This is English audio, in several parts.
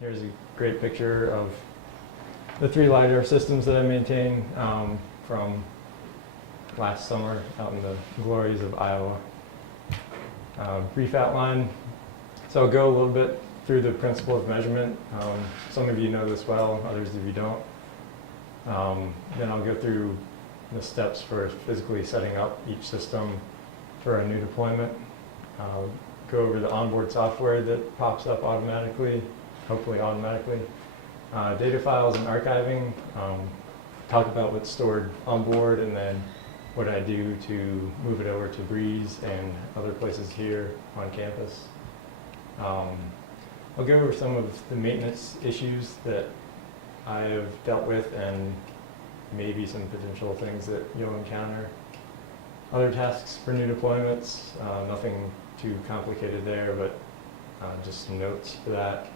Here's a great picture of the 3 LiDAR systems that I maintain from last summer out in the glories of Iowa. Brief outline. So I'll go a little bit through the principle of measurement. Some of you know this well, others of you don't. Then I'll go through the steps for physically setting up each system for a new deployment. Go over the onboard software that pops up automatically, hopefully automatically. Data files and archiving. Talk about what's stored on board and then what I do to move it over to Breeze and other places here on campus. I'll go over some of the maintenance issues that I have dealt with and maybe some potential things that you'll encounter. Other tasks for new deployments, nothing too complicated there, but just some notes for that.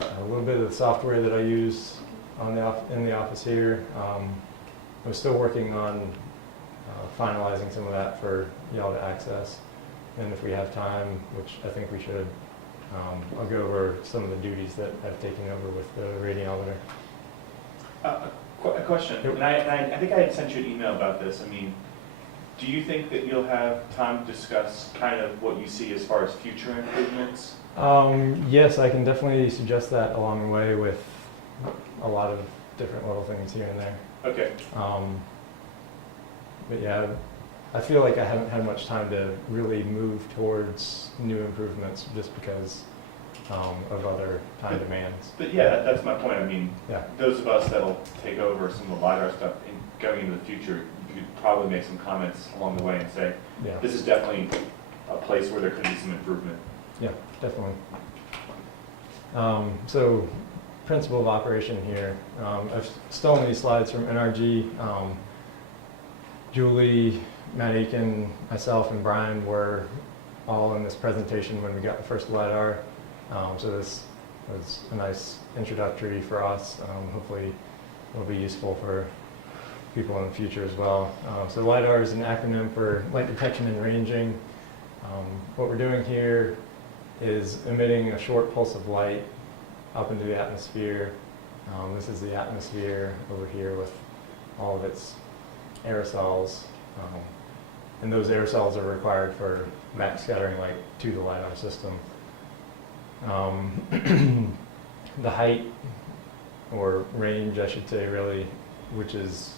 A little bit of the software that I use in the office here. I'm still working on finalizing some of that for y'all to access. And if we have time, which I think we should, I'll go over some of the duties that I've taken over with the radiometer. A question, and I think I had sent you an email about this. I mean, do you think that you'll have time to discuss kind of what you see as far as future improvements? Yes, I can definitely suggest that along the way with a lot of different little things here and there. Okay. But yeah, I feel like I haven't had much time to really move towards new improvements just because of other time demands. But yeah, that's my point. I mean, Yeah. those of us that'll take over some of the LiDAR stuff going into the future, you could probably make some comments along the way and say, Yeah, this is definitely a place where there could be some improvement. yeah, definitely. So, principle of operation here. I've stolen these slides from NRG. Julie, Matt Aiken, myself, and Brian were all in this presentation when we got the first LiDAR. So this was a nice introductory for us. Hopefully it'll be useful for people in the future as well. So LiDAR is an acronym for light detection and ranging. What we're doing here is emitting a short pulse of light up into the atmosphere. This is the atmosphere over here with all of its aerosols. And those aerosols are required for backscattering light to the LiDAR system. The height, or range I should say really, which is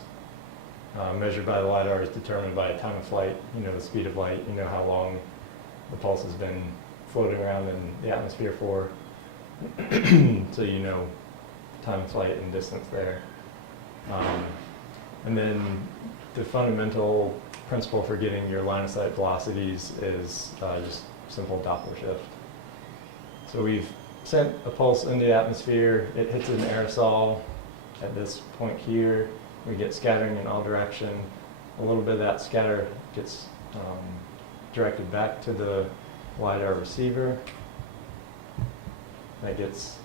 measured by the LiDAR, is determined by time of flight. You know the speed of light, you know how long the pulse has been floating around in the atmosphere for. So you know time of flight and distance there. And then the fundamental principle for getting your line of sight velocities is just simple Doppler shift. So we've sent a pulse into the atmosphere, it hits an aerosol at this point here, we get scattering in all direction. A little bit of that scatter gets directed back to the LiDAR receiver. That gets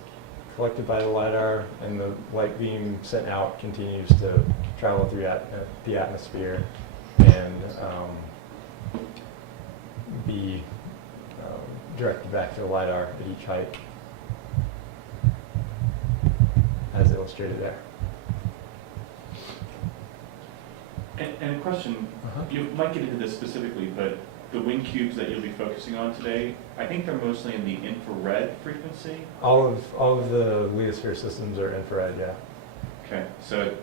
collected by the LiDAR, and the light beam sent out continues to travel through the atmosphere and be directed back to the LiDAR at each height, as illustrated there. And a question, you might get into this specifically, but the wind cubes that you'll be focusing on today, I think they're mostly in the infrared frequency. All of the lithosphere systems are infrared, yeah. Okay, so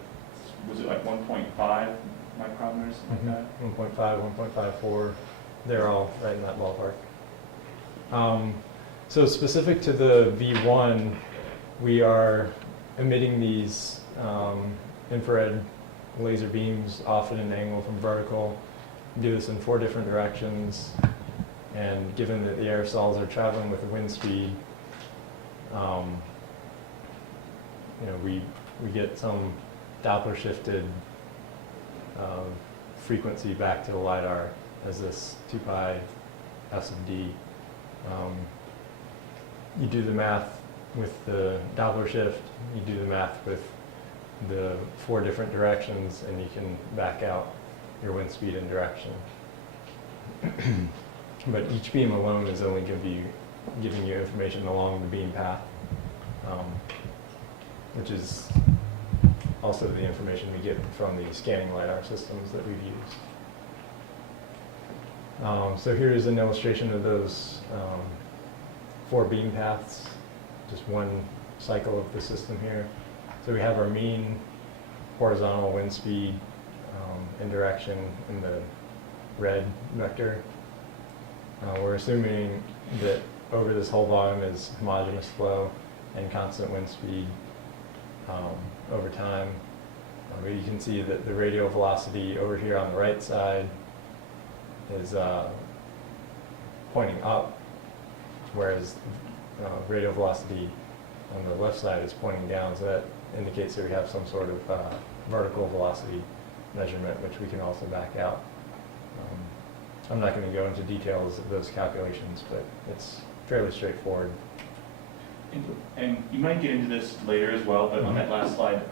was it like 1.5 micrometers, or something like that? 1.5, 1.54, they're all right in that ballpark. So specific to the V1, we are emitting these infrared laser beams off at an angle from vertical. We do this in 4 different directions, and given that the aerosols are traveling with the wind speed, we get some Doppler shifted frequency back to the LiDAR as this 2 pi S of D. You do the math with the Doppler shift, you do the math with the 4 different directions, and you can back out your wind speed and direction. But each beam alone is only giving you information along the beam path. which is also the information we get from the scanning LiDAR systems that we've used. So here's an illustration of those 4 beam paths, just one cycle of the system here. So we have our mean horizontal wind speed and direction in the red vector. We're assuming that over this whole volume is homogeneous flow and constant wind speed over time. But you can see that the radial velocity over here on the right side is pointing up, whereas radial velocity on the left side is pointing down, so that indicates that we have some sort of vertical velocity measurement, which we can also back out. I'm not going to go into details of those calculations, but it's fairly straightforward. And you might get into this later as well, but on that last slide,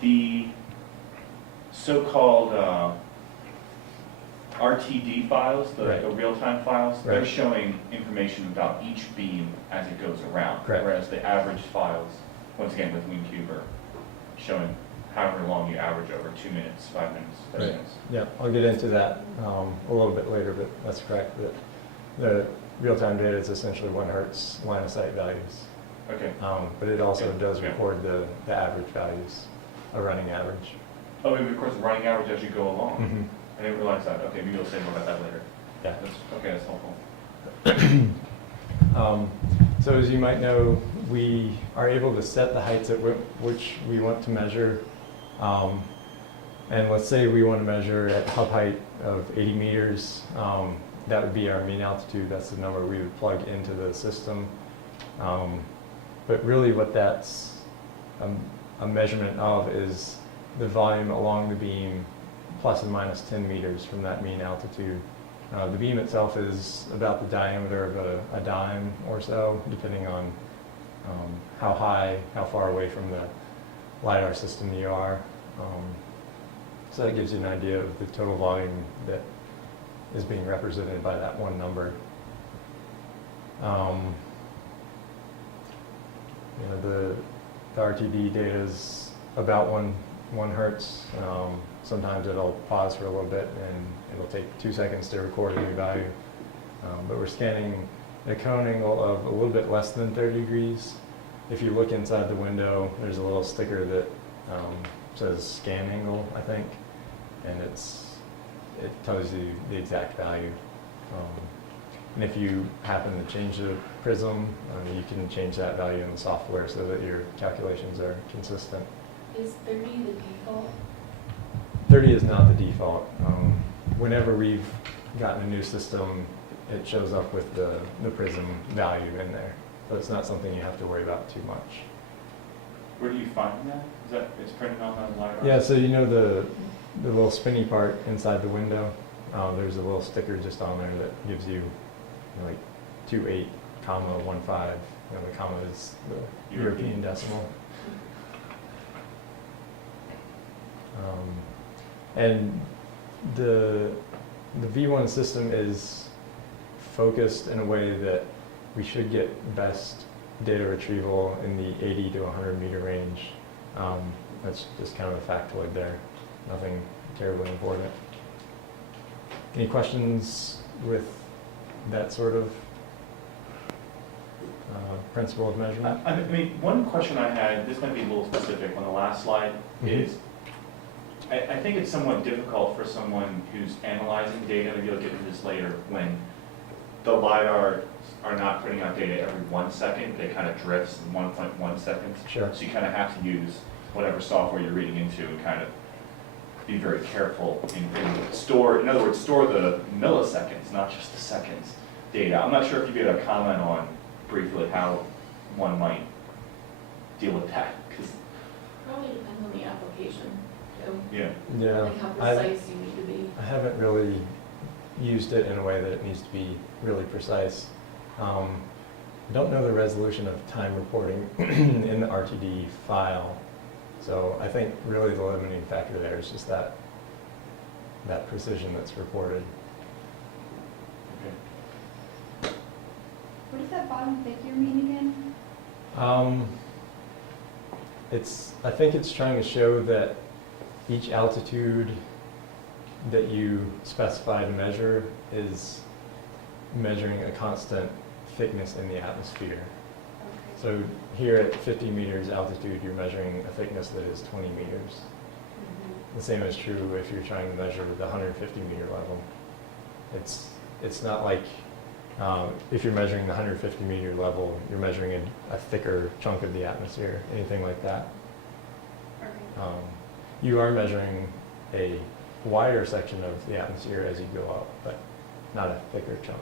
the so-called RTD files, the real-time files, they're showing information about each beam as it goes around. Correct. Whereas the average files, once again with WinCube, are showing however long you average over 2 minutes, 5 minutes, 10 minutes. Yeah, I'll get into that a little bit later, but that's correct. That the real-time data is essentially 1 hertz line of sight values. Okay. But it also does record the average values, a running average. Oh, and of course, the running average as you go along. Mm-hmm. I didn't realize that. Okay, maybe we'll say more about that later. Yeah. That's helpful. So as you might know, we are able to set the heights at which we want to measure. And let's say we want to measure at hub height of 80 meters. That would be our mean altitude. That's the number we would plug into the system. But really what that's a measurement of is the volume along the beam plus and minus 10 meters from that mean altitude. The beam itself is about the diameter of a dime or so, depending on how high, how far away from the LiDAR system you are. So that gives you an idea of the total volume that is being represented by that one number. The RTD data is about one hertz. Sometimes it'll pause for a little bit and it'll take 2 seconds to record a new value. But we're scanning at a cone angle of a little bit less than 30 degrees. If you look inside the window, there's a little sticker that says scan angle, I think, and it tells you the exact value. And if you happen to change the prism, you can change that value in the software so that your calculations are consistent. Is 30 the default? 30 is not the default. Whenever we've gotten a new system, it shows up with the prism value in there. So it's not something you have to worry about too much. Where do you find that? Is that it's printed on the LiDAR? Yeah, so you know the little spinny part inside the window? There's a little sticker just on there that gives you, like 28, 15. The comma is the European decimal. And the V1 system is focused in a way that we should get best data retrieval in the 80 to 100 meter range. That's just kind of a factoid there. Nothing terribly important. Any questions with that sort of principle of measurement? I mean, one question I had, this might be a little specific on the last slide, is I think it's somewhat difficult for someone who's analyzing data, maybe you'll get into this later, when the LiDAR are not putting out data every 1 second, they kind of drifts in 1.1 seconds. Sure. So you kind of have to use whatever software you're reading into and kind of be very careful and store, in other words, store the milliseconds, not just the seconds data. I'm not sure if you get a comment on briefly how one might deal with that. Probably depends on the application, too. Yeah. Yeah. Like how precise you need to be. I haven't really used it in a way that it needs to be really precise. I don't know the resolution of time reporting in the RTD file, so I think really the limiting factor there is just that precision that's reported. Okay. What does that bottom figure mean again? I think it's trying to show that each altitude that you specify to measure is measuring a constant thickness in the atmosphere. So here at 50 meters altitude, you're measuring a thickness that is 20 meters. The same is true if you're trying to measure the 150 meter level. It's not like if you're measuring the 150 meter level, you're measuring a thicker chunk of the atmosphere, anything like that. You are measuring a wider section of the atmosphere as you go up, but not a thicker chunk.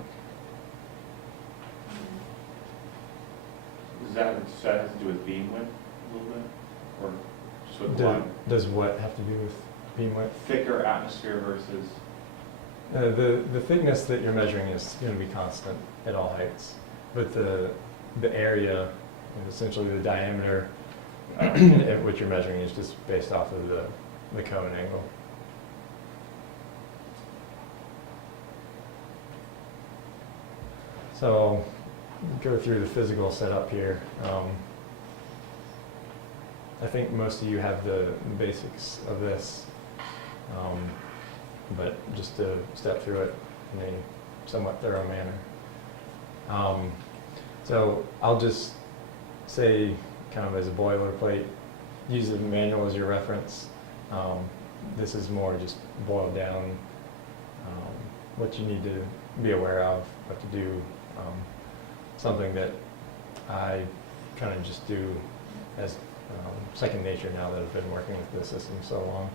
Does that have to do with beam width a little bit? Or just with line? Does what have to do with beam width? Thicker atmosphere versus, The thickness that you're measuring is going to be constant at all heights, but the area, essentially the diameter at which you're measuring is just based off of the cone angle. So go through the physical setup here. I think most of you have the basics of this, but just to step through it in a somewhat thorough manner. So I'll just say, kind of as a boilerplate, use the manual as your reference. This is more just boiled down what you need to be aware of, what to do. Something that I kind of just do as second nature now that I've been working with this system so long.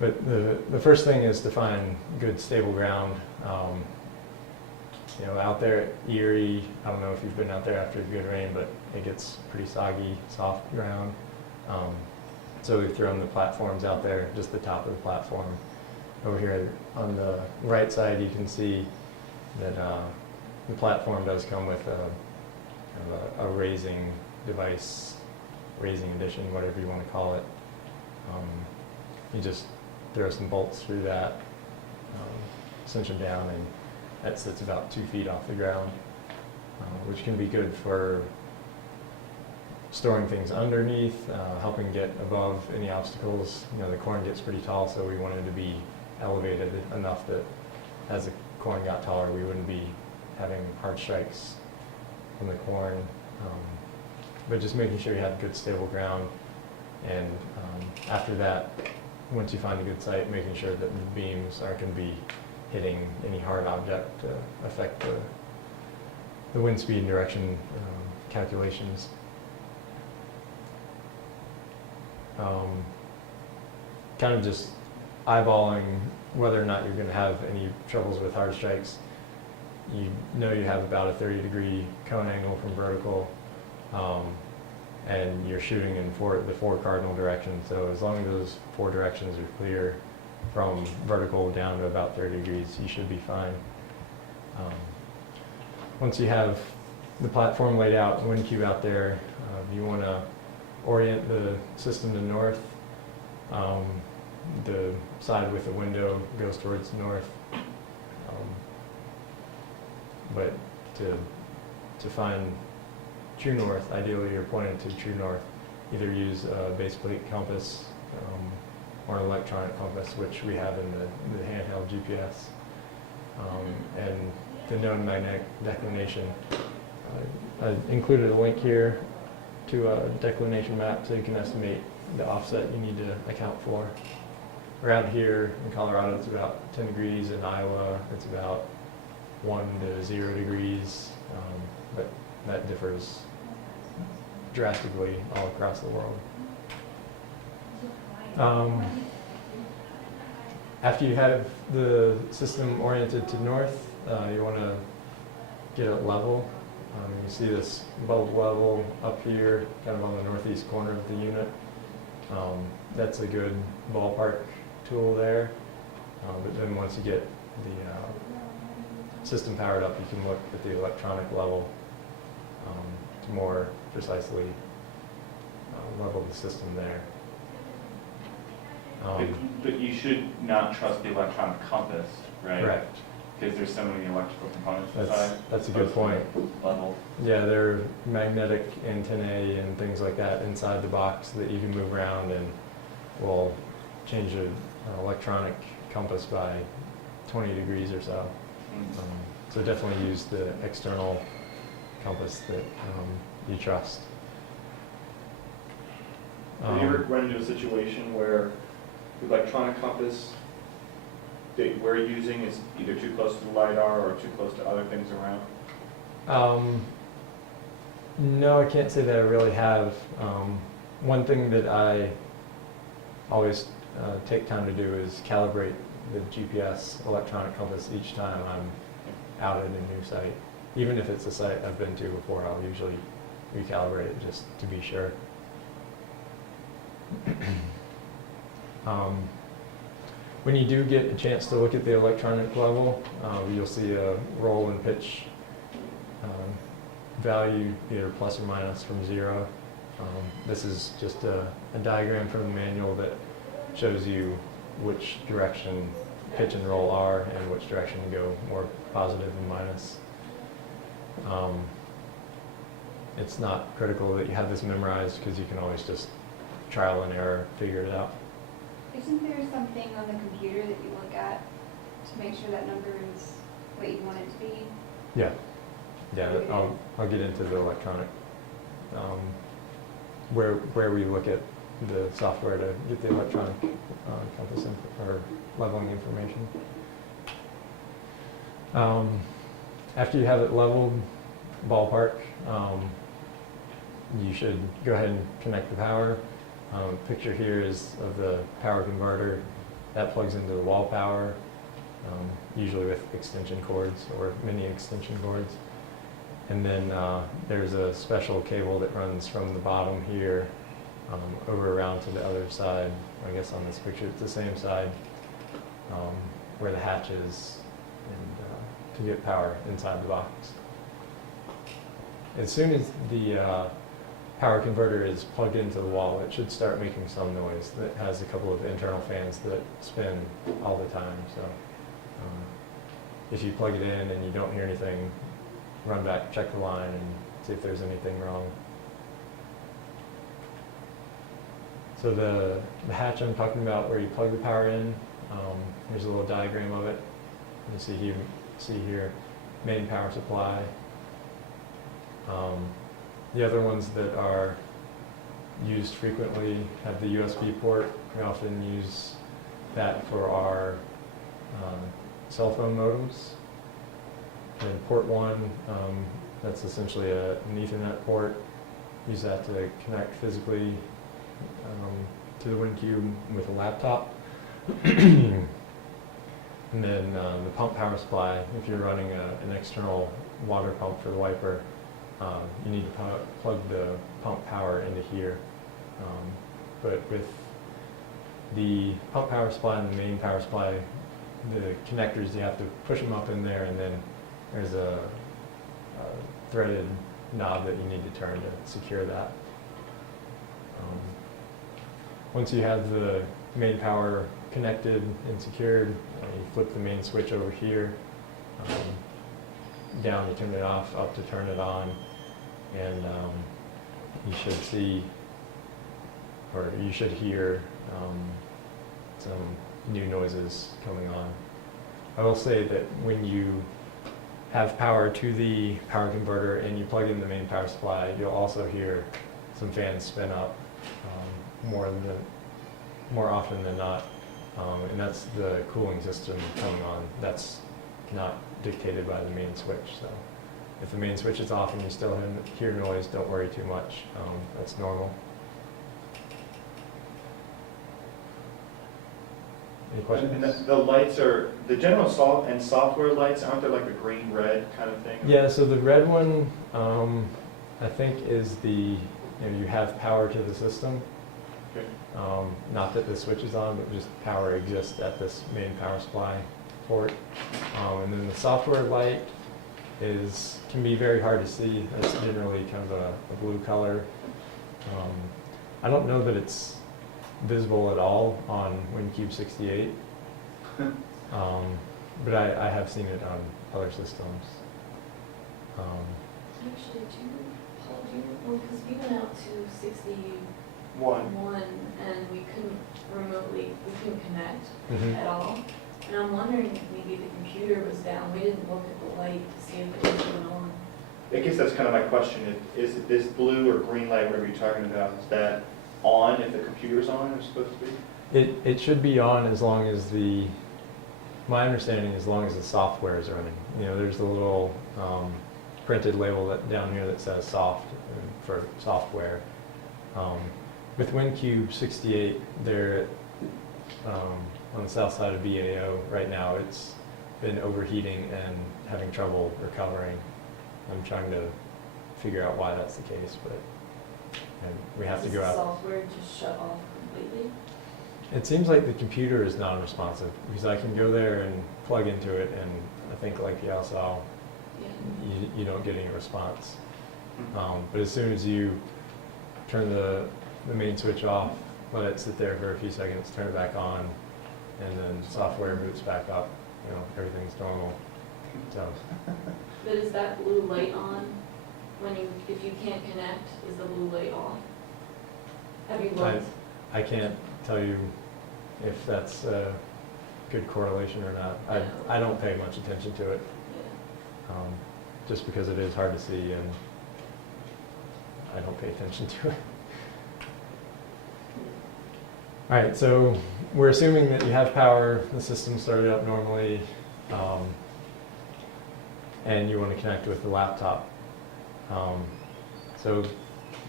But the first thing is to find good stable ground. Out there at Erie, I don't know if you've been out there after a good rain, but it gets pretty soggy, soft ground. So we've thrown the platforms out there, just the top of the platform. Over here on the right side, you can see that the platform does come with a raising device, raising addition, whatever you want to call it. You just throw some bolts through that, cinch them down, and that sits about 2 feet off the ground, which can be good for storing things underneath, helping get above any obstacles. The corn gets pretty tall, so we wanted to be elevated enough that as the corn got taller, we wouldn't be having hard strikes from the corn. But just making sure you have good stable ground, and after that, once you find a good site, making sure that the beams aren't going to be hitting any hard object to affect the wind speed and direction calculations. Kind of just eyeballing whether or not you're going to have any troubles with hard strikes. You know you have about a 30-degree cone angle from vertical, and you're shooting in the four cardinal directions. So as long as those 4 directions are clear from vertical down to about 30 degrees, you should be fine. Once you have the platform laid out, wind cube out there, you want to orient the system to north. The side with the window goes towards north. But to find true north, ideally you're pointed to true north. Either use a base plate compass or an electronic compass, which we have in the handheld GPS. And the known magnetic declination. I included a link here to a declination map so you can estimate the offset you need to account for. Around here in Colorado, it's about 10 degrees. In Iowa, it's about 1 to 0 degrees, but that differs drastically all across the world. After you have the system oriented to north, you want to get it level. You see this bulb level up here, kind of on the northeast corner of the unit. That's a good ballpark tool there. But then once you get the system powered up, you can look at the electronic level to more precisely level the system there. but you should not trust the electronic compass, right? Correct. Because there's so many electrical components inside. That's a good point. Level. Yeah, there are magnetic antennae and things like that inside the box that you can move around and will change an electronic compass by 20 degrees or so. So definitely use the external compass that you trust. Have you ever run into a situation where the electronic compass that we're using is either too close to the LiDAR or too close to other things around? No, I can't say that I really have. One thing that I always take time to do is calibrate the GPS electronic compass each time I'm out at a new site. Even if it's a site I've been to before, I'll usually recalibrate it just to be sure. When you do get a chance to look at the electronic level, you'll see a roll and pitch value, either plus or minus from 0. This is just a diagram from the manual that shows you which direction pitch and roll are and which direction to go, more positive and minus. It's not critical that you have this memorized because you can always just trial and error figure it out. Isn't there something on the computer that you look at to make sure that number is what you want it to be? Yeah, I'll get into the electronic, where we look at the software to get the electronic compass or leveling information. After you have it leveled, ballpark, you should go ahead and connect the power. Picture here is of the power converter that plugs into the wall power, usually with extension cords or mini extension cords. And then there's a special cable that runs from the bottom here over around to the other side. I guess on this picture it's the same side where the hatch is, and to get power inside the box. As soon as the power converter is plugged into the wall, it should start making some noise that has a couple of internal fans that spin all the time. So if you plug it in and you don't hear anything, run back, check the line, and see if there's anything wrong. So the hatch I'm talking about, where you plug the power in, here's a little diagram of it. You see here, main power supply. The other ones that are used frequently have the USB port. We often use that for our cell phone modems. And port 1, that's essentially an Ethernet port. Use that to connect physically to the WinCube with a laptop. And then the pump power supply, if you're running an external water pump for the wiper, you need to plug the pump power into here. But with the pump power supply and the main power supply, the connectors, you have to push them up in there, and then there's a threaded knob that you need to turn to secure that. Once you have the main power connected and secured, you flip the main switch over here. Down you turn it off, up to turn it on, and you should see, or you should hear some new noises coming on. I will say that when you have power to the power converter and you plug in the main power supply, you'll also hear some fans spin up more often than not, and that's the cooling system coming on. That's not dictated by the main switch. So if the main switch is off and you still hear noise, don't worry too much. That's normal. Any questions? And the lights are, the general software lights, aren't they like a green-red kind of thing? Yeah, so the red one, I think is you have power to the system. Okay. Not that the switch is on, but just power exists at this main power supply port. And then the software light can be very hard to see. It's generally kind of a blue color. I don't know that it's visible at all on WinCube 68. but I have seen it on other systems. Actually, Paul, do you know, because we went out to 61 One, and we couldn't connect Mhm. at all. And I'm wondering if maybe the computer was down. We didn't look at the light to see if it was going on. I guess that's kind of my question, is it this blue or green light, whatever you're talking about, is that on if the computer's on, or supposed to be? It should be on as long as my understanding, as long as the software is running. You know, there's a little printed label down here that says soft for software. With WinCube 68, they're on the south side of BAO right now. It's been overheating and having trouble recovering. I'm trying to figure out why that's the case, but we have to go Does out. the software just shut off completely? It seems like the computer is non-responsive because I can go there and plug into it, and I think like y'all saw, Yeah. you don't get any response. But as soon as you turn the main switch off, let it sit there for a few seconds, turn it back on, and then software boots back up, you know, everything's normal. So But is that blue light on if you can't connect, is the blue light off? Have you looked? I can't tell you if that's a good correlation or not. I don't pay much attention to it, Yeah. just because it is hard to see and I don't pay attention to it. All right, so we're assuming that you have power, the system started up normally, and you want to connect with the laptop. So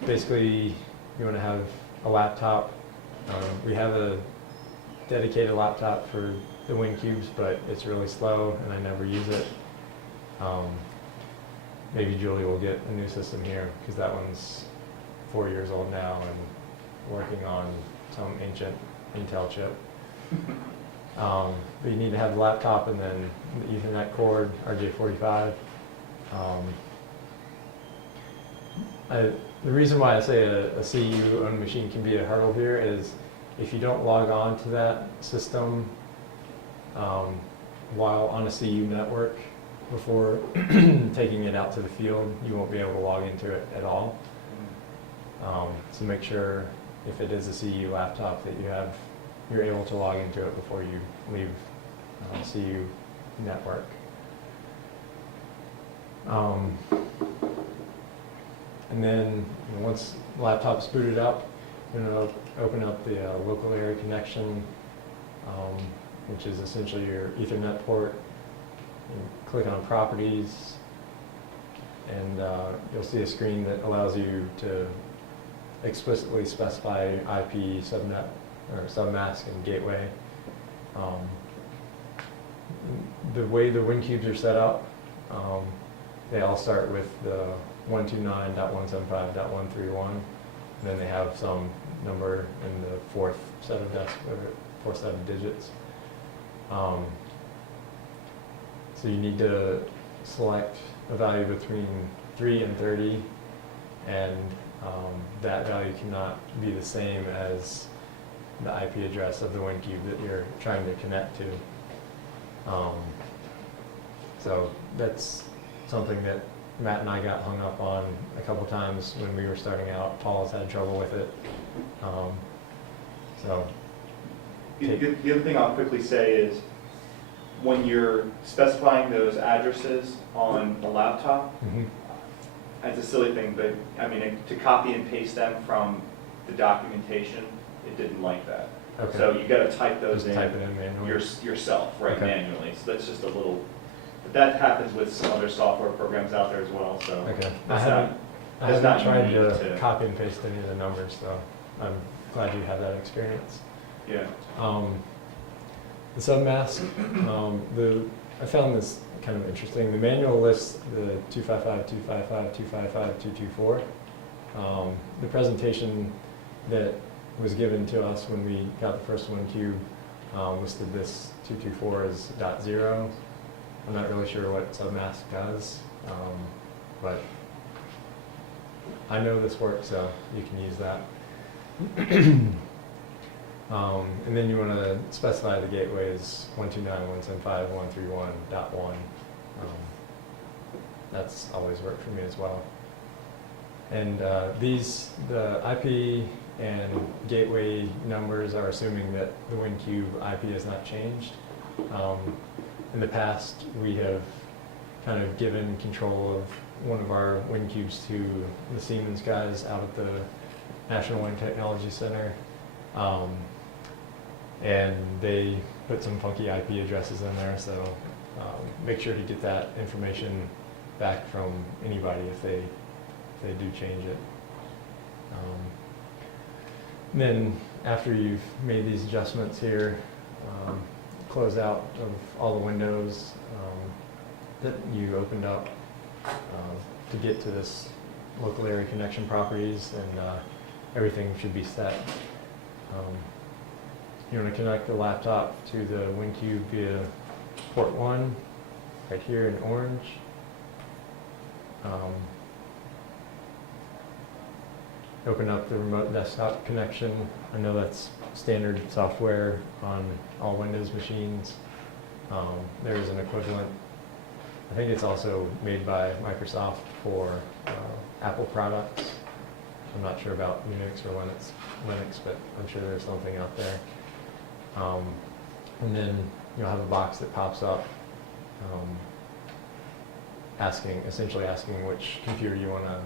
basically, you want to have a laptop. We have a dedicated laptop for the WinCubes, but it's really slow and I never use it. Maybe Julie will get a new system here because that one's 4 years old now and working on some ancient Intel chip. But you need to have the laptop and then the Ethernet cord, RJ45. The reason why I say a CU-owned machine can be a hurdle here is if you don't log on to that system while on a CU network before taking it out to the field, you won't be able to log into it at all. So make sure if it is a CU laptop that you're able to log into it before you leave CU network. And then once the laptop's booted up, you're going to open up the local area connection, which is essentially your Ethernet port. You click on properties, and you'll see a screen that allows you to explicitly specify IP, subnet, or submask, and gateway. The way the WinCubes are set up, they all start with the 129.175.131, and then they have some number in the fourth set of digits. So you need to select a value between 3 and 30, and that value cannot be the same as the IP address of the WinCube that you're trying to connect to. So that's something that Matt and I got hung up on a couple times when we were starting out. Paul's had trouble with it. So The other thing I'll quickly say is, when you're specifying those addresses on a laptop, it's a silly thing, but I mean, to copy and paste them from the documentation, it didn't like that. okay. So you gotta type those Just in type it in manually. yourself, right, Okay. manually. So that's just a little, but that happens with some other software programs out there as well, so. Okay. I That's haven't that's not tried unique to to- copy and paste any of the numbers, so I'm glad you have that experience. Yeah. The submask, I found this kind of interesting. The manual lists the 255, 255, 255, 224. The presentation that was given to us when we got the first WinCube listed this 224 as .0. I'm not really sure what submask does, but I know this works, so you can use that. And then you want to specify the gateways 129.175.131.1. That's always worked for me as well. And the IP and gateway numbers are assuming that the WinCube IP has not changed. In the past, we have kind of given control of one of our WinCubes to the Siemens guys out at the National Wind Technology Center. And they put some funky IP addresses in there, so make sure to get that information back from anybody if they do change it. Then after you've made these adjustments here, close out of all the windows that you opened up to get to this local area connection properties, and everything should be set. You want to connect the laptop to the WinCube via port 1, right here in orange. Open up the remote desktop connection. I know that's standard software on all Windows machines. There's an equivalent. I think it's also made by Microsoft for Apple products. I'm not sure about Unix or Linux, but I'm sure there's something out there. And then you'll have a box that pops up essentially asking which computer you want to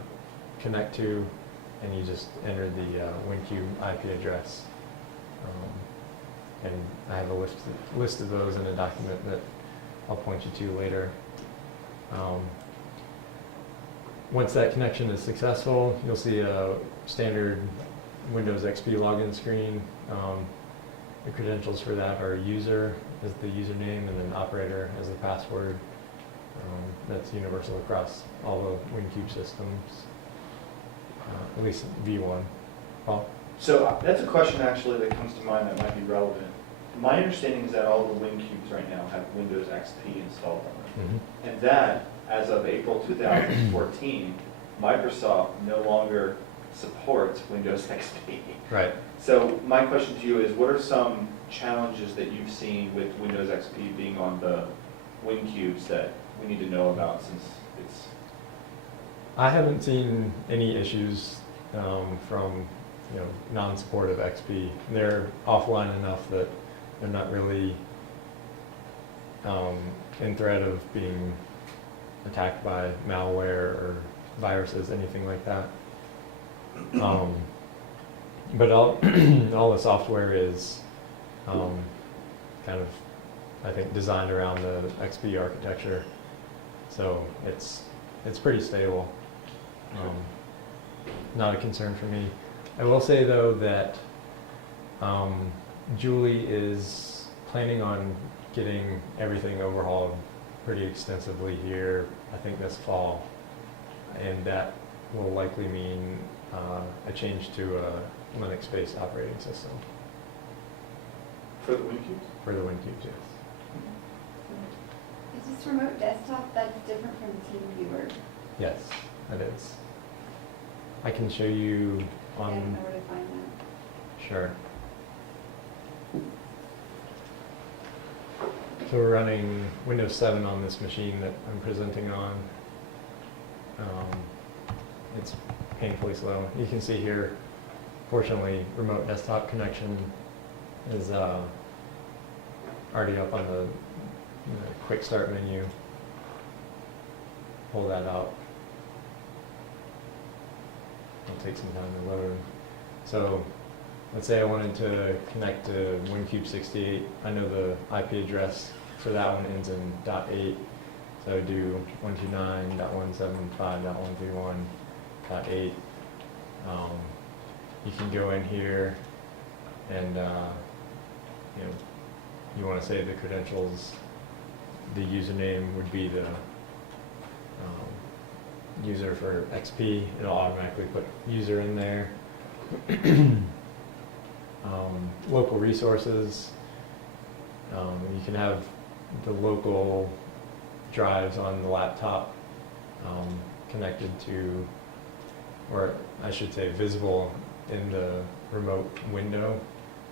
connect to, and you just enter the WinCube IP address. And I have a list of those in a document that I'll point you to later. Once that connection is successful, you'll see a standard Windows XP login screen. The credentials for that are user as the username and then operator as the password. That's universal across all the WinCube systems, at least V1. Paul? So that's a question actually that comes to mind that might be relevant. My understanding is that all the WinCubes right now have Windows XP installed on them. Mm-hmm. And that, as of April 2014, Microsoft no longer supports Windows XP. Right. So my question to you is, what are some challenges that you've seen with Windows XP being on the WinCubes that we need to know about, since it's... I haven't seen any issues from non-support of XP. They're offline enough that they're not really in threat of being attacked by malware or viruses, anything like that. But all the software is kind of, I think, designed around the XP architecture, so it's pretty stable. Not a concern for me. I will say though that Julie is planning on getting everything overhauled pretty extensively here, I think this fall, and that will likely mean a change to a Linux-based operating system. For the WinCubes? For the WinCubes, yes. Is this remote desktop that's different from Team Viewer? Yes, it is. I can show you I don't on... know where to find that. Sure. So we're running Windows 7 on this machine that I'm presenting on. It's painfully slow. You can see here, fortunately, remote desktop connection is already up on the quick start menu. Pull that out. It'll take some time to load. So let's say I wanted to connect to WinCube 68. I know the IP address for that one ends in .8. So I do 129.175.131.8. You can go in here and you want to save the credentials. The username would be the user for XP. It'll automatically put user in there. Local resources. You can have the local drives on the laptop connected to, or I should say visible in the remote window.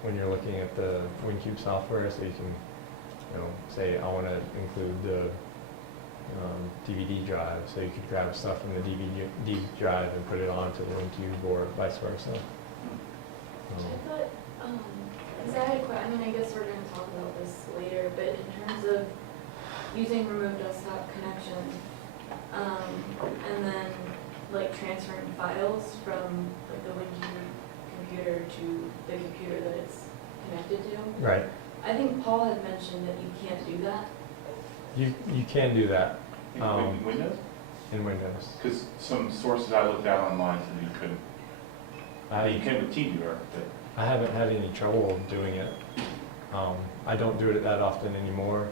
when you're looking at the WinCube software, so you can, say I want to include the DVD drive, so you could grab stuff from the DVD drive and put it onto the WinCube or vice versa. I thought, because I had I mean, I guess we're gonna talk about this later, but in terms of using remote desktop connection, and then like transferring files from like the WinCube computer to the computer that it's connected to. Right. I think Paul had mentioned that you can't do that. You can do that In Windows? in Windows. Because some sources I looked at online said you couldn't. You I can with TeamViewer, but I haven't had any trouble doing it. I don't do it that often anymore.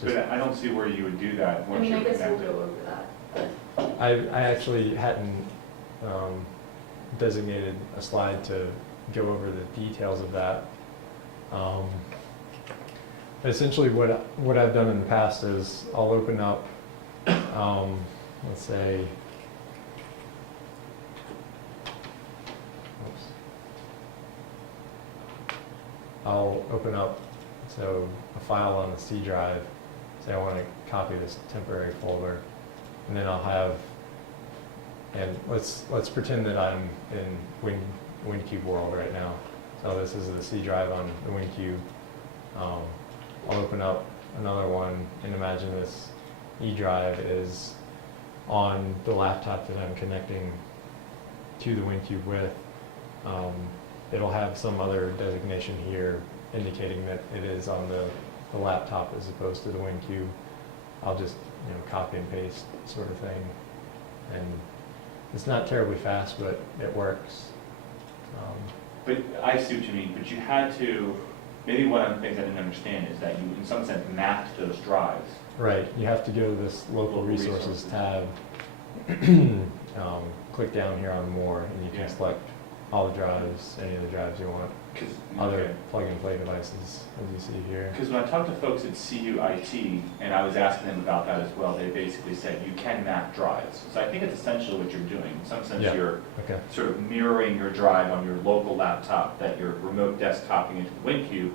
Just, but I don't see where you would do that I once mean, I you're guess we'll connected. go over that, but I actually hadn't designated a slide to go over the details of that. Essentially, what I've done in the past is I'll open up, let's say, oops. I'll open up a file on the C drive. Say I want to copy this temporary folder, and then I'll have. And let's pretend that I'm in WinCube world right now. So this is the C drive on the WinCube. I'll open up another one and imagine this E drive is on the laptop that I'm connecting to the WinCube with. It'll have some other designation here indicating that it is on the laptop as opposed to the WinCube. I'll just copy and paste sort of thing, and it's not terribly fast, but it works. But I see what you mean, but you had to, maybe one of the things I didn't understand is that you, in some sense, mapped those drives. Right, you have to go to this local Local resources resources. tab, click down here on more, and you can Yeah. select all the drives, any of the drives you want, Because other plug-and-play devices, as you see here. when I talked to folks at CUIT, and I was asking them about that as well, they basically said you can map drives. So I think it's essentially what you're doing. In some sense, Yeah. you're Okay, sort of mirroring your drive on your local laptop that you're remote desktoping into the WinCube,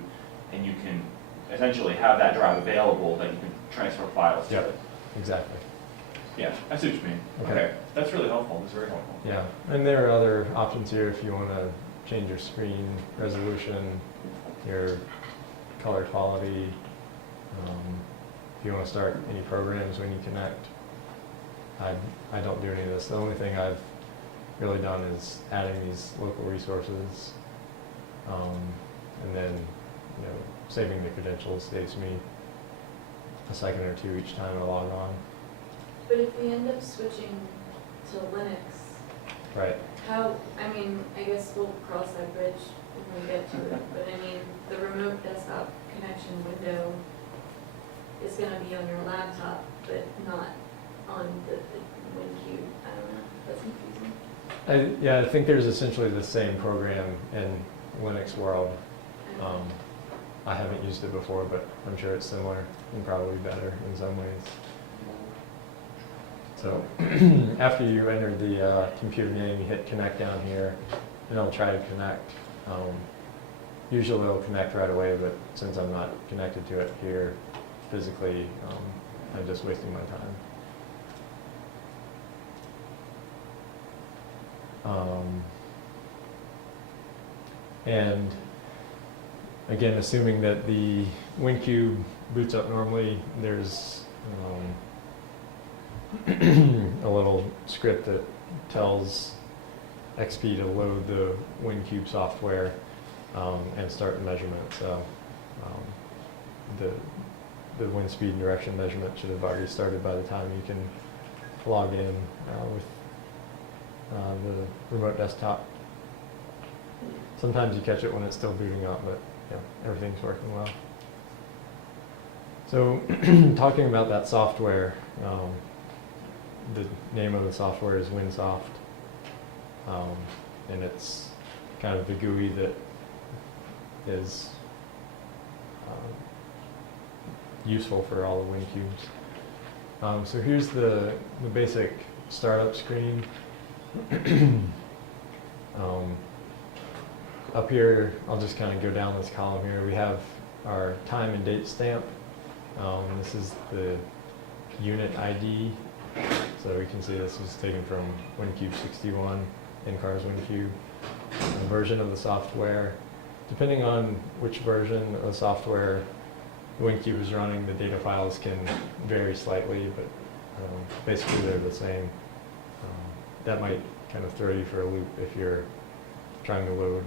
and you can essentially have that drive available that you can transfer files to. Yep. exactly. Yeah, I see what you mean. Okay. Okay, that's really helpful, that's very helpful. Yeah, and there are other options here if you want to change your screen resolution, your color quality, if you want to start any programs when you connect. I don't do any of this. The only thing I've really done is adding these local resources, and then saving the credentials saves me a second or two each time I log on. but if we end up switching to Linux, Right. how, I mean, I guess we'll cross that bridge when we get to it, but I mean, the remote desktop connection window is gonna be on your laptop, but not on the WinCube. I don't know, that's confusing. Yeah, I think there's essentially the same program in Linux world. I don't know. I haven't used it before, but I'm sure it's similar and probably better in some ways. So after you enter the computer name, you hit connect down here, and it'll try to connect. Usually it'll connect right away, but since I'm not connected to it here physically, I'm just wasting my time. And again, assuming that the WinCube boots up normally, there's a little script that tells XP to load the WinCube software and start the measurement. So the wind speed and direction measurement should have already started by the time you can log in with the remote desktop. Sometimes you catch it when it's still booting up, but everything's working well. So talking about that software, the name of the software is WinSoft, and it's kind of the GUI that is useful for all the WinCubes. So here's the basic startup screen. up here, I'll just kind of go down this column here. We have our time and date stamp. This is the unit ID. So we can see this was taken from WinCube 61, NCAR's WinCube. The version of the software. Depending on which version of the software WinCube is running, the data files can vary slightly, but basically they're the same. That might kind of throw you for a loop if you're trying to load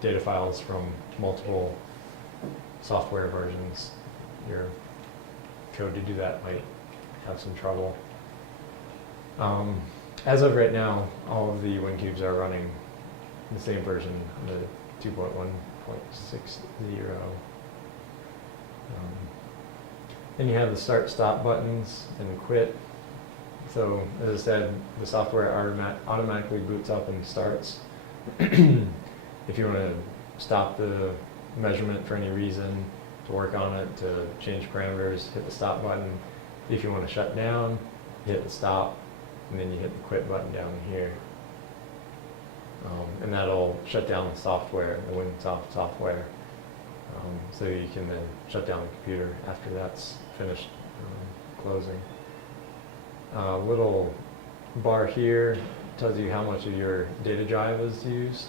data files from multiple software versions. Your code to do that might have some trouble. As of right now, all of the WinCubes are running the same version, the 2.1.60. Then you have the start stop buttons and quit. So as I said, the software automatically boots up and starts. If you want to stop the measurement for any reason, to work on it, to change parameters, hit the stop button. If you want to shut down, hit the stop, and then you hit the quit button down here. And that'll shut down the software, the WinSoft software. So you can then shut down the computer after that's finished closing. Little bar here tells you how much of your data drive is used.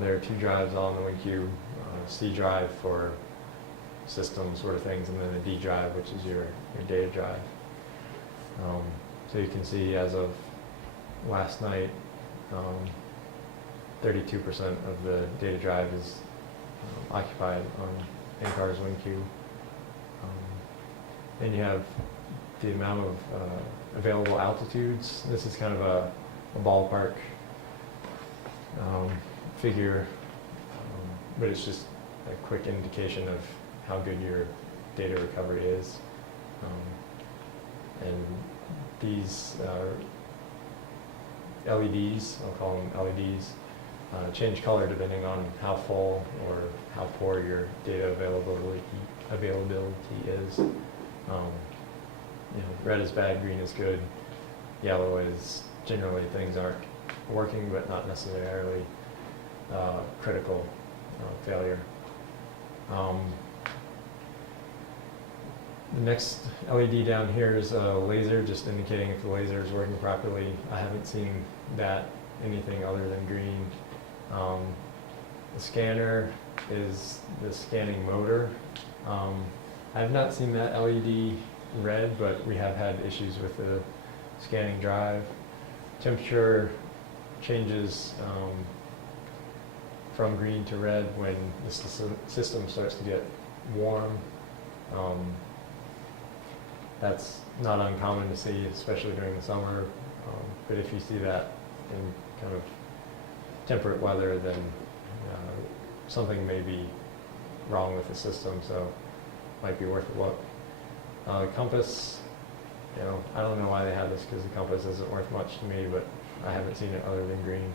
There are 2 drives on the WinCube, C drive for system sort of things, and then a D drive, which is your data drive. So you can see as of last night, 32% of the data drive is occupied on NCAR's WinCube. Then you have the amount of available altitudes. This is kind of a ballpark figure, but it's just a quick indication of how good your data recovery is. And these LEDs, I'll call them LEDs, change color depending on how full or how poor your data availability is. Red is bad, green is good, yellow is generally things aren't working but not necessarily critical failure. The next LED down here is a laser, just indicating if the laser is working properly. I haven't seen that anything other than green. The scanner is the scanning motor. I have not seen that LED red, but we have had issues with the scanning drive. Temperature changes from green to red when the system starts to get warm. That's not uncommon to see, especially during the summer. But if you see that in kind of temperate weather, then something may be wrong with the system, so it might be worth a look. Compass, I don't know why they have this, because the compass isn't worth much to me, but I haven't seen it other than green.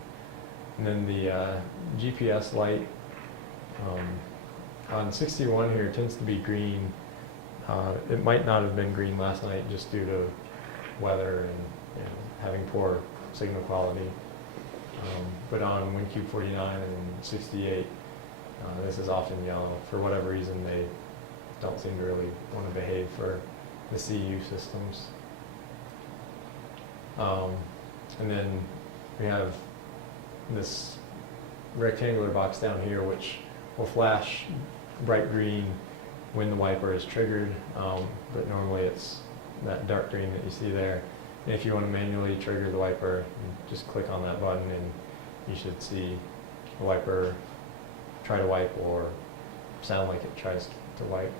And then the GPS light on 61 here tends to be green. It might not have been green last night just due to weather and having poor signal quality. But on WinCube 49 and 68, this is often yellow. For whatever reason, they don't seem to really want to behave for the CU systems. And then we have this rectangular box down here which will flash bright green when the wiper is triggered, but normally it's that dark green that you see there. And if you want to manually trigger the wiper, you just click on that button and you should see the wiper try to wipe or sound like it tries to wipe.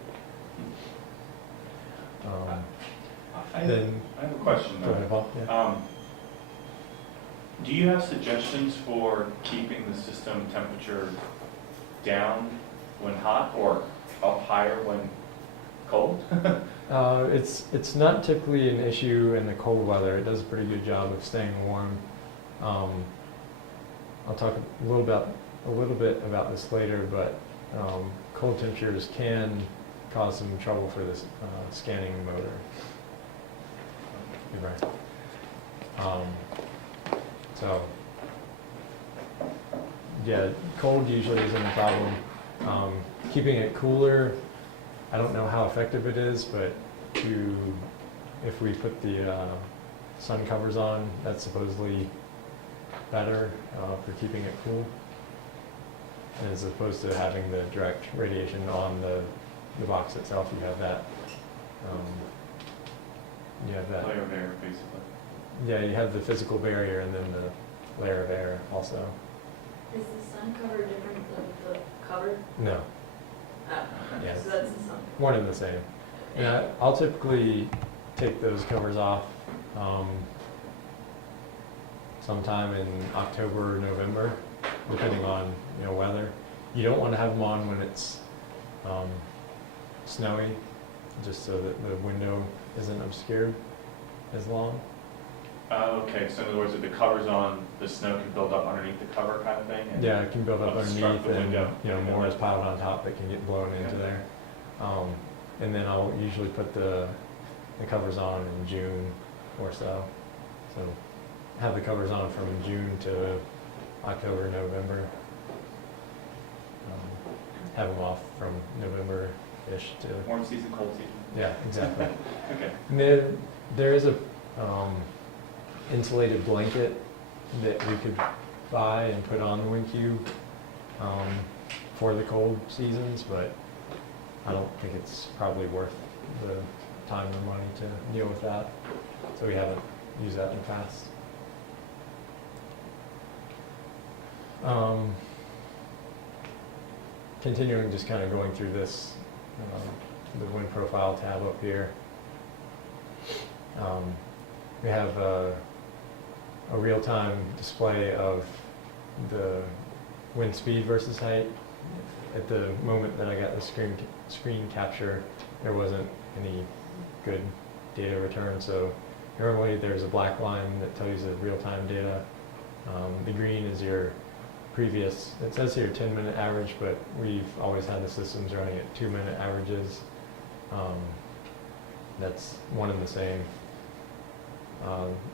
I have a question Go ahead, though. Paul. Yeah. Do you have suggestions for keeping the system temperature down when hot or up higher when cold? It's not typically an issue in the cold weather. It does a pretty good job of staying warm. I'll talk a little bit about this later, but cold temperatures can cause some trouble for this scanning motor. You're right. So Yeah, cold usually isn't a problem. Keeping it cooler, I don't know how effective it is, but if we put the sun covers on, that's supposedly better for keeping it cool, as opposed to having the direct radiation on the box itself. You have that. Layer of air, basically. Yeah, you have the physical barrier and then the layer of air also. Is the sun cover different than the cover? No, Oh, Yeah. so that's the sun. one and the same. And I'll typically take those covers off sometime in October or November, depending on weather. You don't want to have them on when it's snowy, just so that the window isn't obscured as long. Okay, so in other words, if the cover's on, the snow can build up underneath the cover kind of thing? And Yeah, it can build up obstruct underneath, the and window. more is piled on top that can get blown into Okay. there. And then I'll usually put the covers on in June or so. So have the covers on from June to October, November. Have them off from November-ish to, Warm season, cold season? yeah, exactly. Okay. And there is a insulated blanket that we could buy and put on the WinCube for the cold seasons, but I don't think it's probably worth the time or money to deal with that. So we haven't used that in the past. Continuing, just kind of going through this, the wind profile tab up here. We have a real-time display of the wind speed versus height. At the moment that I got the screen capture, there wasn't any good data return, so normally there's a black line that tells you the real-time data. The green is your previous, it says here 10-minute average, but we've always had the systems running at 2-minute averages. That's one and the same.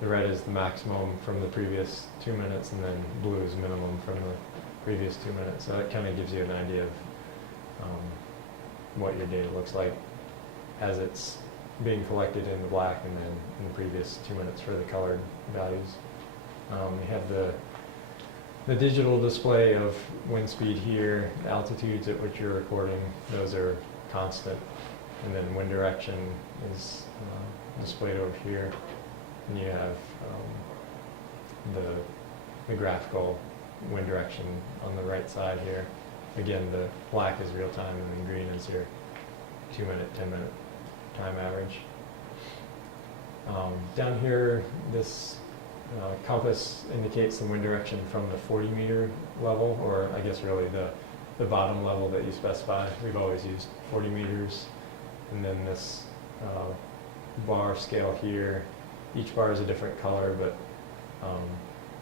The red is the maximum from the previous 2 minutes, and then blue is minimum from the previous 2 minutes. So it kind of gives you an idea of what your data looks like as it's being collected in the black, and then in the previous 2 minutes for the colored values. We have the digital display of wind speed here, the altitudes at which you're recording, those are constant. And then wind direction is displayed over here. And you have the graphical wind direction on the right side here. Again, the black is real time, and then green is your 2-minute, 10-minute time average. Down here, this compass indicates the wind direction from the 40-meter level, or I guess really the bottom level that you specify. We've always used 40 meters. And then this bar scale here, each bar is a different color, but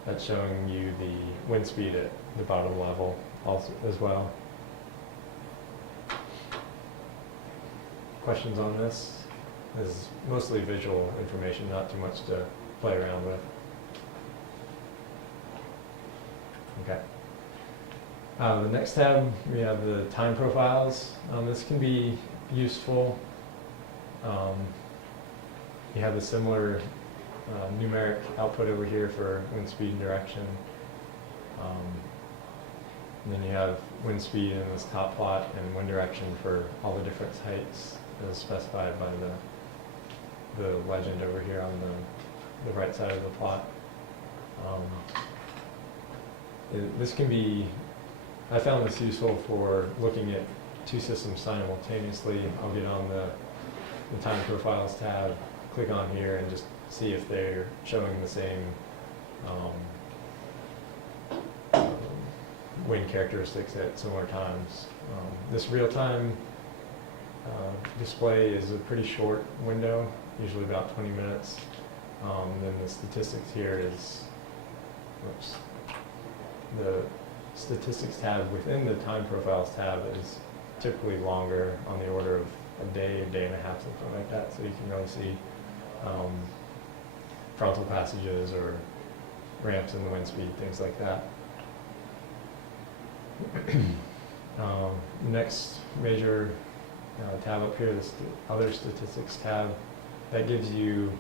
that's showing you the wind speed at the bottom level also as well. Questions on this? This is mostly visual information, not too much to play around with. Okay. The next tab, we have the time profiles. This can be useful. You have a similar numeric output over here for wind speed and direction. And then you have wind speed in this top plot and wind direction for all the different heights as specified by the legend over here on the right side of the plot. This can be, I found this useful for looking at two systems simultaneously. I'll get on the time profiles tab, click on here, and just see if they're showing the same wind characteristics at similar times. This real-time display is a pretty short window, usually about 20 minutes. Then the statistics here is, whoops, the statistics tab within the time profiles tab is typically longer, on the order of a day and a half, something like that. So you can really see frontal passages or ramps in the wind speed, things like that. Next major tab up here, this other statistics tab, that gives you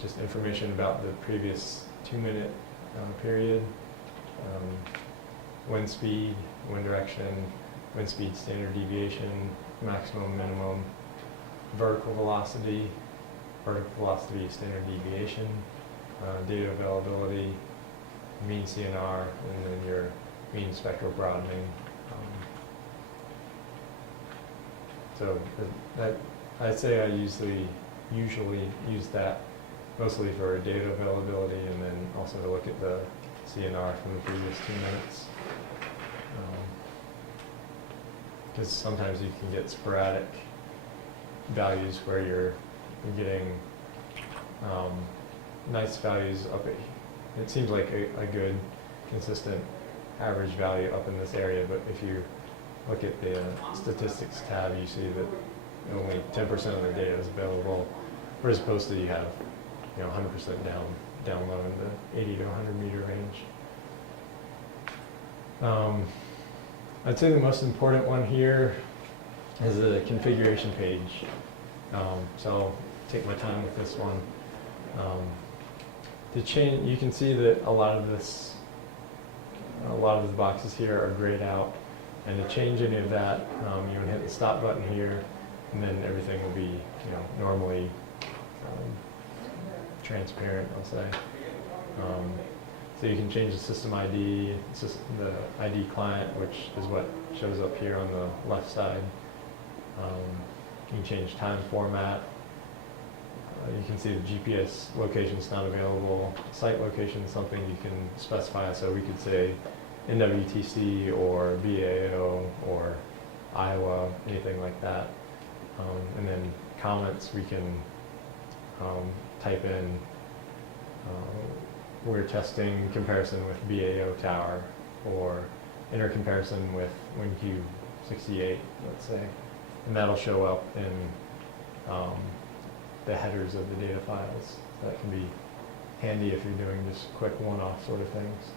just information about the previous 2-minute period, wind speed, wind direction, wind speed standard deviation, maximum, minimum, vertical velocity standard deviation, data availability, mean CNR, and then your mean spectral broadening. So that, I'd say I usually use that mostly for data availability, and then also to look at the CNR from the previous 2 minutes. Because sometimes you can get sporadic values where you're getting nice values up at, it seems like a good consistent average value up in this area, but if you look at the statistics tab, you see that only 10% of the data is available, whereas mostly you have 100% down low in the 80 to 100 meter range. I'd say the most important one here is the configuration page. So I'll take my time with this one. To change, you can see that a lot of the boxes here are grayed out, and to change any of that, you would hit the stop button here, and then everything will be normally transparent, I'll say. So you can change the system ID, the ID client, which is what shows up here on the left side. You can change time format. You can see the GPS location is not available. Site location is something you can specify, so we could say NWTC or BAO or Iowa, anything like that. And then comments, we can type in we're testing comparison with BAO tower, or inter comparison with WinCube 68, let's say. And that'll show up in the headers of the data files. That can be handy if you're doing just quick one-off sort of things.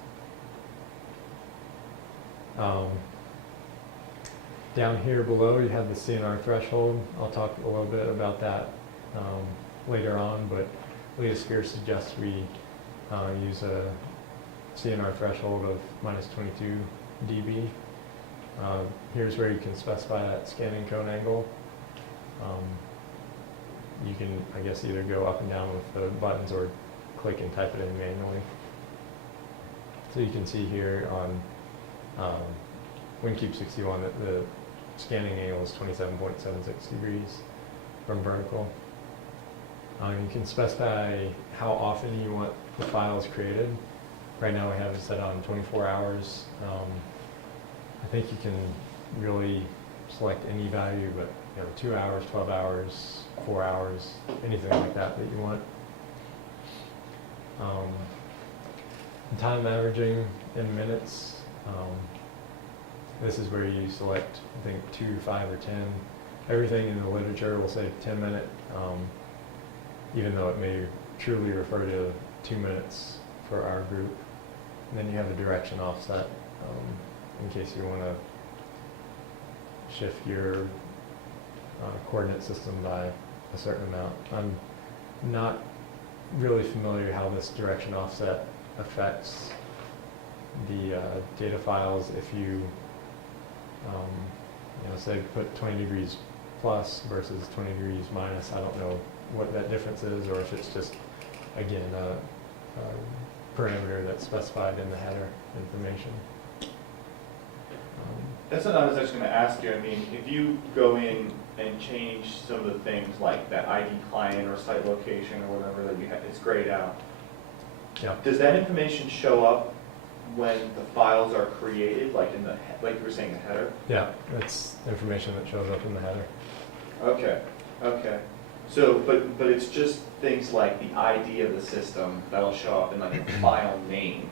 Down here below you have the CNR threshold. I'll talk a little bit about that later on, but Leosphere suggests we use a CNR threshold of -22 dB. Here's where you can specify that scanning cone angle. You can, I guess, either go up and down with the buttons or click and type it in manually. So you can see here on WinCube 61 that the scanning angle is 27.76 degrees from vertical. You can specify how often you want the files created. Right now we have it set on 24 hours. I think you can really select any value, but 2 hours, 12 hours, 4 hours, anything like that you want. Time averaging in minutes. This is where you select, I think, 2, 5, or 10. Everything in the literature will say 10-minute, even though it may truly refer to 2 minutes for our group. And then you have a direction offset in case you want to shift your coordinate system by a certain amount. I'm not really familiar how this direction offset affects the data files. If you, say put 20 degrees plus versus 20 degrees minus, I don't know what that difference is, or if it's just, again, a parameter that's specified in the header information. That's what I was actually going to ask you. I mean, if you go in and change some of the things like that ID client or site location or whatever that you have, it's grayed out. Yeah. Does that information show up when the files are created, like in the, like you were saying, the header? Yeah, that's information that shows up in the header. Okay. Okay. So, but it's just things like the ID of the system that'll show up in like a file name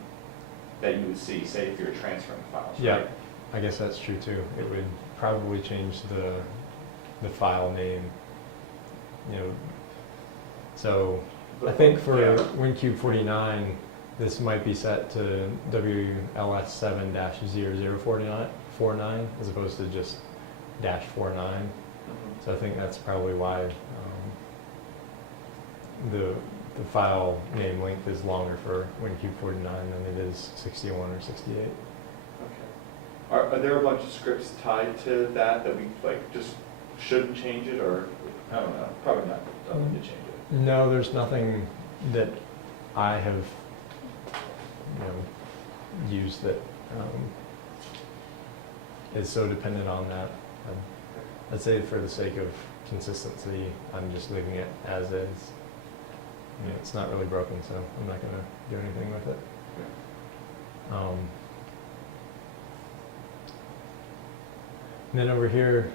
that you would see, say, if you're transferring files. Yeah. Right? I guess that's true too. It would probably change the file name. So I think for WinCube 49, this might be set to WLS 7-0049 as opposed to just -49. So I think that's probably why the file name length is longer for WinCube 49 than it is 61 or 68. Okay. Are there a bunch of scripts tied to that we like just shouldn't change it, or I don't know, probably not, don't need to change it. No, there's nothing that I have used that is so dependent on that. I'd say for the sake of consistency, I'm just leaving it as is. It's not really broken, so I'm not going to do anything with it. And then over here,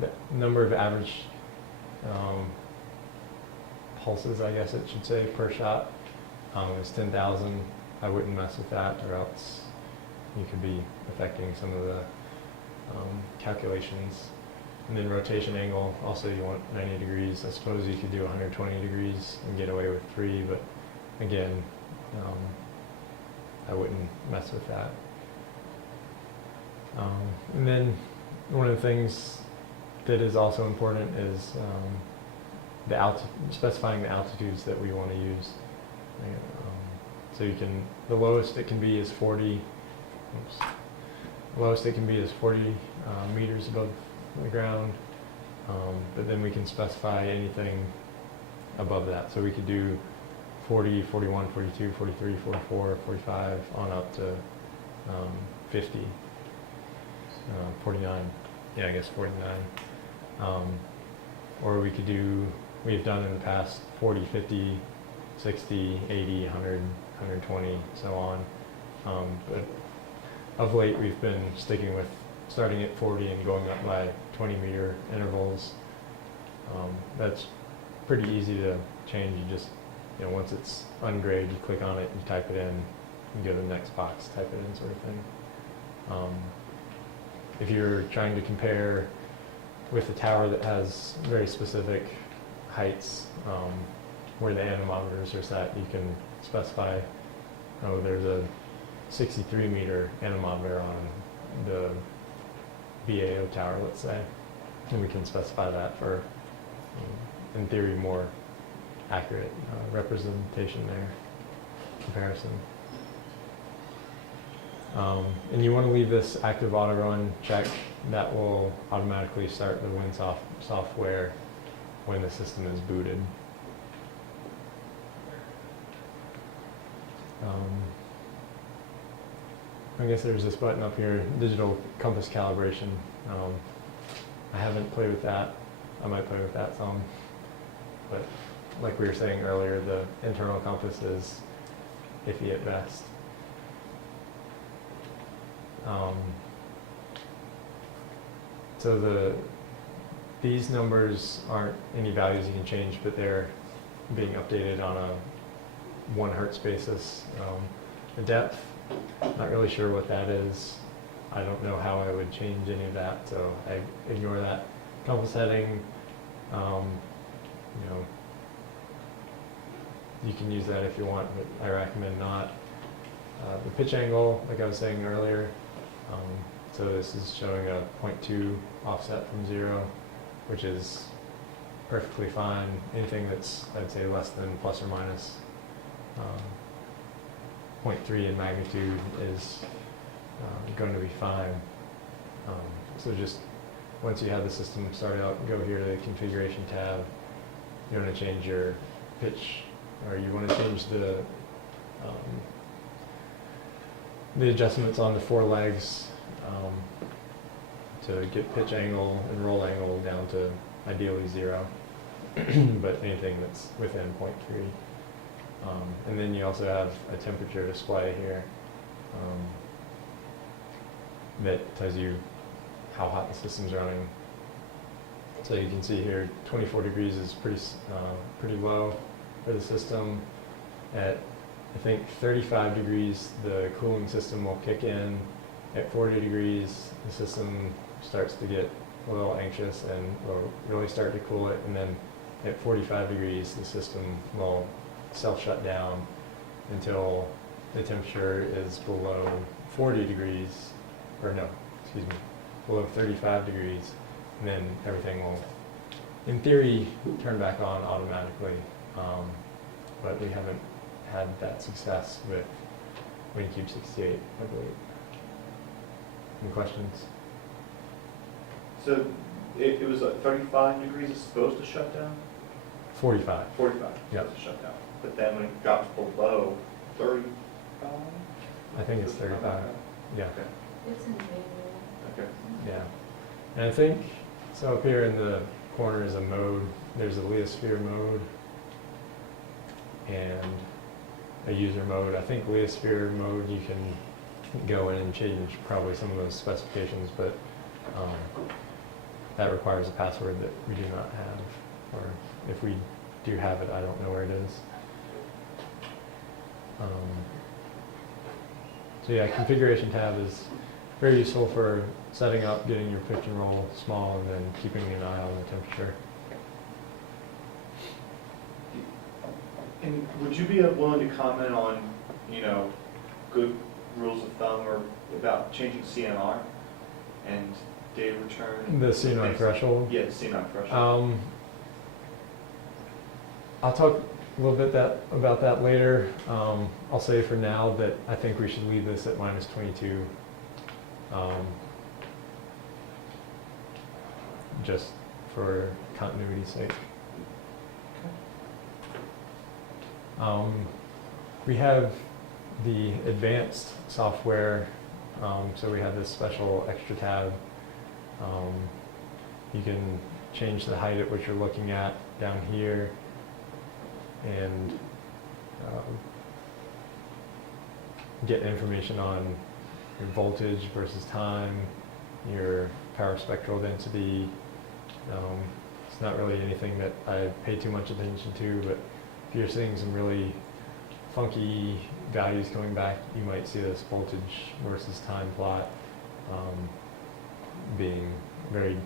the number of average pulses, I guess it should say, per shot is 10,000. I wouldn't mess with that, or else you could be affecting some of the calculations. And then rotation angle, also you want 90 degrees. I suppose you could do 120 degrees and get away with 3, but again, I wouldn't mess with that. And then one of the things that is also important is specifying the altitudes that we want to use. So you can, the lowest it can be is 40. Lowest it can be is 40 meters above the ground, but then we can specify anything above that. So we could do 40, 41, 42, 43, 44, 45, on up to 50, 49. Yeah, I guess 49. Or we could do, we've done in the past 40, 50, 60, 80, 100, 120, so on. But of late we've been sticking with starting at 40 and going up by 20-meter intervals. That's pretty easy to change. You just, once it's ungraded, you click on it, you type it in, you go to the next box, type it in, sort of thing. If you're trying to compare with a tower that has very specific heights where the anemometers are set, you can specify, there's a 63-meter anemometer on the BAO tower, let's say, and we can specify that for, in theory, more accurate representation there, comparison. And you want to leave this active auto run check. That will automatically start the WinSoft software when the system is booted. I guess there's this button up here, digital compass calibration. I haven't played with that. I might play with that some. But like we were saying earlier, the internal compass is iffy at best. So these numbers aren't any values you can change, but they're being updated on a 1 hertz basis. The depth, not really sure what that is. I don't know how I would change any of that, so I ignore that. Compass heading, you can use that if you want, but I recommend not. The pitch angle, like I was saying earlier, so this is showing a 0.2 offset from 0, which is perfectly fine. Anything that's, I'd say, less than plus or minus 0.3 in magnitude is going to be fine. So just once you have the system started out, go here to the configuration tab. You want to change your pitch, or you want to change the adjustments on the 4 legs to get pitch angle and roll angle down to ideally 0, but anything that's within 0.3. And then you also have a temperature display here that tells you how hot the system's running. So you can see here, 24 degrees is pretty low for the system. At, I think, 35 degrees, the cooling system will kick in. At 40 degrees, the system starts to get a little anxious and will really start to cool it. And then at 45 degrees, the system will self-shut down until the temperature is below 40 degrees, or no, excuse me, below 35 degrees, and then everything will, in theory, turn back on automatically. But we haven't had that success with WinCube 68, I believe. Any questions? So it was at 35 degrees it's supposed to shut down? 45. 45 Yep. supposed to shut down. But then when it got below 35? I think it's 35. Yeah, Okay, It's in the manual. okay. yeah. And I think, so up here in the corner is a mode. There's a Leosphere mode and a user mode. I think Leosphere mode you can go in and change probably some of those specifications, but that requires a password that we do not have, or if we do have it, I don't know where it is. So yeah, configuration tab is very useful for setting up, getting your pitch and roll small, and then keeping an eye on the temperature. And would you be willing to comment on, good rules of thumb or about changing CNR and data return? The CNR threshold. Yeah, the CNR threshold. I'll talk a little bit about that later. I'll say for now that I think we should leave this at -22. Just for continuity's sake. We have the advanced software, so we have this special extra tab. You can change the height at which you're looking at down here, and get information on your voltage versus time, your power spectral density. It's not really anything that I pay too much attention to, but if you're seeing some really funky values coming back, you might see this voltage versus time plot being very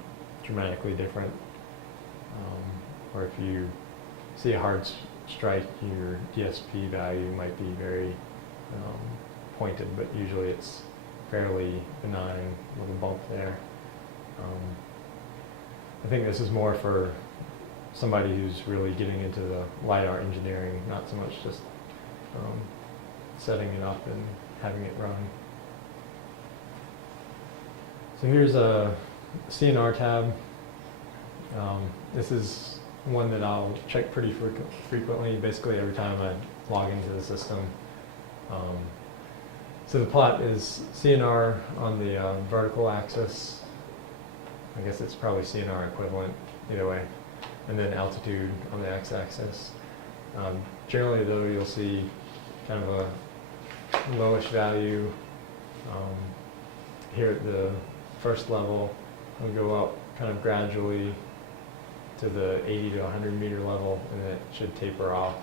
dramatically different. Or if you see a hard strike, your DSP value might be very pointed, but usually it's fairly benign with a bump there. I think this is more for somebody who's really getting into the LiDAR engineering, not so much just setting it up and having it run. So here's a CNR tab. This is one that I'll check pretty frequently, basically every time I log into the system. So the plot is CNR on the vertical axis. I guess it's probably CNR equivalent either way. And then altitude on the x-axis. Generally though, you'll see kind of a lowish value here at the first level. It'll go up kind of gradually to the 80 to 100 meter level, and then it should taper off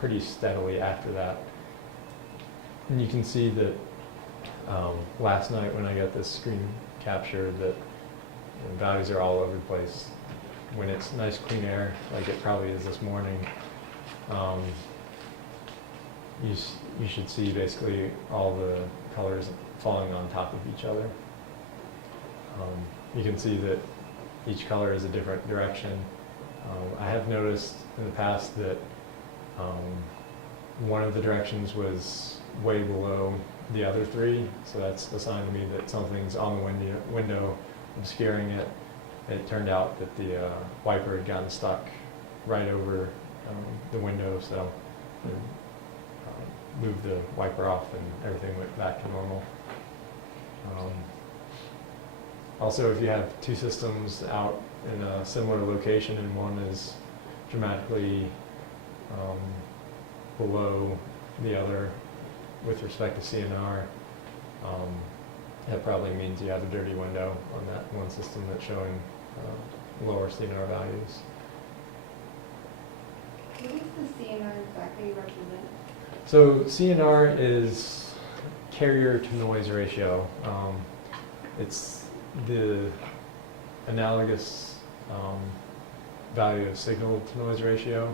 pretty steadily after that. And you can see that last night when I got this screen capture that the values are all over the place. When it's nice clean air, like it probably is this morning, you should see basically all the colors falling on top of each other. You can see that each color is a different direction. I have noticed in the past that one of the directions was way below the other three, so that's the sign to me that something's on the window obscuring it. It turned out that the wiper had gotten stuck right over the window, so I moved the wiper off and everything went back to normal. Also, if you have two systems out in a similar location and one is dramatically below the other with respect to CNR, that probably means you have a dirty window on that one system that's showing lower CNR values. What does the CNR exactly represent? So CNR is carrier to noise ratio. It's the analogous value of signal to noise ratio.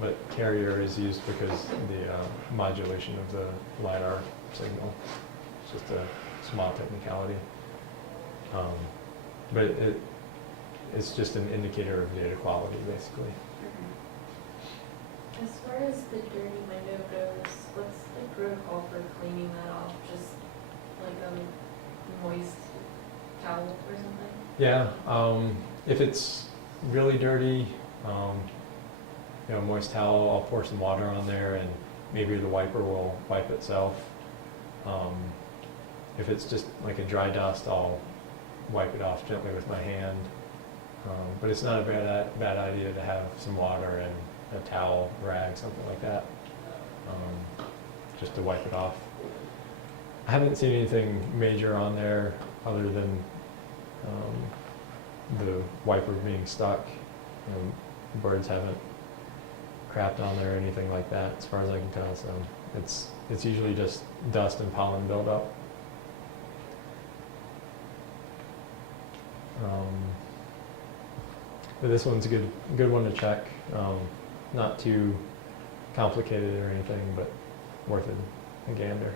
but carrier is used because the modulation of the LiDAR signal. It's just a small technicality. But it's just an indicator of data quality, basically. As far as the dirty window goes, what's the protocol for cleaning that off? Just like a moist towel or something? Yeah, if it's really dirty, moist towel, I'll pour some water on there and maybe the wiper will wipe itself. If it's just like a dry dust, I'll wipe it off gently with my hand. But it's not a bad idea to have some water and a towel, rag, something like that, just to wipe it off. I haven't seen anything major on there other than the wiper being stuck. Birds haven't crapped on there or anything like that, as far as I can tell. So it's usually just dust and pollen buildup. But this one's a good one to check. Not too complicated or anything, but worth a gander.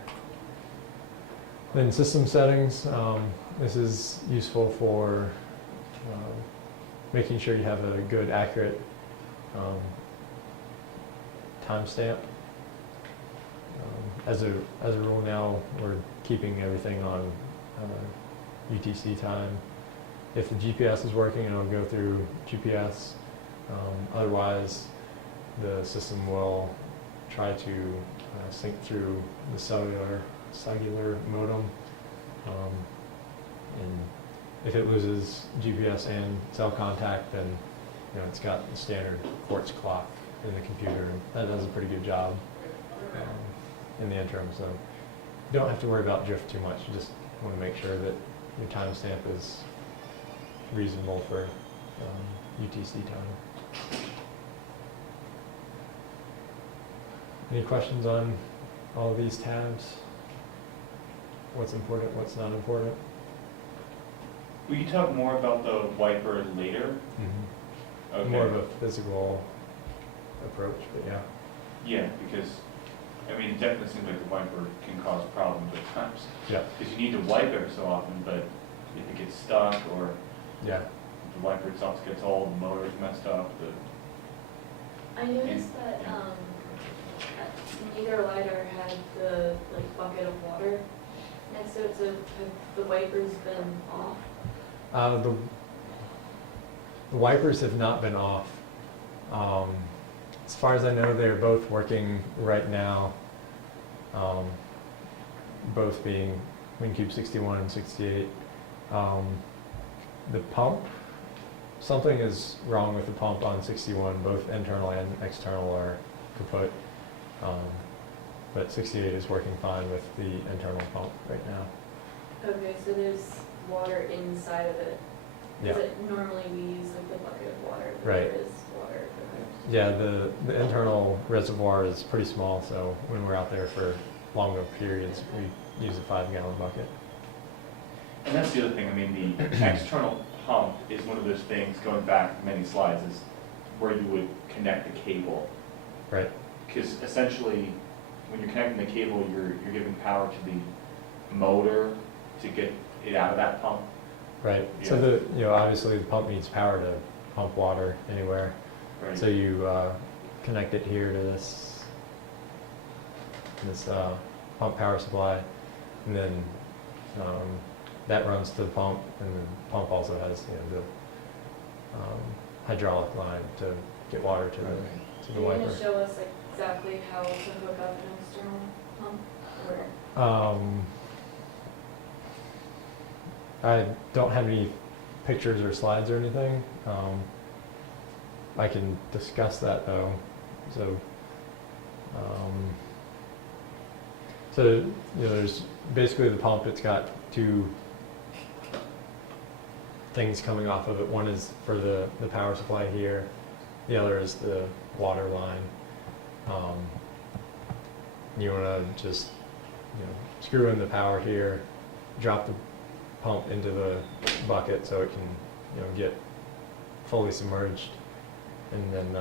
Then system settings. This is useful for making sure you have a good, accurate timestamp. As a rule now, we're keeping everything on UTC time. If the GPS is working, it'll go through GPS. Otherwise, the system will try to sync through the cellular modem. And if it loses GPS and cell contact, then it's got the standard quartz clock in the computer, and that does a pretty good job in the interim. So you don't have to worry about drift too much. You just want to make sure that your timestamp is reasonable for UTC time. Any questions on all of these tabs? What's important, what's not important? Will you talk more about the wiper later? Mm-hmm. Okay. More of a physical approach, but yeah. Yeah, because, it definitely seems like the wiper can cause problems at times. Yeah. Because you need to wipe every so often, but if it gets stuck or Yeah. the wiper itself gets old, the motor's messed up, I noticed that neither LiDAR had the bucket of water next to it, so have the wipers been off? The wipers have not been off. As far as I know, they're both working right now, both being WinCube 61 and 68. The pump, something is wrong with the pump on 61, both internal and external are kaput. But 68 is working fine with the internal pump right now. Okay, so there's water inside of it. Yeah. Because normally we use the bucket of water, but Right. there is water. Yeah, the internal reservoir is pretty small, so when we're out there for longer periods, we use a 5-gallon bucket. and that's the other thing, the external pump is one of those things, going back many slides, is where you would connect the cable. Right. Because essentially, when you're connecting the cable, you're giving power to the motor to get it out of that pump. Right. Yeah. So obviously the pump needs power to pump water anywhere. Right. So you connect it here to this pump power supply, and then that runs to the pump, and the pump also has the hydraulic line to get water to the You're wiper. going to show us exactly how to hook up an external pump? Or I don't have any pictures or slides or anything. I can discuss that though. So, there's basically the pump. It's got two things coming off of it. One is for the power supply here. The other is the water line. You want to just screw in the power here, drop the pump into the bucket so it can get fully submerged, and then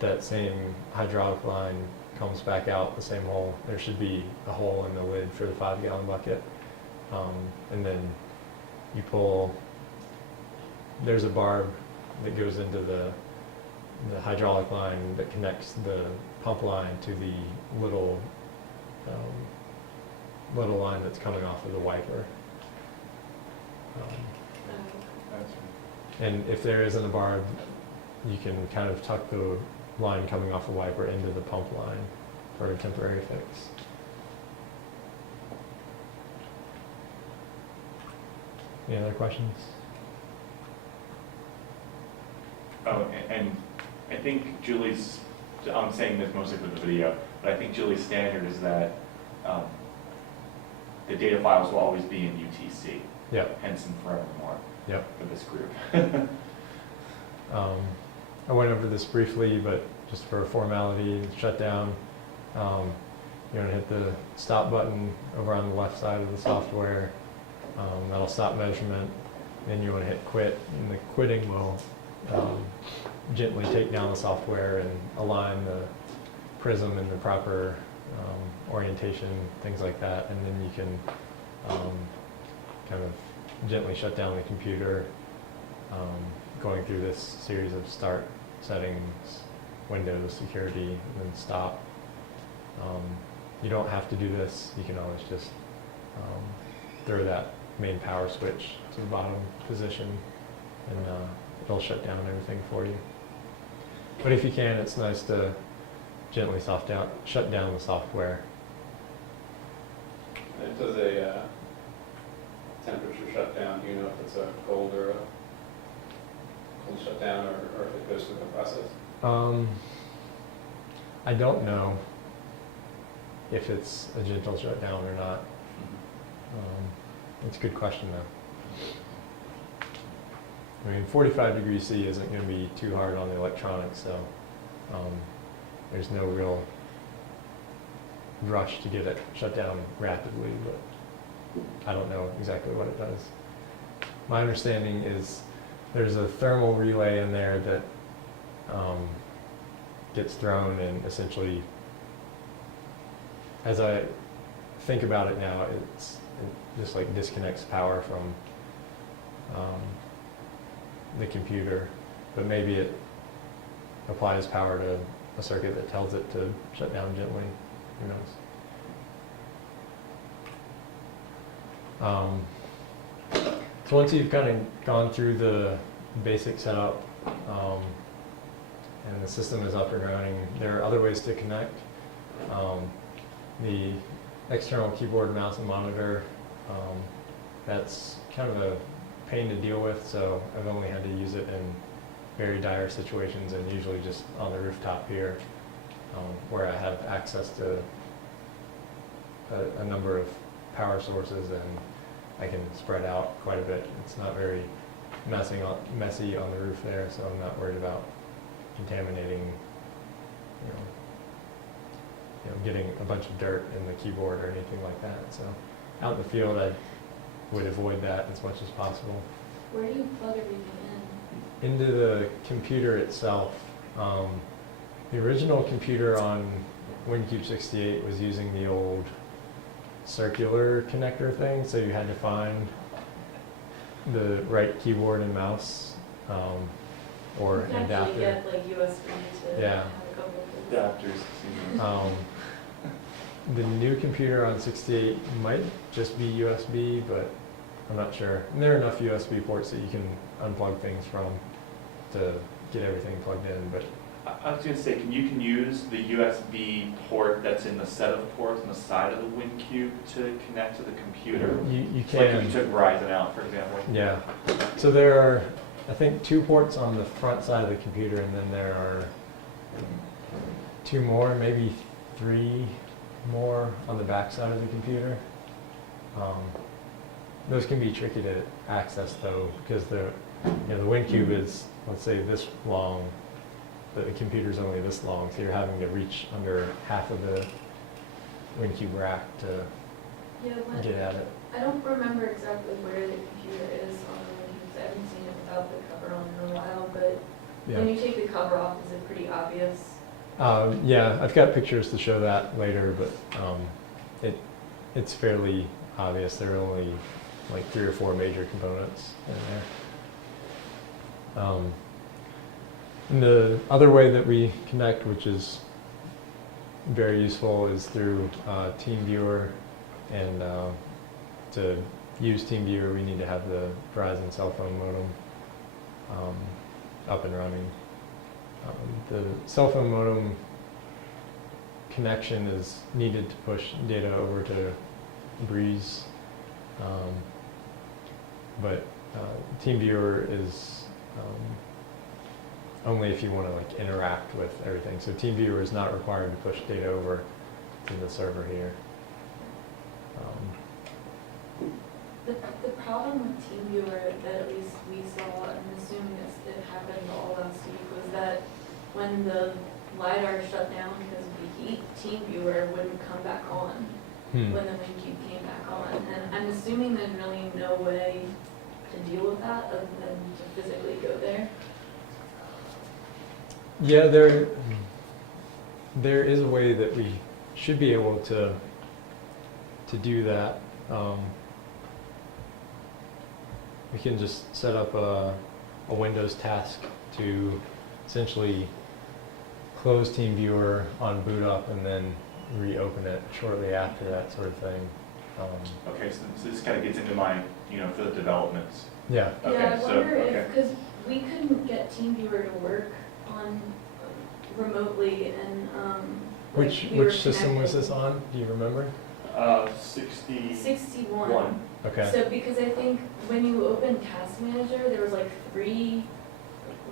that same hydraulic line comes back out the same hole. There should be a hole in the lid for the 5-gallon bucket. And then you pull, there's a barb that goes into the hydraulic line that connects the pump line to the little line that's coming off of the wiper. And if there isn't a barb, you can kind of tuck the line coming off the wiper into the pump line for a temporary fix. Any other questions? Oh, and I think Julie's, I'm saying this mostly for the video, but I think Julie's standard is that the data files will always be in UTC. Yep. Hence and forevermore. Yep. For this group. I went over this briefly, but just for a formality, shutdown, you're going to hit the stop button over on the left side of the software. That'll stop measurement. Then you want to hit quit, and the quitting will gently take down the software and align the prism in the proper orientation, things like that. And then you can kind of gently shut down the computer, going through this series of start, settings, Windows, security, and then stop. You don't have to do this. You can always just throw that main power switch to the bottom position, and it'll shut down everything for you. But if you can, it's nice to gently shut down the software. It does a temperature shutdown. Do you know if it's a cold or a cold shutdown, or if it goes through the process? I don't know if it's a gentle shutdown or not. It's a good question though. I mean, 45 degrees C isn't going to be too hard on the electronics, so there's no real rush to get it shut down rapidly, but I don't know exactly what it does. My understanding is there's a thermal relay in there that gets thrown, and essentially, as I think about it now, it just like disconnects power from the computer, but maybe it applies power to a circuit that tells it to shut down gently. Who knows? So once you've kind of gone through the basic setup and the system is up and running, there are other ways to connect. The external keyboard, mouse, and monitor, that's kind of a pain to deal with, so I've only had to use it in very dire situations, and usually just on the rooftop here, where I have access to a number of power sources, and I can spread out quite a bit. It's not very messy on the roof there, so I'm not worried about contaminating, getting a bunch of dirt in the keyboard or anything like that. So out in the field, I would avoid that as much as possible. Where do you plug everything in? Into the computer itself. The original computer on WinCube 68 was using the old circular connector thing, so you had to find the right keyboard and mouse or You can adapter. actually get like USB to Yeah. have a couple of things. Adapters. The new computer on 68 might just be USB, but I'm not sure. And there are enough USB ports that you can unplug things from to get everything plugged in. But I was going to say, you can use the USB port that's in the set of ports on the side of the WinCube to connect to the computer. you Like if can. you took Verizon out, for example. Yeah. So there are, I think, 2 ports on the front side of the computer, and then there are 2 more, maybe 3 more on the back side of the computer. Those can be tricky to access though, because the WinCube is, let's say, this long, but the computer's only this long, so you're having to reach under half of the WinCube rack to Yeah, what, get at it. I don't remember exactly where the computer is on the WinCube. I haven't seen it without the cover on in a while, but when Yeah. you take the cover off, is it pretty obvious Yeah, I've got pictures to show that later, but it's fairly obvious. There are only like 3 or 4 major components in there. And the other way that we connect, which is very useful, is through TeamViewer. And to use TeamViewer, we need to have the Verizon cell phone modem up and running. The cell phone modem connection is needed to push data over to Breeze, but TeamViewer is only if you want to like interact with everything. So TeamViewer is not required to push data over to the server here. The problem with TeamViewer that at least we saw, and I'm assuming it happened all last week, was that when the LiDAR shut down because of the heat, TeamViewer wouldn't come back on when the WinCube came back on. And I'm assuming there's really no way to deal with that other than to physically go there. Yeah, there is a way that we should be able to do that. We can just set up a Windows task to essentially close TeamViewer on boot up and then reopen it shortly after, that sort of thing. Okay, so this kind of gets into my, for the developments. Yeah. Okay, Yeah, I so, wonder okay. if, because we couldn't get TeamViewer to work on remotely and Which we were system was connected. this on? Do you remember? 61. Okay. So because I think when you open Task Manager, there was like 3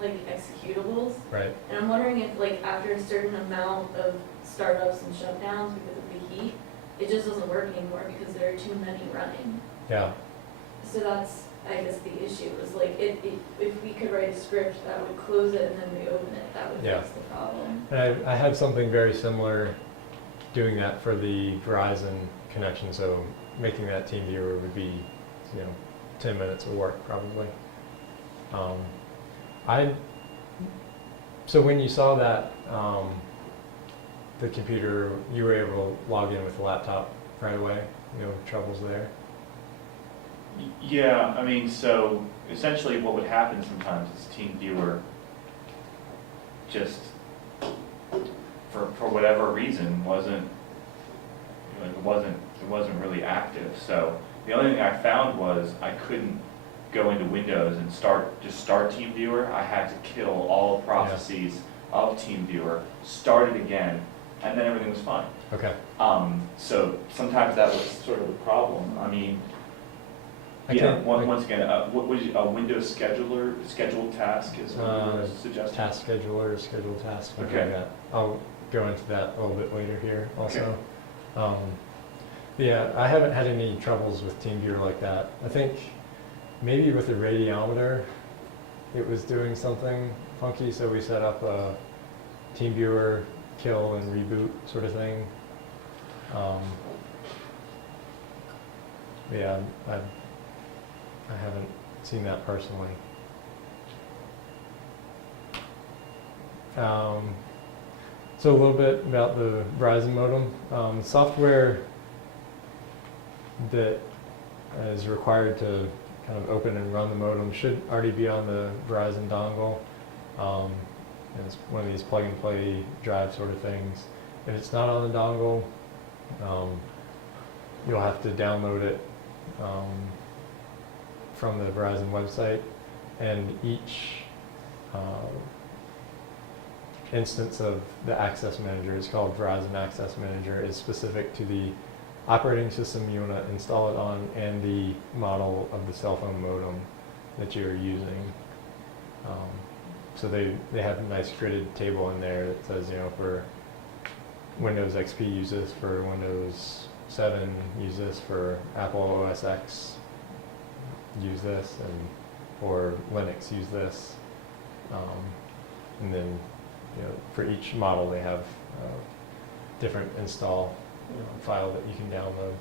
executables, Right. and I'm wondering if after a certain amount of startups and shutdowns because of the heat, it just doesn't work anymore because there are too many running. Yeah. So that's, I guess, the issue is if we could write a script that would close it and then reopen it, that would Yeah. fix the problem. And I had something very similar doing that for the Verizon connection, so making that TeamViewer would be, 10 minutes of work probably. So when you saw that, the computer, you were able to log in with the laptop right away? No troubles there? Yeah, I mean, so essentially what would happen sometimes is TeamViewer just, for whatever reason, wasn't really active. So the only thing I found was I couldn't go into Windows and start TeamViewer. I had to kill all processes of TeamViewer, start it again, and then everything was fine. Okay. So sometimes that was sort of the problem. I mean, once again, what was a Windows scheduled task is what you were suggesting? Task scheduler, scheduled task, something Okay. like that. I'll go into that a little bit later here also. Yeah, I haven't had any troubles with TeamViewer like that. I think maybe with the radiometer, it was doing something funky, so we set up a TeamViewer kill and reboot sort of thing. Yeah, I haven't seen that personally. So a little bit about the Verizon modem. Software that is required to kind of open and run the modem should already be on the Verizon dongle. And it's one of these plug and play drive sort of things. If it's not on the dongle, you'll have to download it from the Verizon website, and each instance of the Access Manager is called Verizon Access Manager, is specific to the operating system you want to install it on and the model of the cell phone modem that you're using. So they have a nice gridded table in there that says, for Windows XP use this, for Windows 7 use this, for Apple OS X use this, and for Linux use this. And then for each model they have a different install file that you can download.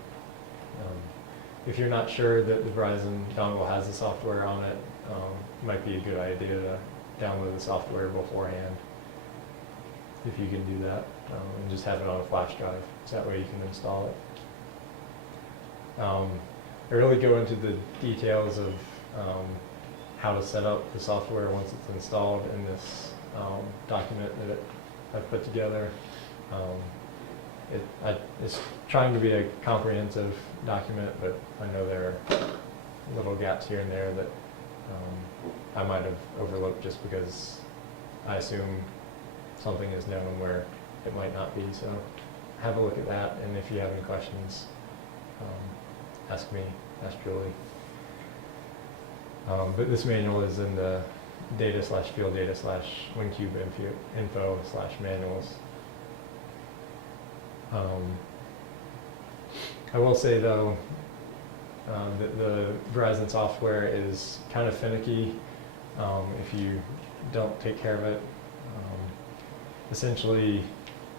If you're not sure that the Verizon dongle has the software on it, it might be a good idea to download the software beforehand. if you can do that, and just have it on a flash drive, so that way you can install it. I really go into the details of how to set up the software once it's installed in this document that I've put together. It's trying to be a comprehensive document, but I know there are little gaps here and there that I might have overlooked just because I assume something is known where it might not be. So have a look at that, and if you have any questions, ask me, ask Julie. But this manual is in the data/field data/WinCube info/manuals. I will say though, that the Verizon software is kind of finicky if you don't take care of it. Essentially,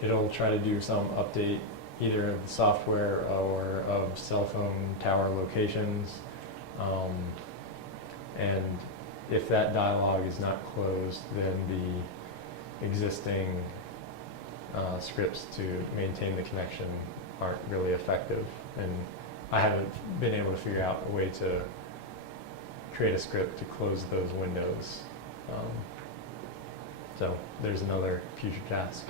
it'll try to do some update either of the software or of cell phone tower locations. And if that dialog is not closed, then the existing scripts to maintain the connection aren't really effective. And I haven't been able to figure out a way to create a script to close those windows. So there's another future task.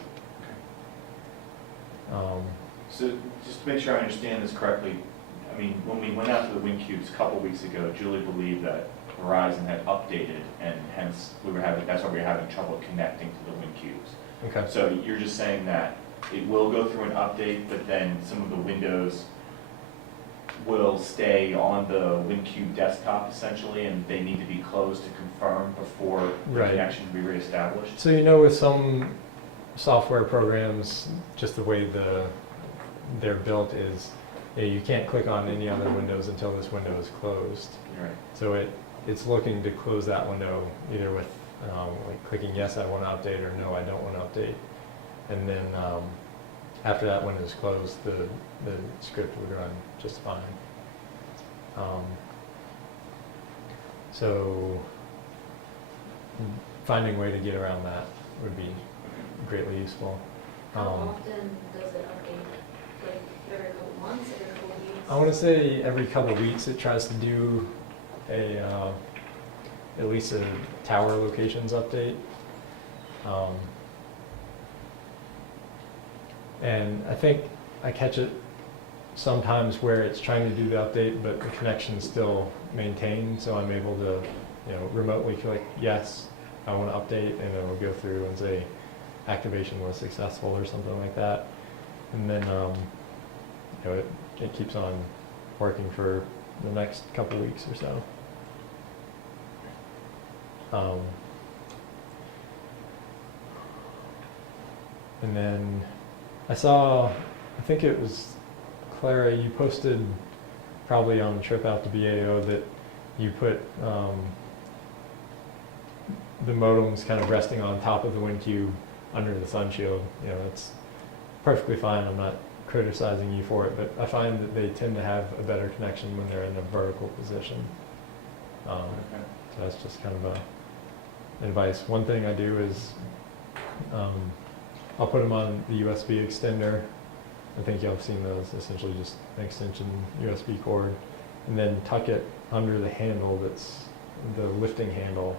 So just to make sure I understand this correctly, I mean, when we went out to the WinCubes a couple weeks ago, Julie believed that Verizon had updated, and hence that's why we were having trouble connecting to the WinCubes. Okay. So you're just saying that it will go through an update, but then some of the windows will stay on the WinCube desktop essentially, and they need to be closed to confirm before the Right. connection can be reestablished? So you know, with some software programs, just the way they're built is, you can't click on any other windows until this window is closed. You're right. So it's looking to close that window either with like clicking yes, I want to update, or no, I don't want to update. And then after that window is closed, the script would run just fine. So finding a way to get around that would be greatly useful. How often does it update? Like every couple months, every couple weeks? I want to say every couple of weeks it tries to do a at least a tower locations update. And I think I catch it sometimes where it's trying to do the update, but the connection's still maintained, so I'm able to, remotely click yes, I want to update, and it'll go through and say activation was successful or something like that. And then it keeps on working for the next couple weeks or so. And then I think it was Clara, you posted probably on the trip out to BAO that you put the modems kind of resting on top of the WinCube under the sun shield. It's perfectly fine. I'm not criticizing you for it, but I find that they tend to have a better connection when they're in a vertical position. So that's just kind of advice. One thing I do is I'll put them on the USB extender. I think y'all have seen those, essentially just an extension USB cord, and then tuck it under the handle that's the lifting handle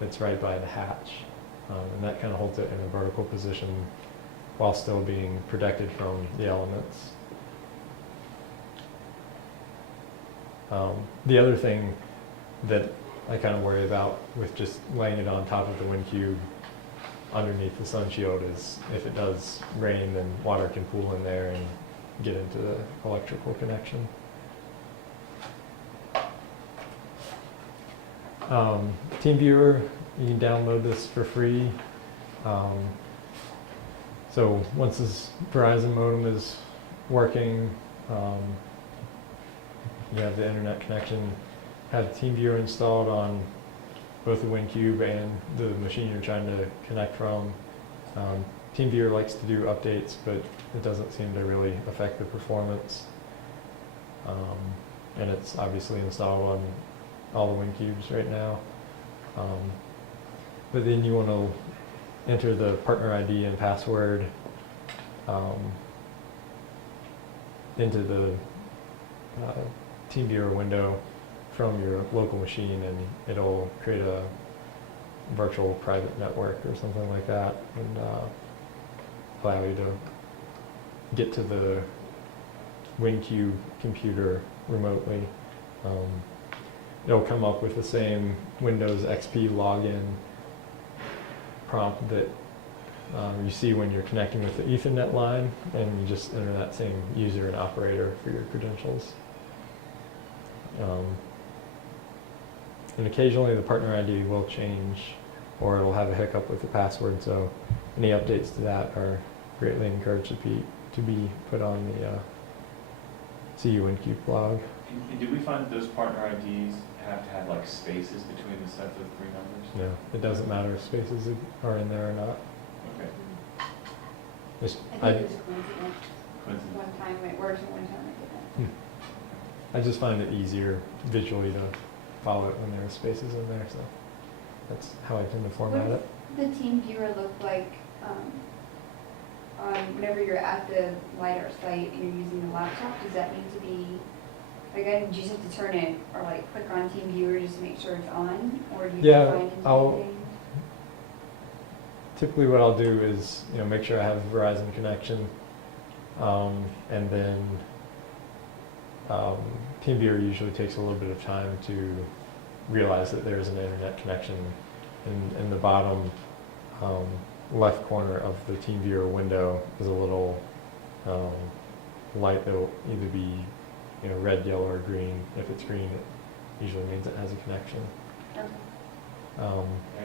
that's right by the hatch. And that kind of holds it in a vertical position while still being protected from the elements. The other thing that I kind of worry about with just laying it on top of the WinCube underneath the sun shield is if it does rain, then water can pool in there and get into the electrical connection. TeamViewer, you can download this for free. So once this Verizon modem is working, you have the internet connection, have TeamViewer installed on both the WinCube and the machine you're trying to connect from. TeamViewer likes to do updates, but it doesn't seem to really affect the performance. And it's obviously installed on all the WinCubes right now. But then you want to enter the partner ID and password into the TeamViewer window from your local machine, and it'll create a virtual private network or something like that, and allow you to get to the WinCube computer remotely. It'll come up with the same Windows XP login prompt that you see when you're connecting with the Ethernet line, and you just enter that same user and operator for your credentials. And occasionally the partner ID will change, or it'll have a hiccup with the password, so any updates to that are greatly encouraged to be put on the CU WinCube blog. And did we find that those partner IDs have to have like spaces between the sets of 3 numbers? No, it doesn't matter if spaces are in there or not. Okay. Just, I think it was a coincidence. Coincidence. One time it worked and one time it didn't. I just find it easier visually to follow it when there are spaces in there, so that's how I tend to format it. The team viewer look like whenever you're at the LiDAR site and you're using the laptop? Does that need to be, like, do you just have to turn it or like click on team viewer just to make sure it's on, or do you Yeah, define anything? Typically what I'll do is, make sure I have a Verizon connection, and then TeamViewer usually takes a little bit of time to realize that there's an internet connection. In the bottom left corner of the TeamViewer window is a little light that will either be red, yellow, or green. If it's green, it usually means it has a connection. Okay. I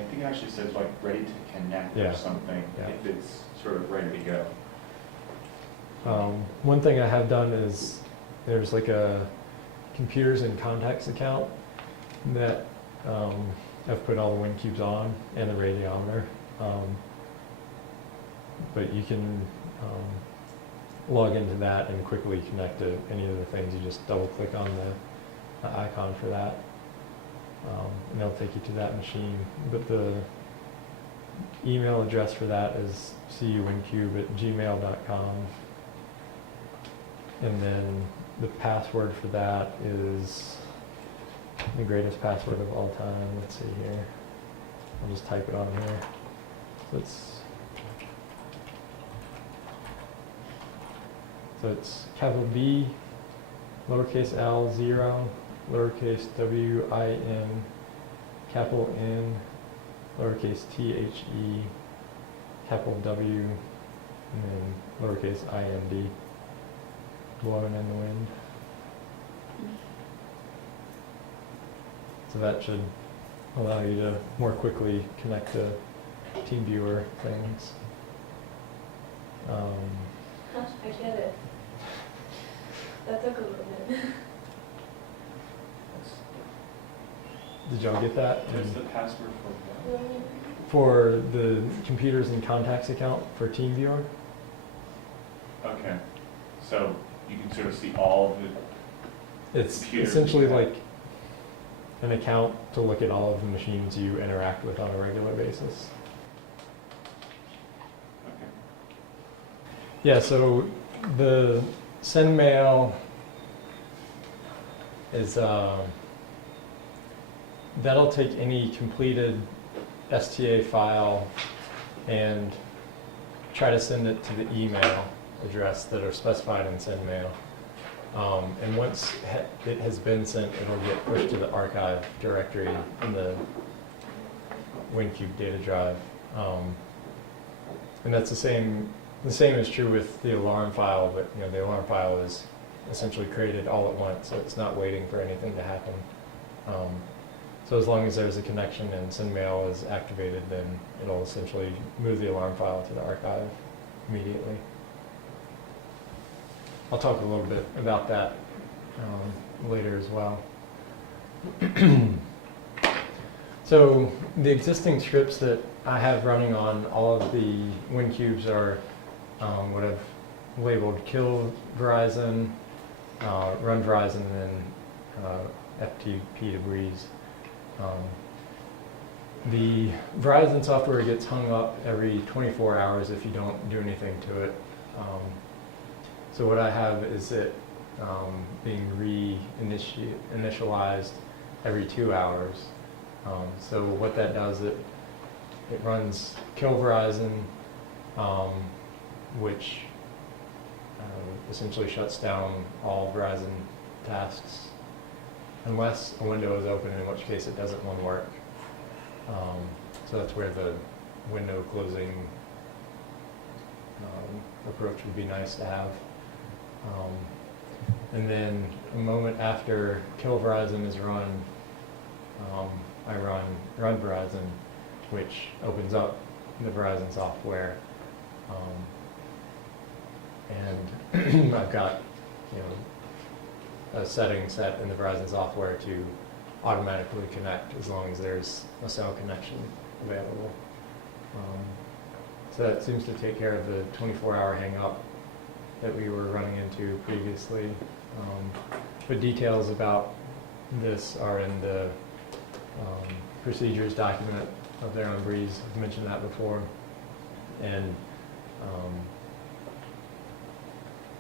think it actually says like ready to connect Yeah. or something, Yeah. if it's sort of ready to go. One thing I have done is there's like a computers and contacts account that I've put all the WinCubes on and the radiometer. But you can log into that and quickly connect to any of the things. You just double click on the icon for that, and it'll take you to that machine. But the email address for that is cuwincube@gmail.com. And then the password for that is the greatest password of all time. Let's see here. I'll just type it on here. So it's capital B, lowercase l, 0, lowercase w-i-n, capital N, lowercase t-h-e, capital W, and then lowercase i-n-d, blowing in the wind. So that should allow you to more quickly connect to TeamViewer things. I get it. That took a little bit. Did y'all get that? What's the password for that? For the computers and contacts account for TeamViewer? Okay, so you can sort of see all of the, It's Computers. essentially like an account to look at all of the machines you interact with on a regular basis. okay. Yeah, so the send mail is, that'll take any completed STA file and try to send it to the email address that are specified in send mail. And once it has been sent, it'll get pushed to the archive directory in the WinCube data drive. And that's the same is true with the alarm file, but the alarm file is essentially created all at once, so it's not waiting for anything to happen. So as long as there's a connection and SendMail is activated, then it'll essentially move the alarm file to the archive immediately. I'll talk a little bit about that later as well. So the existing scripts that I have running on all of the WinCubes are what I've labeled kill Verizon, run Verizon, and then FTP to Breeze. The Verizon software gets hung up every 24 hours if you don't do anything to it. So what I have is it being initialized every 2 hours. So what that does, it runs kill Verizon, which essentially shuts down all Verizon tasks unless a window is open, in which case it doesn't want to work. So that's where the window closing approach would be nice to have. And then a moment after kill Verizon is run, I run Verizon, which opens up the Verizon software. And I've got, a setting set in the Verizon software to automatically connect as long as there's a cell connection available. So that seems to take care of the 24-hour hang-up that we were running into previously. But details about this are in the procedures document of their own Breeze. I've mentioned that before. And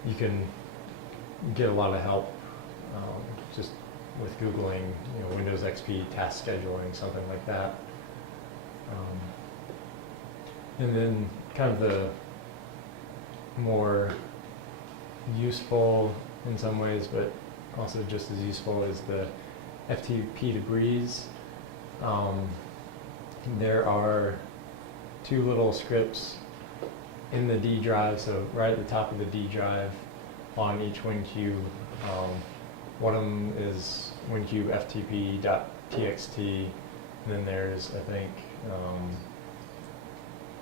you can get a lot of help just with Googling, Windows XP task scheduling, something like that. And then kind of the more useful in some ways, but also just as useful is the FTP to Breeze. There are 2 little scripts in the D drive, so right at the top of the D drive on each WinCube. One of them is WinCube FTP.txt, and then there's, I think,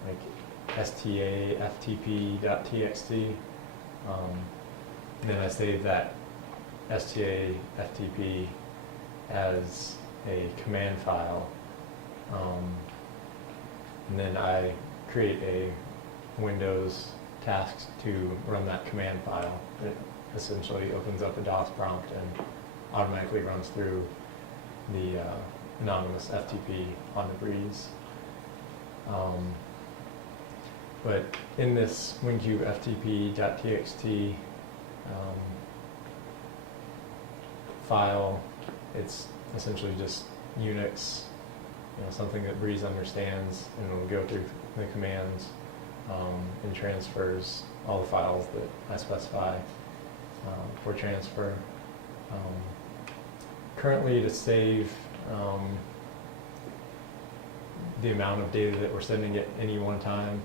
like STA FTP.txt. And then I save that STA FTP as a command file. And then I create a Windows task to run that command file. It essentially opens up a DOS prompt and automatically runs through the anonymous FTP on the Breeze. But in this WinCube FTP.txt file, it's essentially just Unix, something that Breeze understands, and will go through the commands and transfers all the files that I specify for transfer. Currently, to save the amount of data that we're sending at any one time,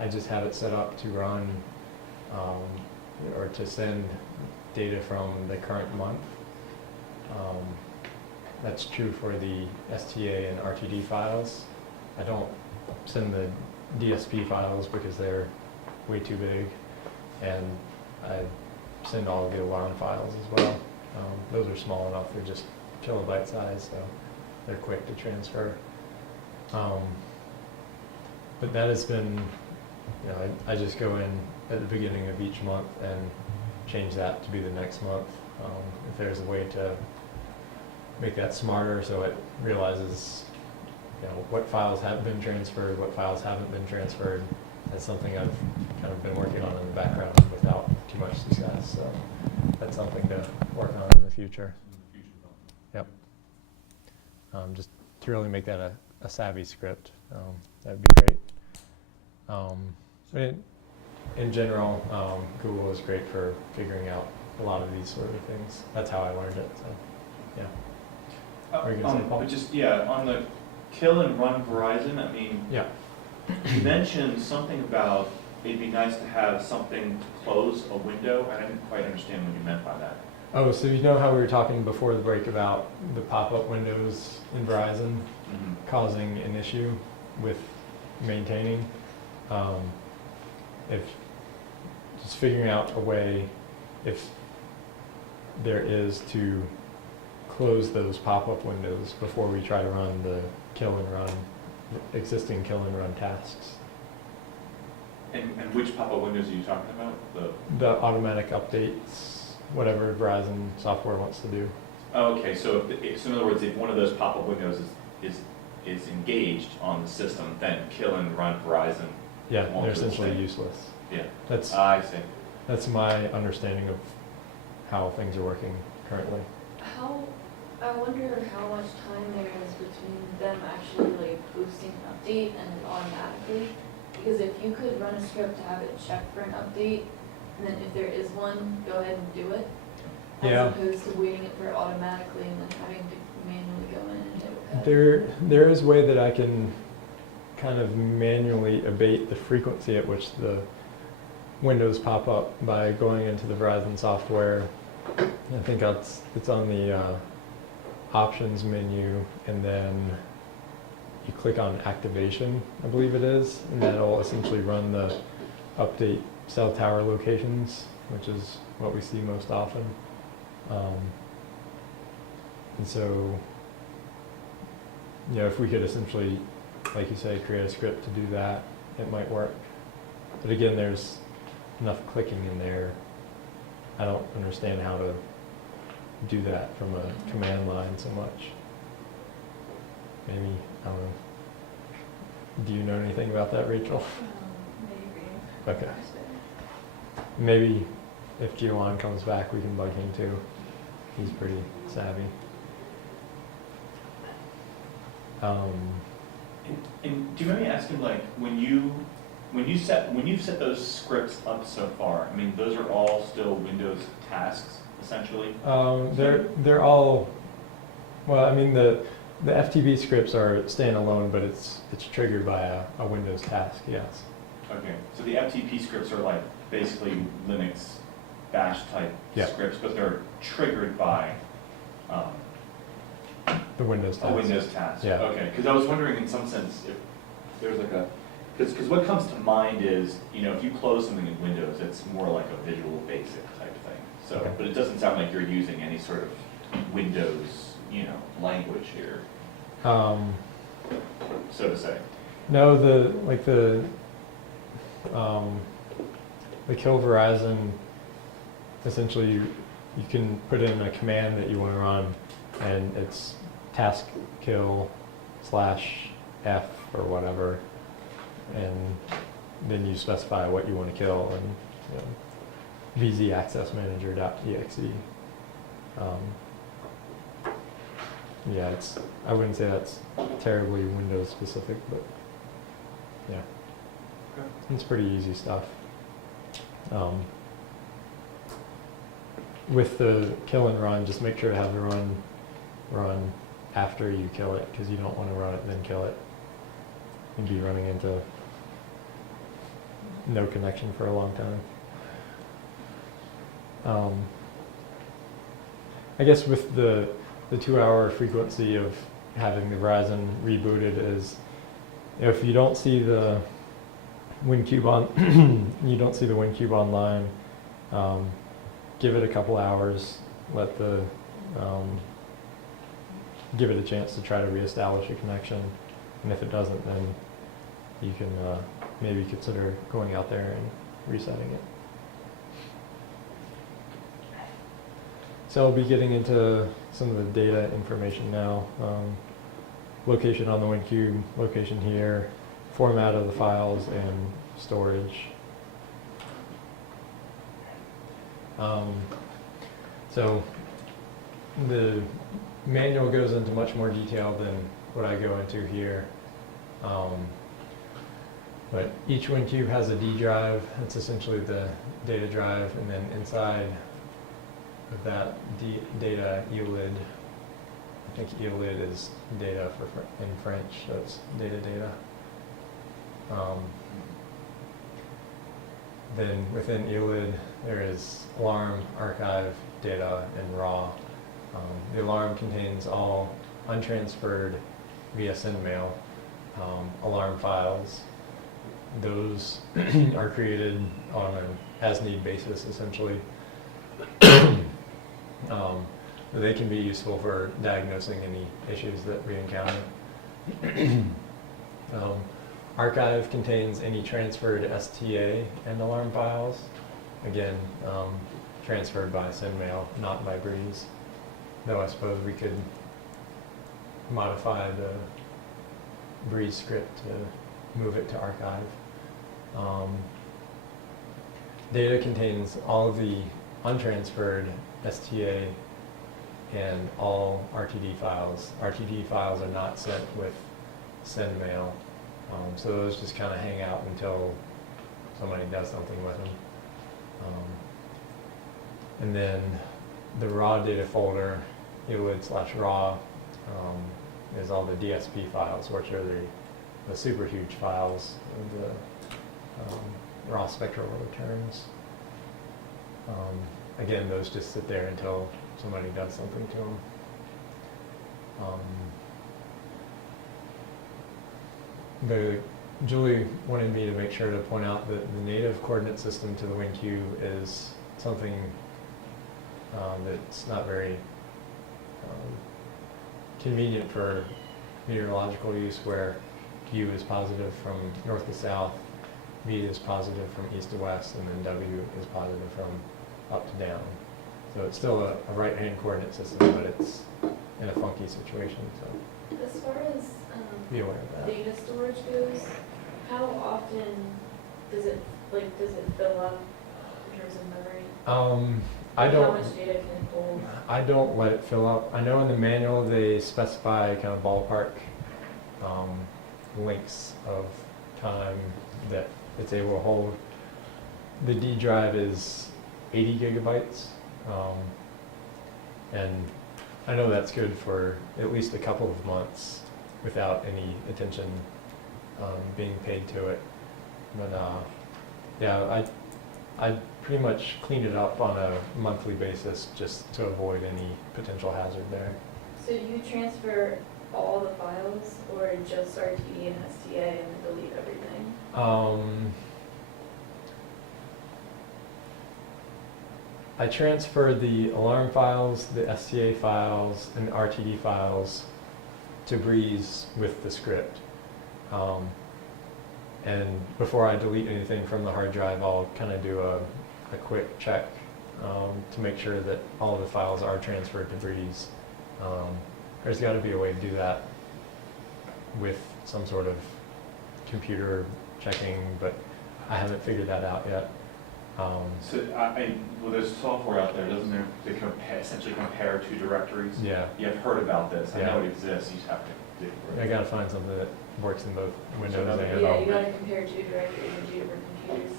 I just have it set up to run or to send data from the current month. That's true for the STA and RTD files. I don't send the DSP files because they're way too big, and I send all of the alarm files as well. Those are small enough, they're just kilobyte size, so they're quick to transfer. But that has been, I just go in at the beginning of each month and change that to be the next month. If there's a way to make that smarter so it realizes what files have been transferred, what files haven't been transferred, that's something I've kind of been working on in the background without too much success. So that's something to work on in the future. Yep. Just to really make that a savvy script, that'd be great. In general, Google is great for figuring out a lot of these sort of things. That's how I learned it. So, yeah. Are you gonna say, Paul? But just, on the kill and run Verizon, I mean, Yeah. you mentioned something about it'd be nice to have something to close a window. I didn't quite understand what you meant by that. Oh, so you know how we were talking before the break about the pop-up windows in Verizon causing an issue with maintaining? If just figuring out a way, if there is, to close those pop-up windows before we try to run the existing kill and run tasks. And which pop-up windows are you talking about? The automatic updates, whatever Verizon software wants to do. Okay, so in other words, if one of those pop-up windows is is engaged on the system, then kill and run Verizon. Yeah, Won't they're do the essentially same. useless. Yeah. That's I see. my understanding of how things are working currently. I wonder how much time there is between them actually like posting an update and it automatically. Because if you could run a script to have it check for an update, and then if there is one, go ahead and do it. Yeah. As opposed to waiting it for it automatically and then having to manually go in and hit OK. There is a way that I can kind of manually abate the frequency at which the windows pop up by going into the Verizon software. I think it's on the options menu, and then you click on activation, I believe it is, and that'll essentially run the update cell tower locations, which is what we see most often. And so, if we could essentially, like you say, create a script to do that, it might work. But again, there's enough clicking in there. I don't understand how to do that from a command line so much. Maybe, I don't know. Do you know anything about that, Rachel? Maybe. Okay. Maybe if Giovanni comes back, we can bug him too. He's pretty savvy. And do you mind me asking, like, when you've set those scripts up so far, I mean, those are all still Windows tasks, essentially? They're all, well, I mean, the FTP scripts are standalone, but it's triggered by a Windows task, yes. Okay, so the FTP scripts are like basically Linux bash type Yeah. scripts, but they're triggered by The Windows task. a Windows task. Yeah. Okay, because I was wondering in some sense if there's like a, because what comes to mind is, if you close something in Windows, it's more like a Visual Basic type thing. So, Okay. but it doesn't sound like you're using any sort of Windows, language here, so to say. No, the kill Verizon, essentially you can put in a command that you want to run, and it's task kill /F or whatever, and then you specify what you want to kill, and VZ access manager.exe. Yeah, I wouldn't say that's terribly Windows specific, but yeah, it's pretty easy stuff. With the kill and run, just make sure to have the run after you kill it, because you don't want to run it and then kill it and be running into no connection for a long time. I guess with the 2-hour frequency of having the Verizon rebooted is, if you don't see the WinCube on, you don't see the WinCube online, give it a couple hours, give it a chance to try to reestablish a connection, and if it doesn't, then you can maybe consider going out there and resetting it. So I'll be getting into some of the data information now. Location on the WinCube, location here, format of the files, and storage. So the manual goes into much more detail than what I go into here. But each WinCube has a D drive. It's essentially the data drive, and then inside of that data ELID. I think ELID is data in French, so it's data. Then within ELID, there is alarm, archive, data, and raw. The alarm contains all untransferred via SendMail alarm files. Those are created on an as-need basis, essentially. They can be useful for diagnosing any issues that we encounter. Archive contains any transferred STA and alarm files. Again, transferred by SendMail, not by Breeze. Though I suppose we could modify Breeze script to move it to archive. Data contains all of the untransferred STA and all RTD files. RTD files are not sent with send mail, so those just kind of hang out until somebody does something with them. And then the raw data folder, elid/raw, is all the DSP files, which are the super huge files of the raw spectral returns. Again, those just sit there until somebody does something to them. Julie wanted me to make sure to point out that the native coordinate system to the WinQ is something that's not very convenient for meteorological use, where U is positive from north to south, V is positive from east to west, and then W is positive from up to down. So it's still a right-hand coordinate system, but it's in a funky situation, so As far as be aware of that. data storage goes, how often does it fill up in terms of memory? I How don't, much data can it hold? I don't let it fill up. I know in the manual they specify kind of ballpark lengths of time that it's able to hold. The D drive is 80 gigabytes, and I know that's good for at least a couple of months without any attention being paid to it. But yeah, I pretty much clean it up on a monthly basis just to avoid any potential hazard there. So do you transfer all the files, or just RTD and STA and then delete everything? I transfer the alarm files, the STA files, and the RTD files to Breeze with the script. And before I delete anything from the hard drive, I'll kind of do a quick check to make sure that all the files are transferred to Breeze. There's got to be a way to do that with some sort of computer checking, but I haven't figured that out yet. So well, there's software out there, doesn't there, to essentially compare two directories? Yeah, You've heard about this, I Yeah. know it exists, you just have to dig for I it. got to find something that works in both Windows another- and Yeah, you gotta compare two directories and two different computers.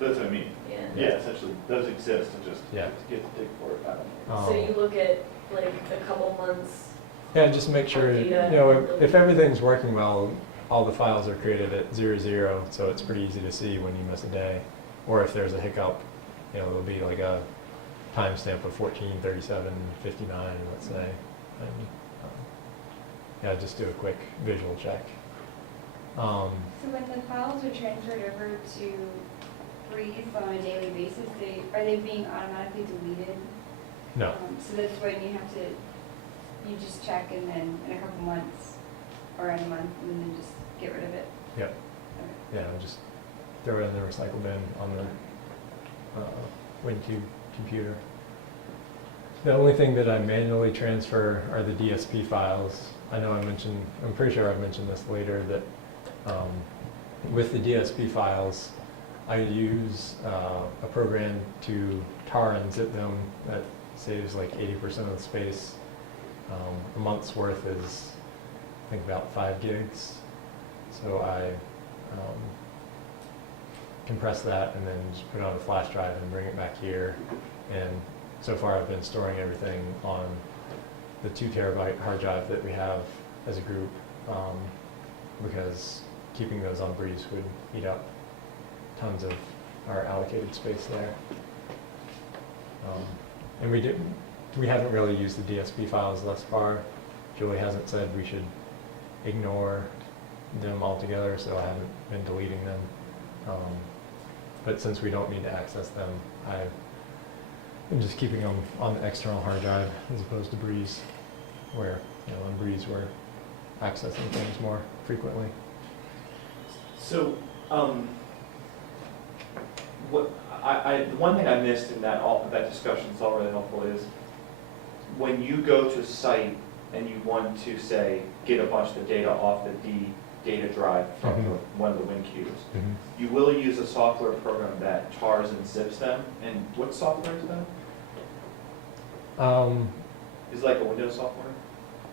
That's what I mean. Yeah. Yeah, essentially, those exist, and just Yeah. you have to dig for it, I don't know. So you look at like a couple months. Yeah, just make sure, you know, if everything's working well, all the files are created at 0, so it's pretty easy to see when you miss a day. Or if there's a hiccup, you know, there'll be like a timestamp of 14:37:59, let's say. And, yeah, just do a quick visual check. So when the files are transferred over to Breeze on a daily basis, are they being automatically deleted? No, So that's when you have to, you just check and then in a couple months or in a month and then just get rid of it? Yep. Okay. yeah, just throw it in the recycle bin on the WinQ computer. The only thing that I manually transfer are the DSP files. I know I'm pretty sure I've mentioned this later, that with the DSP files, I use a program to tar and zip them that saves like 80% of the space. A month's worth is, I think, about 5 gigs. So I compress that and then just put it on a flash drive and bring it back here. And so far I've been storing everything on the 2 terabyte hard drive that we have as a group, because keeping those on Breeze would eat up tons of our allocated space there. And we haven't really used the DSP files thus far. Julie hasn't said we should ignore them altogether, so I haven't been deleting them. But since we don't need to access them, I'm just keeping them on the external hard drive as opposed to Breeze, where, you know, on Breeze we're accessing things more frequently. So, the one thing I missed in that discussion, it's all really helpful, is when you go to site and you want to say, get a bunch of the data off the D data drive from one of the WinCubes. You will use a software program that tars and zips them. And what software is that? Is it like a Windows software?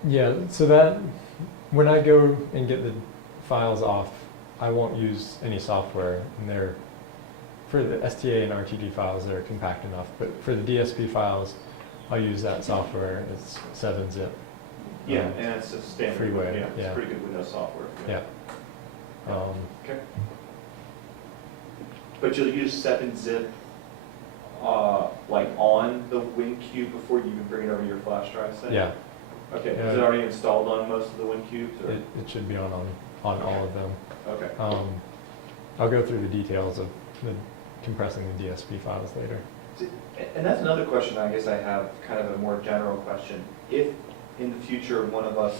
Yeah, so that, when I go and get the files off, I won't use any software. And they're, for the STA and RTD files, they're compact enough. But for the DSP files, I'll use that software. It's 7-zip. Yeah, and it's a standard. Freeway, Yeah, it's yeah. pretty good Windows software. Yeah. Okay. But you'll use 7-zip like on the WinCube before you even bring it over your flash drive set? Yeah, Okay, Yeah. is it already installed on most of the WinCubes? Or? it should be on all of them. Okay. I'll go through the details of the compressing the DSP files later. And that's another question I guess I have, kind of a more general question. If in the future one of us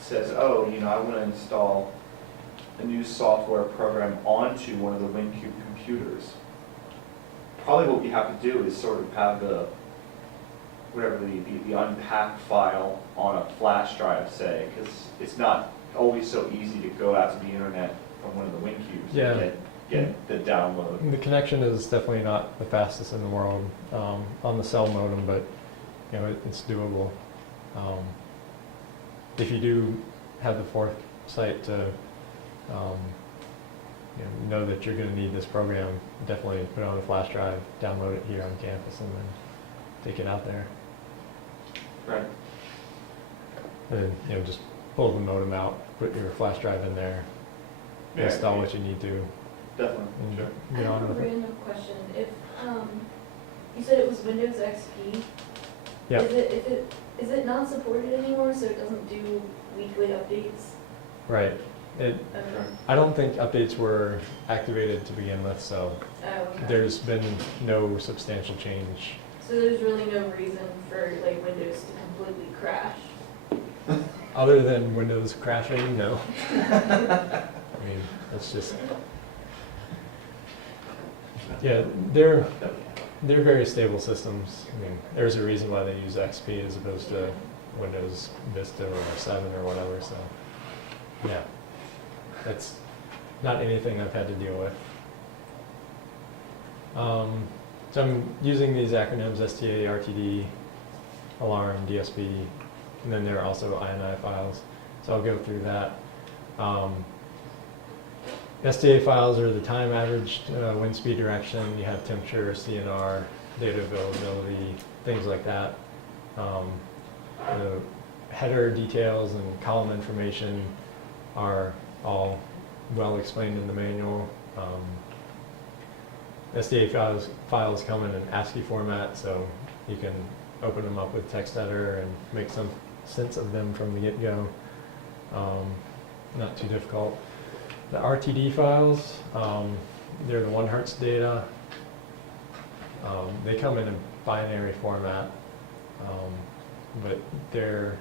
says, oh, you know, I want to install a new software program onto one of the WinCube computers, probably what we have to do is sort of have the, whatever the unpacked file on a flash drive, say, because it's not always so easy to go out to the internet from one of the WinCubes Yeah. and get the download. The connection is definitely not the fastest in the world on the cell modem, but you know it's doable. If you do have the foresight to know that you're going to need this program, definitely put it on a flash drive, download it here on campus, and then take it out there. Right. And just pull the modem out, put your flash drive in there, Yeah, install what you need to, Definitely. and Sure. I get have on a with it. random question. If, you said it was Windows XP. Yeah. Is it not supported anymore, so it doesn't do weekly updates? Right. Okay. I don't think updates were activated to begin with, so Oh, okay. there's been no substantial change. So there's really no reason for like Windows to completely crash? Other than Windows crashing, no. I mean, it's just, yeah, they're very stable systems. I mean, there's a reason why they use XP as opposed to Windows Vista or 7 or whatever, so, yeah. That's not anything I've had to deal with. So I'm using these acronyms, STA, RTD, Alarm, DSP, and then there are also INI files. So I'll go through that. STA files are the time averaged wind speed direction. You have temperature, CNR, data availability, things like that. The header details and column information are all well explained in the manual. STA files come in an ASCII format, so you can open them up with text editor and make some sense of them from the get-go. Not too difficult. The RTD files, they're the 1 Hz data. They come in a binary format, but they're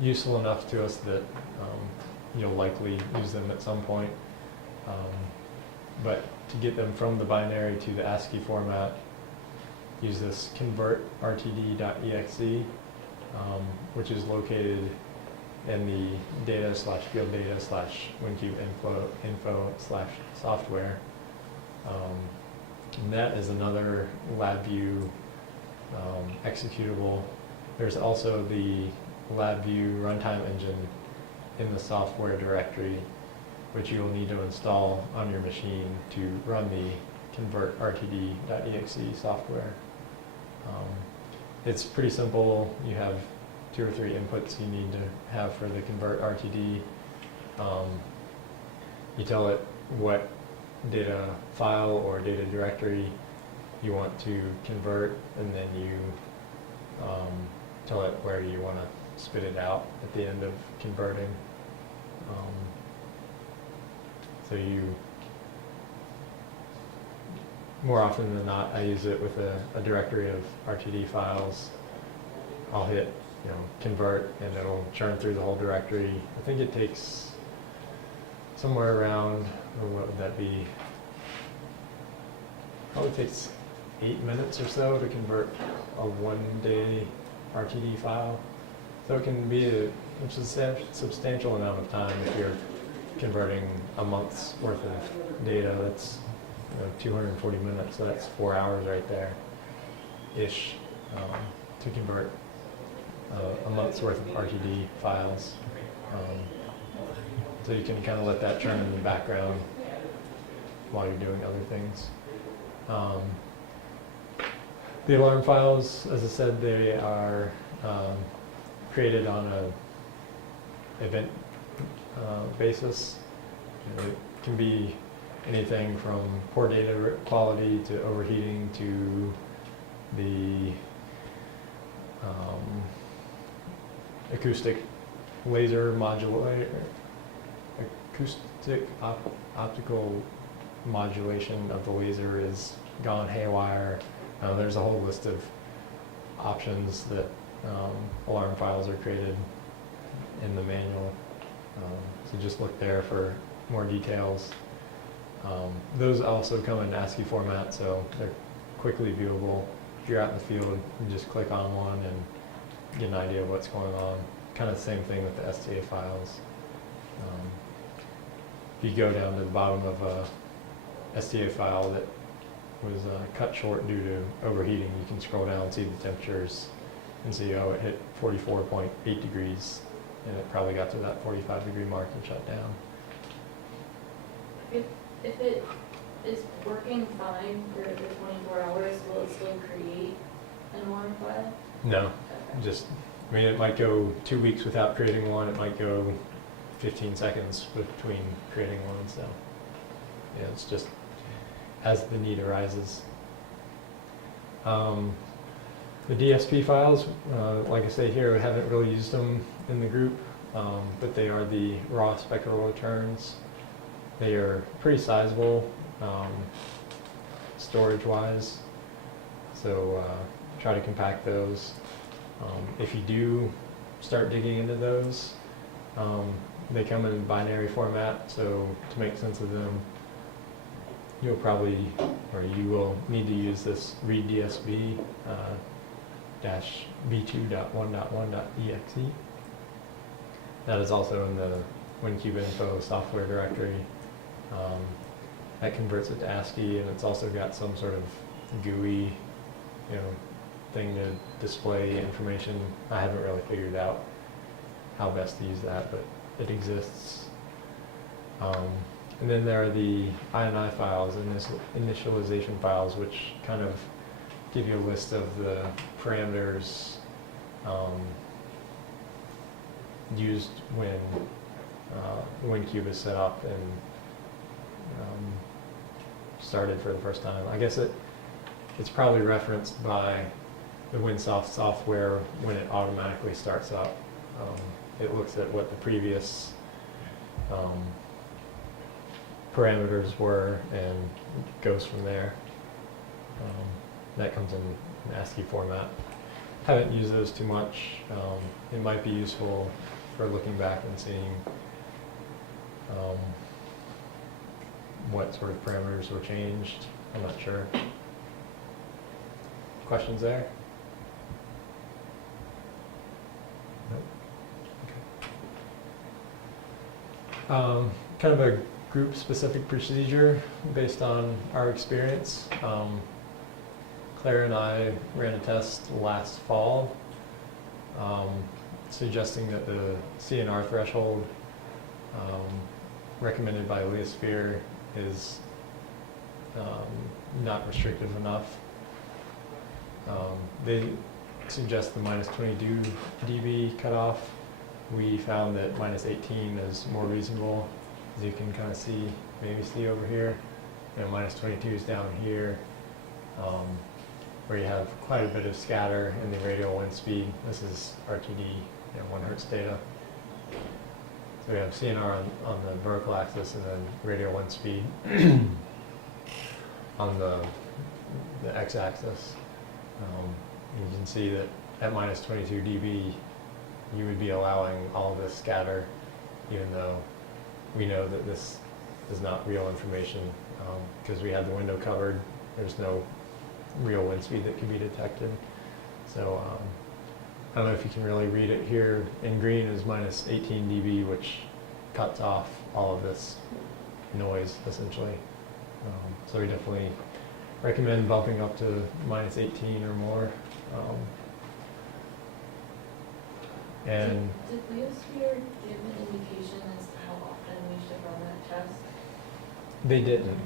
useful enough to us that you'll likely use them at some point. But to get them from the binary to the ASCII format, use this convert rtd.exe, which is located in the data/field data/WinCube info/software. And that is another LabVIEW executable. There's also the LabVIEW runtime engine in the software directory, which you will need to install on your machine to run the convert rtd.exe software. It's pretty simple. You have 2 or 3 inputs you need to have for the convert RTD. You tell it what data file or data directory you want to convert, and then you tell it where you want to spit it out at the end of converting. So you, more often than not, I use it with a directory of RTD files. I'll hit, convert, and it'll churn through the whole directory. I think it takes somewhere around, or what would that be? Probably takes 8 minutes or so to convert a 1-day RTD file. So it can be a substantial amount of time if you're converting a month's worth of data. That's 240 minutes, so that's 4 hours right there, ish, to convert a month's worth of RTD files. So you can kind of let that churn in the background while you're doing other things. The alarm files, as I said, they are created on a event basis. It can be anything from poor data quality to overheating to the acoustic laser modulator, optical modulation of the laser is gone haywire. There's a whole list of options that alarm files are created in the manual. So just look there for more details. Those also come in ASCII format, so they're quickly viewable. If you're out in the field, you just click on one and get an idea of what's going on. Kind of the same thing with the STA files. If you go down to the bottom of a STA file that was cut short due to overheating, you can scroll down and see the temperatures and see, oh, it hit 44.8 degrees, and it probably got to that 45-degree mark and shut down. If it is working fine for the 24 hours, will it still create an alarm file? No, Okay. just, I mean, it might go 2 weeks without creating one. It might go 15 seconds between creating one. So, yeah, it's just as the need arises. The DSP files, like I say here, we haven't really used them in the group, but they are the raw spectral returns. They are pretty sizable storage-wise, so try to compact those. If you do start digging into those, they come in binary format, so to make sense of them, you'll probably, or you will need to use this read DSB -v2.1.1.exe. That is also in the WinCube info software directory. That converts it to ASCII, and it's also got some sort of GUI, thing to display information. I haven't really figured out how best to use that, but it exists. And then there are the INI files, initialization files, which kind of give you a list of the parameters used when WinCube is set up and started for the first time. I guess it's probably referenced by the WinSoft software when it automatically starts up. It looks at what the previous parameters were and goes from there. That comes in ASCII format. Haven't used those too much. It might be useful for looking back and seeing what sort of parameters were changed. I'm not sure. Questions there? Nope. Okay. Kind of a group-specific procedure based on our experience. Claire and I ran a test last fall suggesting that the CNR threshold recommended by Leosphere is not restrictive enough. They suggest the -22 dB cutoff. We found that -18 is more reasonable, as you can kind of see, maybe see over here. -22 is down here, where you have quite a bit of scatter in the radial wind speed. This is RTD, 1 Hertz data. So we have CNR on the vertical axis and then radial wind speed on the x-axis. You can see that at -22 dB, you would be allowing all this scatter, even though we know that this is not real information because we had the window covered. There's no real wind speed that can be detected. So I don't know if you can really read it here. In green is minus 18 dB, which cuts off all of this noise essentially. So we definitely recommend bumping up to minus 18 or more. And Did Leosphere give an indication as to how often we should run that test? they didn't.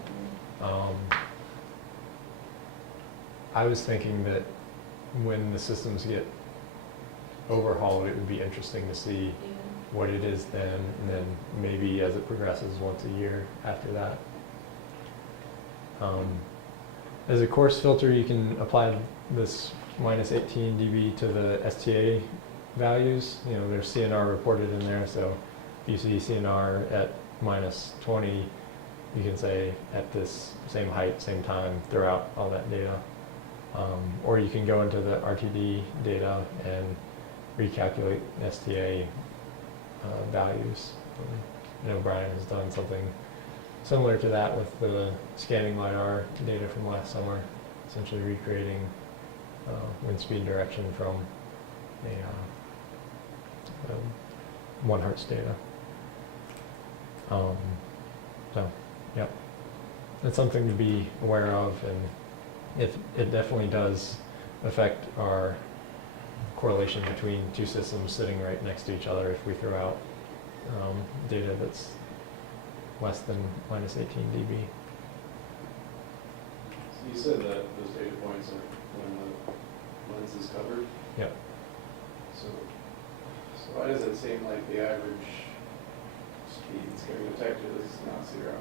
I was thinking that when the systems get overhauled, it would be interesting to see Even? what it is then, and then maybe as it progresses once a year after that. As a coarse filter, you can apply this minus 18 dB to the STA values. You know, there's CNR reported in there, so if you see CNR at minus 20, you can say at this same height, same time, throughout all that data. Or you can go into the RTD data and recalculate STA values. I know Brian has done something similar to that with the scanning LiDAR data from last summer, essentially recreating wind speed direction from a 1 hertz data. So, yep, that's something to be aware of, and it definitely does affect our correlation between two systems sitting right next to each other if we throw out data that's less than minus 18 dB. So you said that those data points are when the lens is covered? Yep. So why does it seem like the average speed it's getting detected is not 0?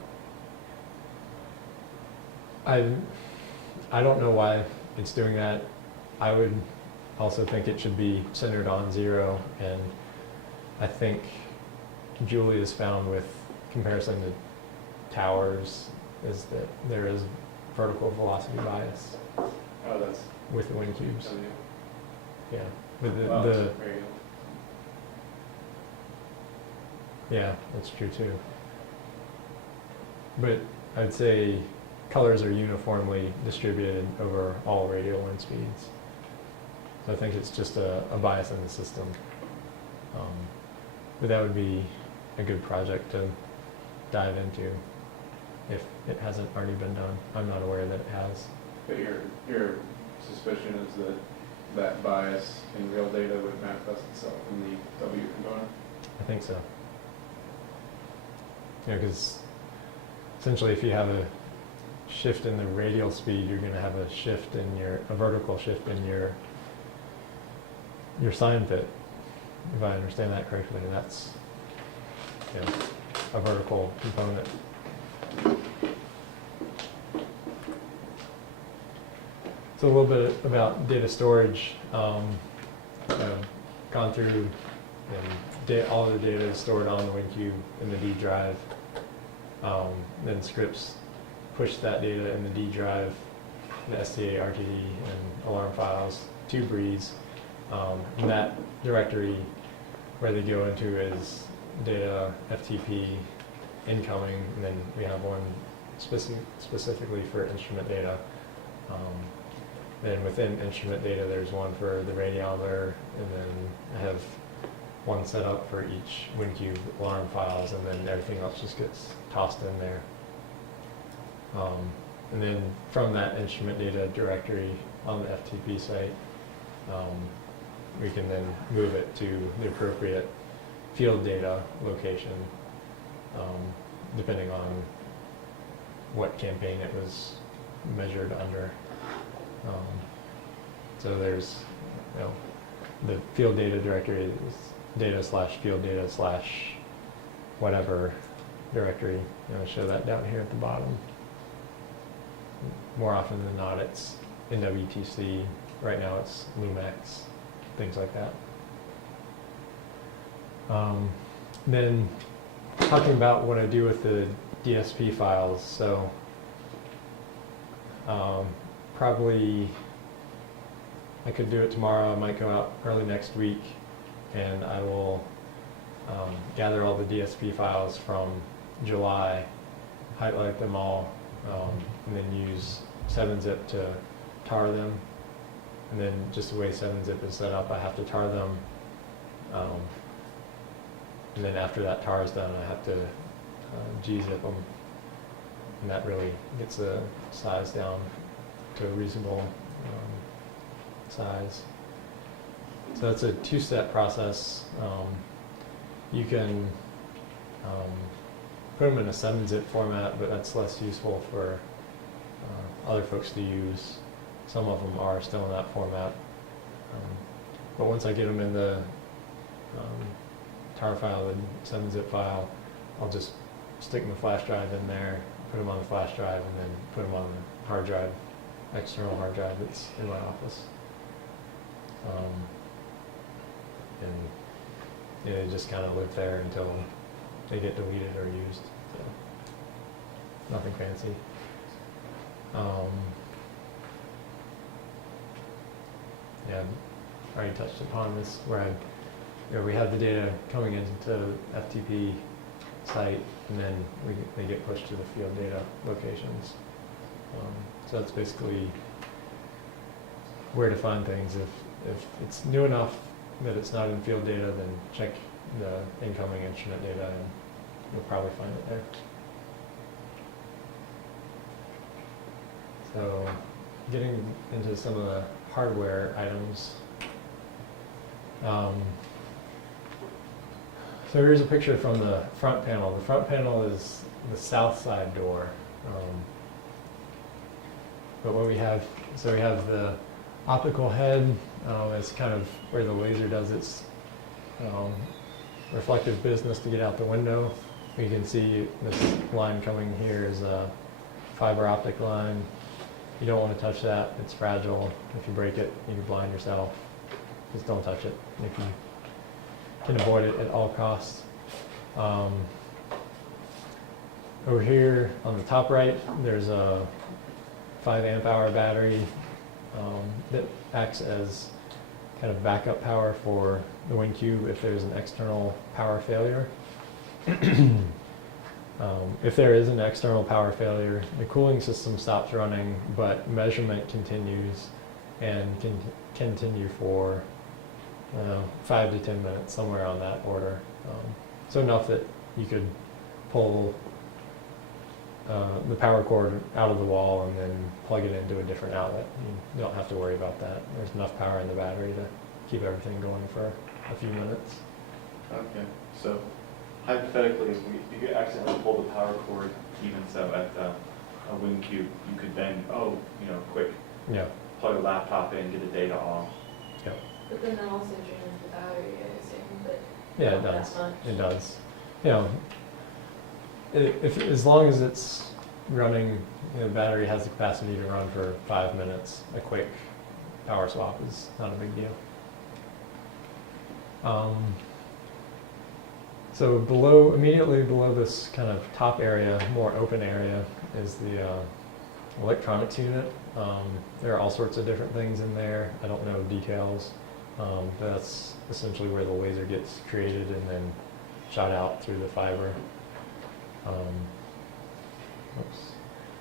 I don't know why it's doing that. I would also think it should be centered on 0, and I think Julia's found with comparison to towers is that there is vertical velocity bias Oh, that's with the wind cubes. telling you. Yeah, with Wow, the there you go. yeah, that's true too. But I'd say colors are uniformly distributed over all radial wind speeds. So I think it's just a bias in the system. But that would be a good project to dive into if it hasn't already been done. I'm not aware that it has. But your suspicion is that that bias in real data would manifest itself in the W component? I think so. Yeah, because essentially if you have a shift in the radial speed, you're going to have a vertical shift in your sign fit, if I understand that correctly. And that's, you know, a vertical component. So a little bit about data storage. Gone through, and all the data is stored on the WinCube in the D drive. Then scripts push that data in the D drive, the STA, RTD, and alarm files to Breeze. And that directory where they go into is data, FTP, incoming, and then we have one specifically for instrument data. Then within instrument data, there's one for the radiometer, and then I have one set up for each WinCube alarm files, and then everything else just gets tossed in there. And then from that instrument data directory on the FTP site, we can then move it to the appropriate field data location, depending on what campaign it was measured under. So there's, you know, the field data directory is data/field data/ whatever directory. I show that down here at the bottom. More often than not, it's NWTC. Right now, it's Lumex, things like that. Then talking about what I do with the DSP files. So probably I could do it tomorrow. I might go out early next week, and I will gather all the DSP files from July, highlight them all, and then use 7-zip to tar them, And then just the way 7-zip is set up, I have to tar them. And then after that tar is done, I have to G-zip them. And that really gets the size down to a reasonable size. So that's a two-step process. You can put them in a 7-zip format, but that's less useful for other folks to use. Some of them are still in that format. But once I get them in the tar file, the 7-zip file, I'll just stick my flash drive in there, put them on the flash drive, and then put them on the hard drive, external hard drive that's in my office. And yeah, they just kind of live there until they get deleted or used. So nothing fancy. Yeah, I already touched upon this where we have the data coming into FTP site, and then they get pushed to the field data locations. So that's basically where to find things. If it's new enough that it's not in field data, then check the incoming instrument data, and you'll probably find it there. So getting into some of the hardware items. So here's a picture from the front panel. The front panel is the south side door. But what we have, so we have the optical head. It's kind of where the laser does its reflective business to get out the window. You can see this line coming here is a fiber optic line. You don't want to touch that, it's fragile. If you break it, you can blind yourself. Just don't touch it if you can avoid it at all costs. Over here on the top right, there's a 5 amp hour battery that acts as kind of backup power for the WinCube if there's an external power failure. If there is an external power failure, the cooling system stops running, but measurement continues and can continue for 5 to 10 minutes, somewhere on that order. So enough that you could pull the power cord out of the wall and then plug it into a different outlet. You don't have to worry about that. There's enough power in the battery to keep everything going for a few minutes. Okay, so hypothetically, if you could accidentally pull the power cord, even so at a WinCube, you could then, quick Yeah. plug a laptop in, get the data off. But then that also drains the battery, I assume, but Yeah, not it does. that much. It does. If as long as it's running, the battery has the capacity to run for 5 minutes. A quick power swap is not a big deal. So immediately below this kind of top area, more open area, is the electronics unit. There are all sorts of different things in there. I don't know details. That's essentially where the laser gets created and then shot out through the fiber.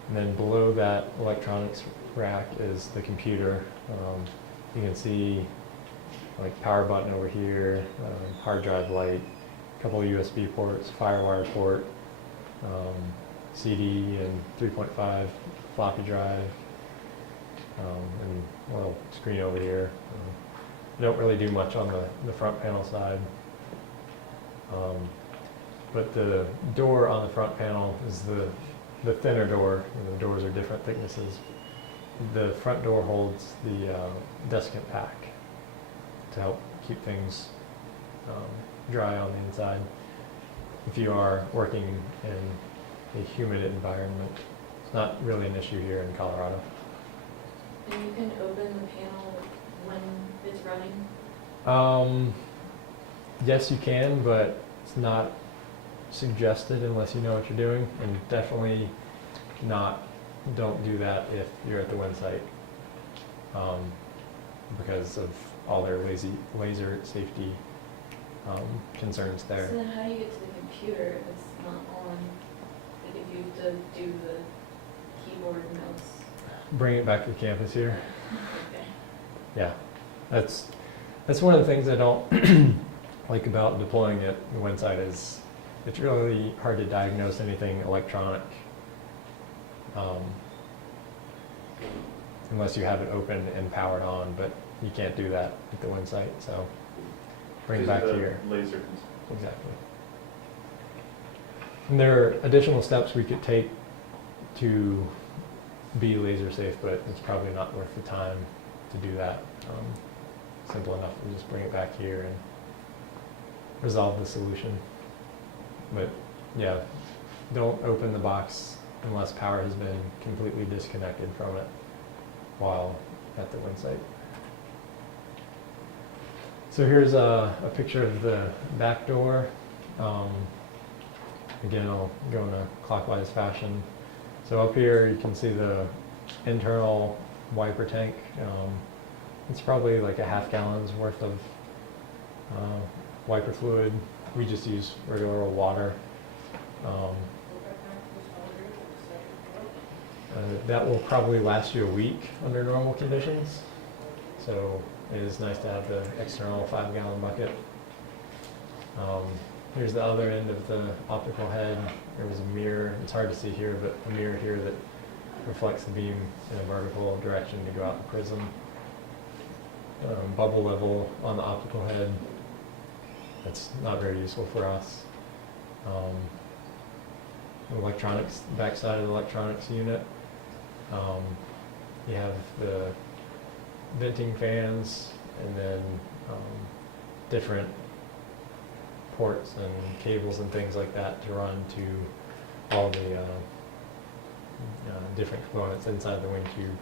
And then below that electronics rack is the computer. You can see like power button over here, hard drive light, a couple of USB ports, FireWire port, CD and 3.5 floppy drive, and a little screen over here. I don't really do much on the front panel side. But the door on the front panel is the thinner door, and the doors are different thicknesses. The front door holds the desiccant pack to help keep things dry on the inside. If you are working in a humid environment, it's not really an issue here in Colorado. And you can open the panel when it's running? Yes, you can, but it's not suggested unless you know what you're doing, and definitely don't do that if you're at the Win site, because of all their laser safety concerns there. So then how do you get to the computer if it's not on? Like if you have to do the keyboard mouse? Bring it back to campus here. Okay. Yeah, that's one of the things I don't like about deploying it the wind side is it's really hard to diagnose anything electronic unless you have it open and powered on, but you can't do that at the wind site, so bring it back Because of the here. laser concern. Exactly. And there are additional steps we could take to be laser safe, but it's probably not worth the time to do that. Simple enough to just bring it back here and resolve the solution. But yeah, don't open the box unless power has been completely disconnected from it while at the wind site. So here's a picture of the back door. Again, I'll go in a clockwise fashion. So up here you can see the internal wiper tank. It's probably like a half gallon's worth of wiper fluid. We just use regular old water. That will probably last you a week under normal conditions. So it is nice to have the external 5-gallon bucket. Here's the other end of the optical head. There was a mirror, it's hard to see here, but a mirror here that reflects the beam in a vertical direction to go out the prism. Bubble level on the optical head. That's not very useful for us. Electronics, backside of the electronics unit. You have the venting fans and then different ports and cables and things like that to run to all the different components inside the wing tube.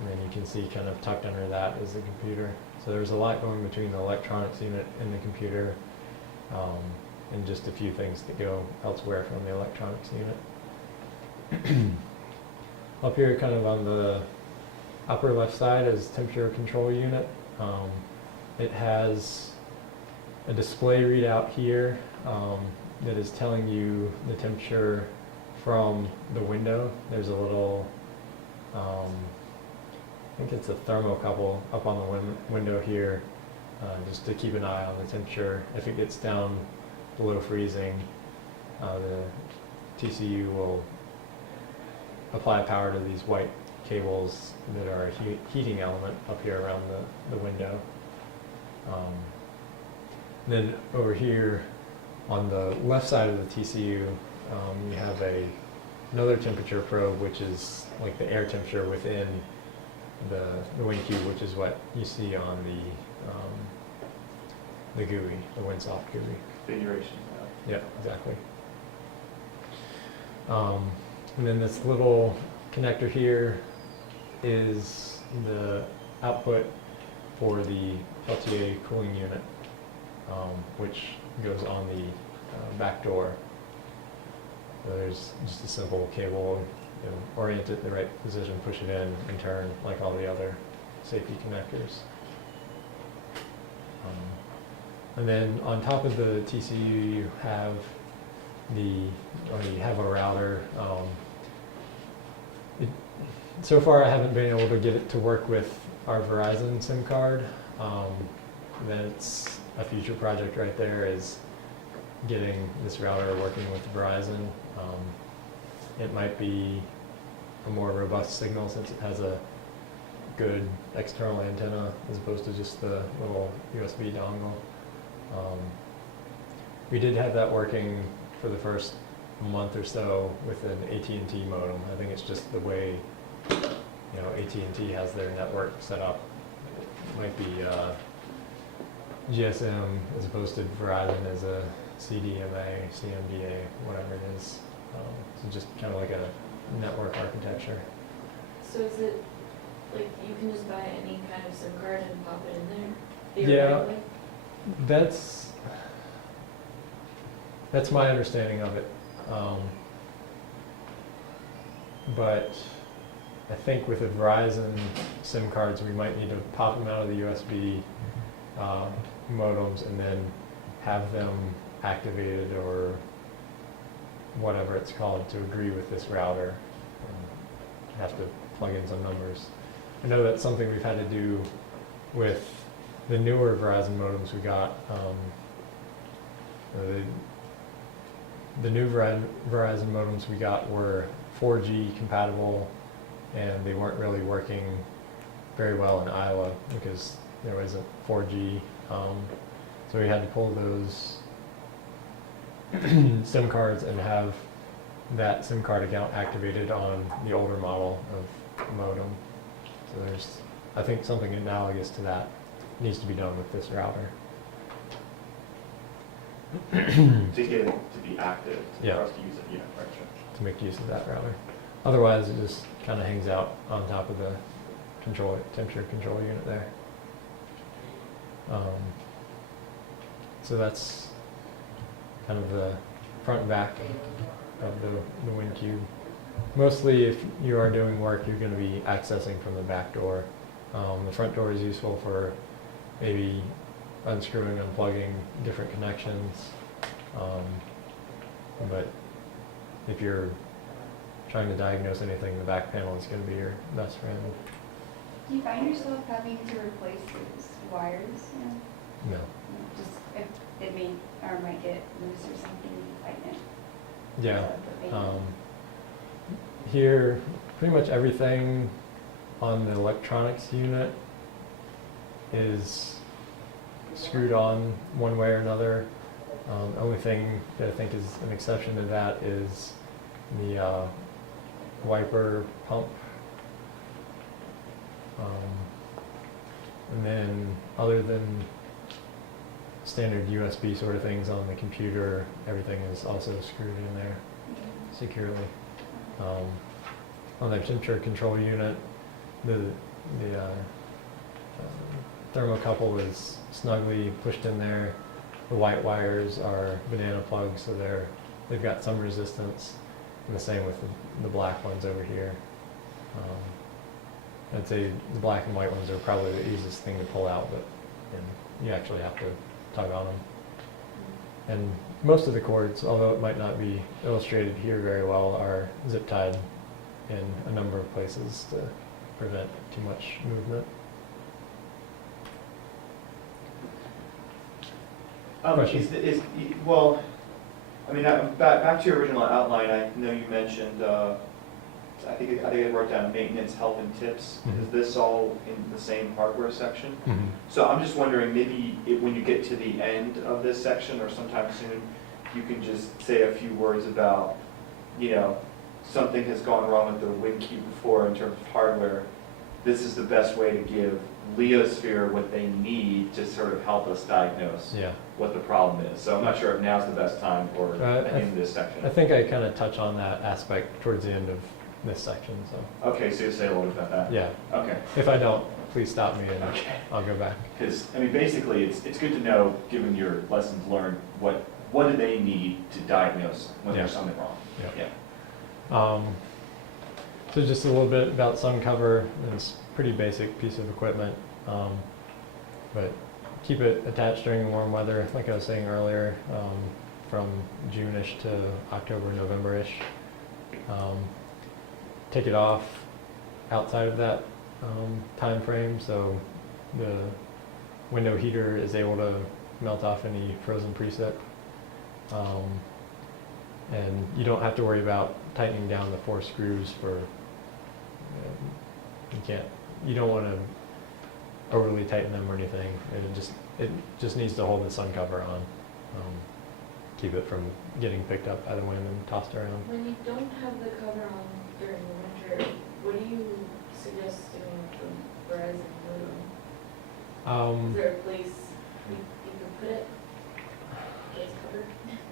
And then you can see kind of tucked under that is the computer. So there's a lot going between the electronics unit and the computer, and just a few things that go elsewhere from the electronics unit. Up here, kind of on the upper left side, is temperature control unit. It has a display readout here that is telling you the temperature from the window. There's a little, I think it's a thermocouple up on the window here, just to keep an eye on the temperature. If it gets down below freezing, the TCU will apply power to these white cables that are a heating element up here around the window. Then over here on the left side of the TCU, you have another temperature probe, which is like the air temperature within the wing cube, which is what you see on the GUI, the Windsoft GUI. Configuration. Yeah, exactly. And then this little connector here is the output for the LTA cooling unit, which goes on the back door. So there's just a simple cable, orient it in the right position, push it in, and turn like all the other safety connectors. And then on top of the TCU, you have a router. So far, I haven't been able to get it to work with our Verizon SIM card. That's a future project right there, is getting this router working with Verizon. It might be a more robust signal since it has a good external antenna as opposed to just the little USB dongle. We did have that working for the first month or so with an AT&T modem. I think it's just the way AT&T has their network set up. It might be GSM as opposed to Verizon as a CDMA, CMDA, whatever it is. So just kind of like a network architecture. So is it, like, you can just buy any kind of SIM card and pop it in there? Yeah. Theoretically? That's my understanding of it. But I think with the Verizon SIM cards, we might need to pop them out of the USB modems and then have them activated or whatever it's called to agree with this router. Have to plug in some numbers. I know that's something we've had to do with the newer Verizon modems we got, the new Verizon modems we got were 4G compatible, and they weren't really working very well in Iowa because there wasn't 4G. So we had to pull those SIM cards and have that SIM card account activated on the older model of modem. So there's, I think, something analogous to that needs to be done with this router. To get it to be active, Yeah. for us to use it, yeah, right, sure. To make use of that router. Otherwise, it just kind of hangs out on top of the temperature control unit there. So that's kind of the front and back of the WinCube. Mostly, if you are doing work, you're going to be accessing from the back door. The front door is useful for maybe unscrewing, unplugging different connections. But if you're trying to diagnose anything, the back panel is going to be your best friend. Do you find yourself having to replace those wires? No. Just if it might get loose or something, you tighten it. Yeah. So that Here, pretty much everything on the electronics unit is screwed on one way or another. Only thing that I think is an exception to that is the wiper pump. And then other than standard USB sort of things on the computer, everything is also screwed in there securely. On the temperature control unit, the thermocouple is snugly pushed in there. The white wires are banana plugs, so they've got some resistance, and the same with the black ones over here. I'd say the black and white ones are probably the easiest thing to pull out, but you actually have to tug on them. And most of the cords, although it might not be illustrated here very well, are zip tied in a number of places to prevent too much movement. Question? Well, I mean, back to your original outline, I know you mentioned, I think I wrote down maintenance, help, and tips. Mhm. Is this all in the same hardware section? Mm-hmm. So I'm just wondering, maybe when you get to the end of this section or sometime soon, you can just say a few words about, something has gone wrong with the WinCube before in terms of hardware. This is the best way to give Leosphere what they need to sort of help us diagnose Yeah. what the problem is. So I'm not sure if now's the best time or at the end of this section. I think I kind of touch on that aspect towards the end of this section, so. Okay, so you'll say a little bit about that? Yeah. Okay. If I don't, please stop me and Okay. I'll go back. Because, I mean, basically, it's good to know, given your lessons learned, what do they need to diagnose when there's Yeah. something wrong? Yeah. Yeah. So just a little bit about sun cover. It's a pretty basic piece of equipment, but keep it attached during warm weather, like I was saying earlier, from June-ish to October, November-ish. Take it off outside of that time frame, so the window heater is able to melt off any frozen precip. And you don't have to worry about tightening down the 4 screws for, you don't want to overly tighten them or anything. It just needs to hold the sun cover on, keep it from getting picked up by the wind and tossed around. When you don't have the cover on during the winter, what do you suggest doing with the Verizon modem? Is there a place you can put it? It's covered?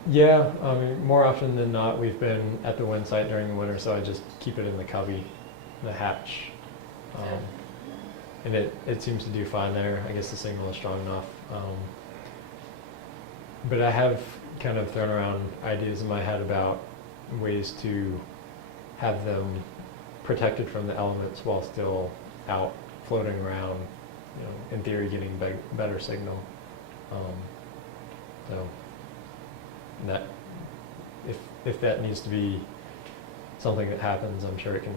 Yeah, I mean, more often than not, we've been at the wind site during the winter, so I just keep it in the cubby, the hatch. And it seems to do fine there. I guess the signal is strong enough. But I have kind of thrown around ideas in my head about ways to have them protected from the elements while still out floating around, in theory getting better signal. So that if that needs to be something that happens, I'm sure it can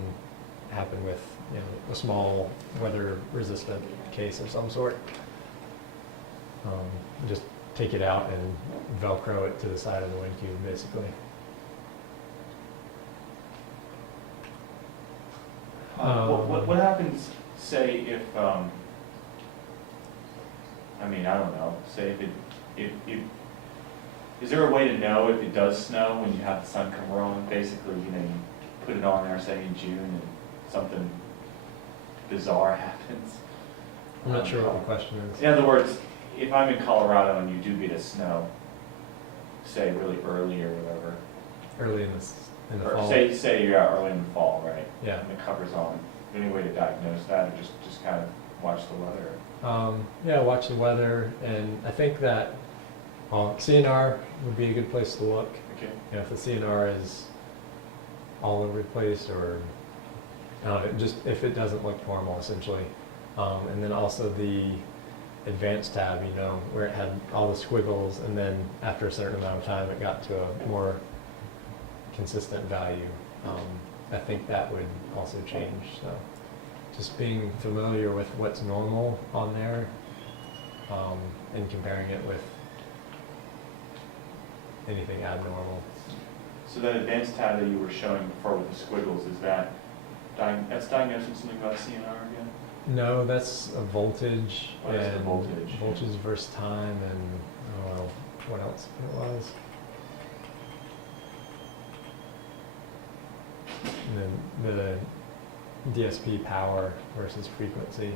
happen with, you know, a small weather-resistant case of some sort. Just take it out and Velcro it to the side of the wind cube, basically. What happens, say, if, I mean, I don't know, say if is there a way to know if it does snow when you have the sun cover on? Basically, you know, you put it on there, say in June, and something bizarre happens. I'm not sure what the question is. In other words, if I'm in Colorado and you do get a snow, say really early or whatever, Early in the or fall. say you're out early in the fall, right? Yeah. And the cover's on. Any way to diagnose that, or just kind of watch the weather? Yeah, watch the weather, and I think that CNR would be a good place to look. Okay. You know, if the CNR is all over the place, or just if it doesn't look normal, essentially. And then also the advanced tab, you know, where it had all the squiggles, and then after a certain amount of time, it got to a more consistent value. I think that would also change. So just being familiar with what's normal on there, and comparing it with anything abnormal. So that advanced tab that you were showing before with the squiggles, is that, that's diagnosing something about CNR again? No, that's a voltage, Oh, that's the and voltage. voltage versus time, and I don't know what else it was. And then the DSP power versus frequency.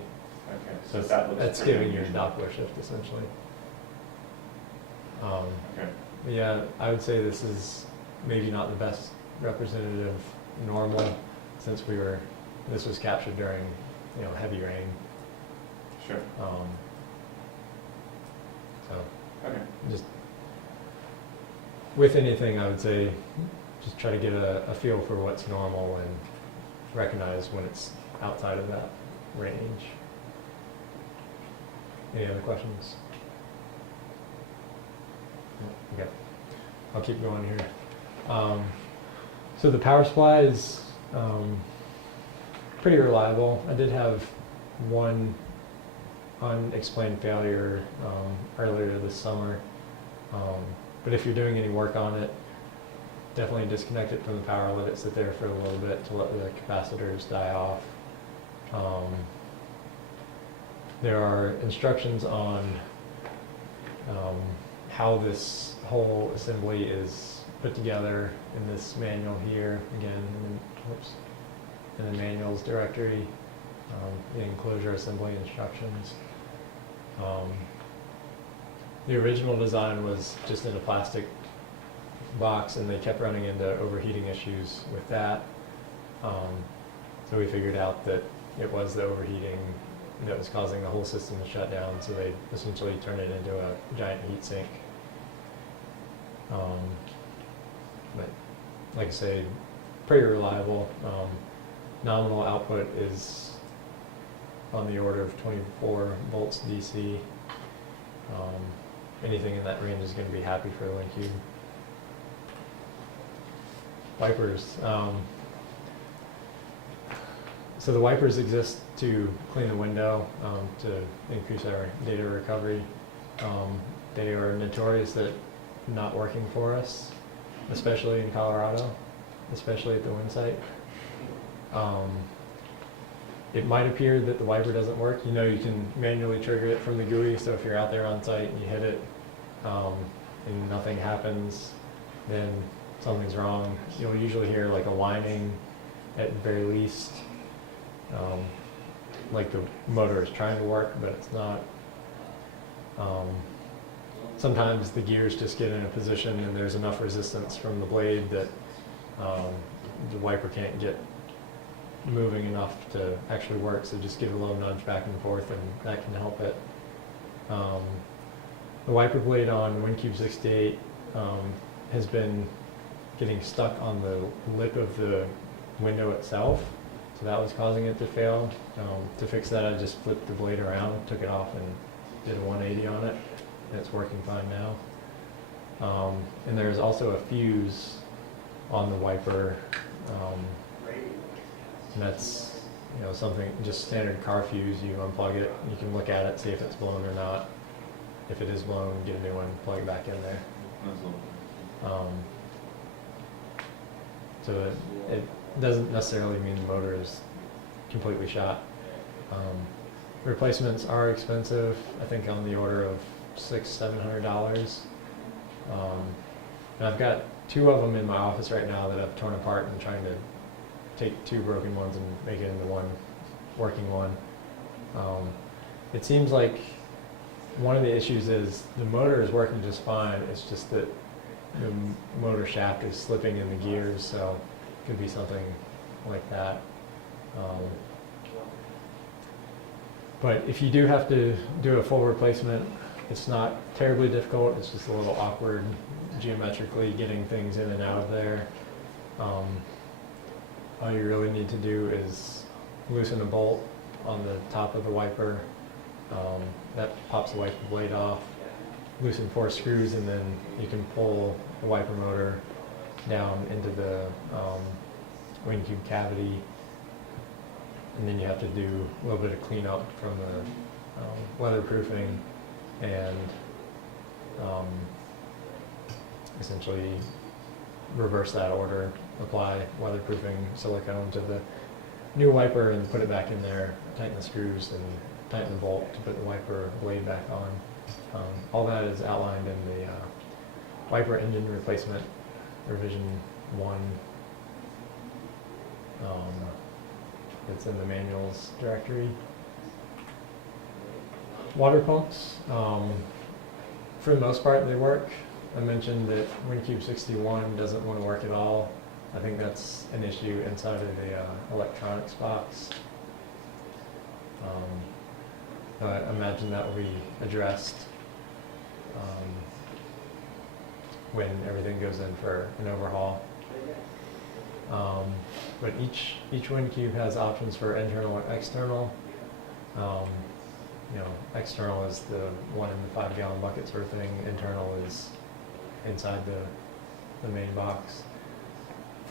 Okay, So so that looks that's pretty giving you a unusual. Doppler shift essentially. Okay, Yeah, I would say this is maybe not the best representative normal, since this was captured during, you know, heavy rain. sure, So okay. just with anything, I would say just try to get a feel for what's normal and recognize when it's outside of that range. Any other questions? No? Okay, I'll keep going here. So the power supply is pretty reliable. I did have one unexplained failure earlier this summer, but if you're doing any work on it, definitely disconnect it from the power, let it sit there for a little bit to let the capacitors die off. There are instructions on how this whole assembly is put together in this manual here, again, in the manuals directory, the enclosure assembly instructions. The original design was just in a plastic box, and they kept running into overheating issues with that. So we figured out that it was the overheating that was causing the whole system to shut down, so they essentially turned it into a giant heat sink. But like I say, pretty reliable. Nominal output is on the order of 24 volts DC. Anything in that range is going to be happy for a WinCube. Wipers. So the wipers exist to clean the window, to increase our data recovery. They are notorious at not working for us, especially in Colorado, especially at the wind site. It might appear that the wiper doesn't work. You know, you can manually trigger it from the GUI, so if you're out there on site and you hit it and nothing happens, then something's wrong. You'll usually hear like a whining at the very least, like the motor is trying to work, but it's not. Sometimes the gears just get in a position and there's enough resistance from the blade that the wiper can't get moving enough to actually work, so just give a little nudge back and forth and that can help it. The wiper blade on WinCube 68 has been getting stuck on the lip of the window itself, so that was causing it to fail. To fix that, I just flipped the blade around, took it off and did a 180 on it, and it's working fine now. And there's also a fuse on the wiper And that's, something, just standard car fuse, you unplug it, you can look at it, see if it's blown or not. If it is blown, get a new one, plug it back in there. So it doesn't necessarily mean the motor is completely shot. Replacements are expensive, I think on the order of $600-700. And I've got 2 of them in my office right now that I've torn apart and trying to take 2 broken ones and make it into one working one. It seems like one of the issues is the motor is working just fine, it's just that the motor shaft is slipping in the gears, so it could be something like that. But if you do have to do a full replacement, it's not terribly difficult, it's just a little awkward geometrically getting things in and out of there. All you really need to do is loosen a bolt on the top of the wiper. That pops the wiper blade off. Loosen 4 screws, and then you can pull the wiper motor down into the wing tube cavity. And then you have to do a little bit of cleanup from the weatherproofing and essentially reverse that order, apply weatherproofing silicone to the new wiper and put it back in there, tighten the screws and tighten the bolt to put the wiper blade back on. All that is outlined in the wiper engine replacement revision 1. It's in the manuals directory. Water pumps, for the most part they work. I mentioned that WinCube 61 doesn't want to work at all. I think that's an issue inside of the electronics box. I imagine that will be addressed when everything goes in for an overhaul. But each WinCube has options for internal and external. External is the 1 in the 5-gallon bucket sort of thing. Internal is inside the main box.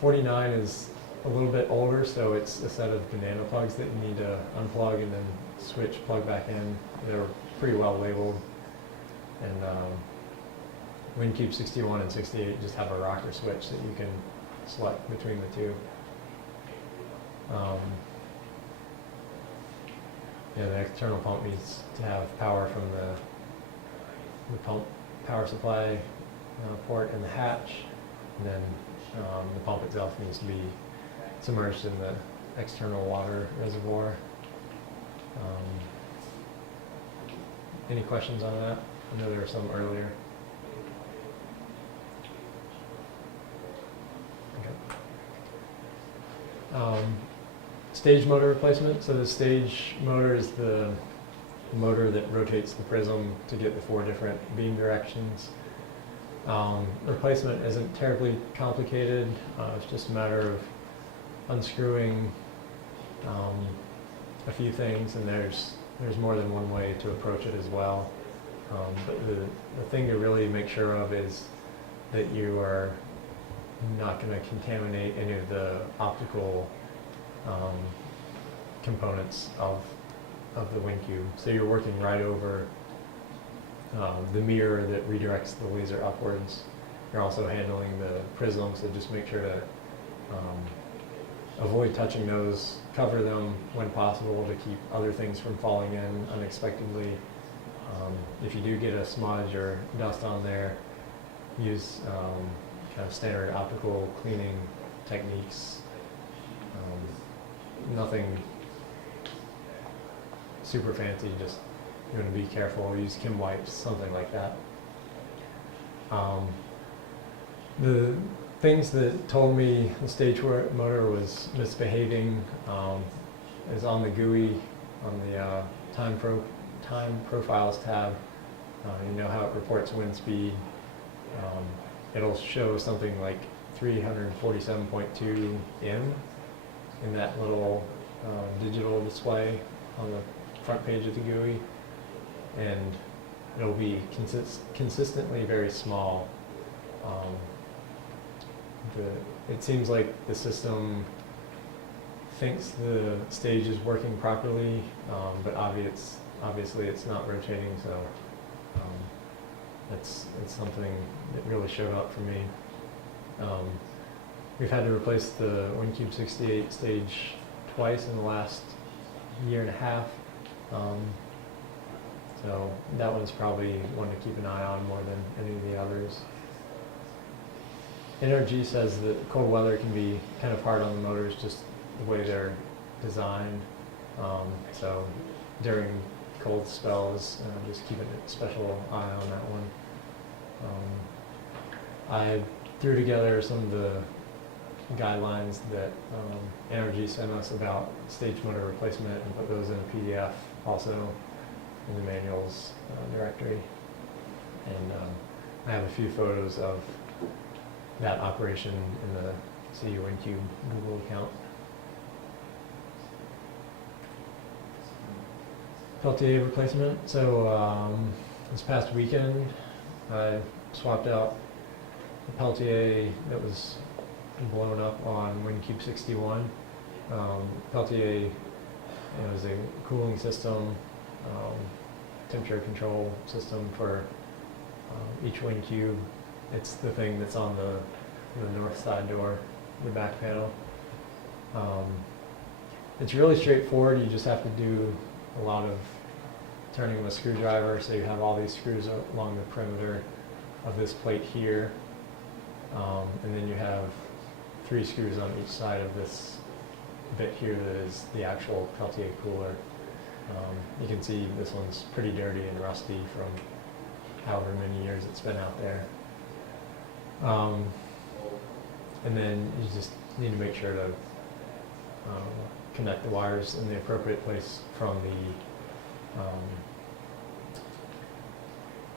49 is a little bit older, so it's a set of banana plugs that you need to unplug and then switch, plug back in. They're pretty well labeled. And WinCube 61 and 68 just have a rocker switch that you can select between the 2. The external pump needs to have power from the pump power supply port in the hatch, and then the pump itself needs to be submerged in the external water reservoir. Any questions on that? I know there were some earlier. Okay. Stage motor replacement. So the stage motor is the motor that rotates the prism to get the 4 different beam directions. Replacement isn't terribly complicated. It's just a matter of unscrewing a few things, and there's more than one way to approach it as well. But the thing to really make sure of is that you are not going to contaminate any of the optical components of the WinCube. So you're working right over the mirror that redirects the laser upwards. You're also handling the prism, so just make sure to avoid touching those, cover them when possible to keep other things from falling in unexpectedly. If you do get a smudge or dust on there, use kind of standard optical cleaning techniques. Nothing super fancy, just you want to be careful, use Kim wipes, something like that. The things that told me the stage motor was misbehaving is on the GUI, on the time profiles tab. You know how it reports wind speed. It'll show something like 347.2 in that little digital display on the front page of the GUI, and it'll be consistently very small. It seems like the system thinks the stage is working properly, but obviously it's not rotating, so it's something that really showed up for me. We've had to replace the WinCube 68 stage twice in the last year and a half. So that one's probably one to keep an eye on more than any of the others. NRG says that cold weather can be kind of hard on the motors, just the way they're designed. So during cold spells, just keeping a special eye on that one. I threw together some of the guidelines that NRG sent us about stage motor replacement and put those in a PDF also in the manuals directory. And I have a few photos of that operation in the CU WinCube Google account. Peltier replacement. So this past weekend, I swapped out the Peltier that was blown up on WinCube 61. Peltier is a cooling system, temperature control system for each WinCube. It's the thing that's on the north side door, the back panel. It's really straightforward. You just have to do a lot of turning with a screwdriver, so you have all these screws along the perimeter of this plate here, and then you have 3 screws on each side of this bit here that is the actual Peltier cooler. You can see this one's pretty dirty and rusty from however many years it's been out there. And then you just need to make sure to connect the wires in the appropriate place from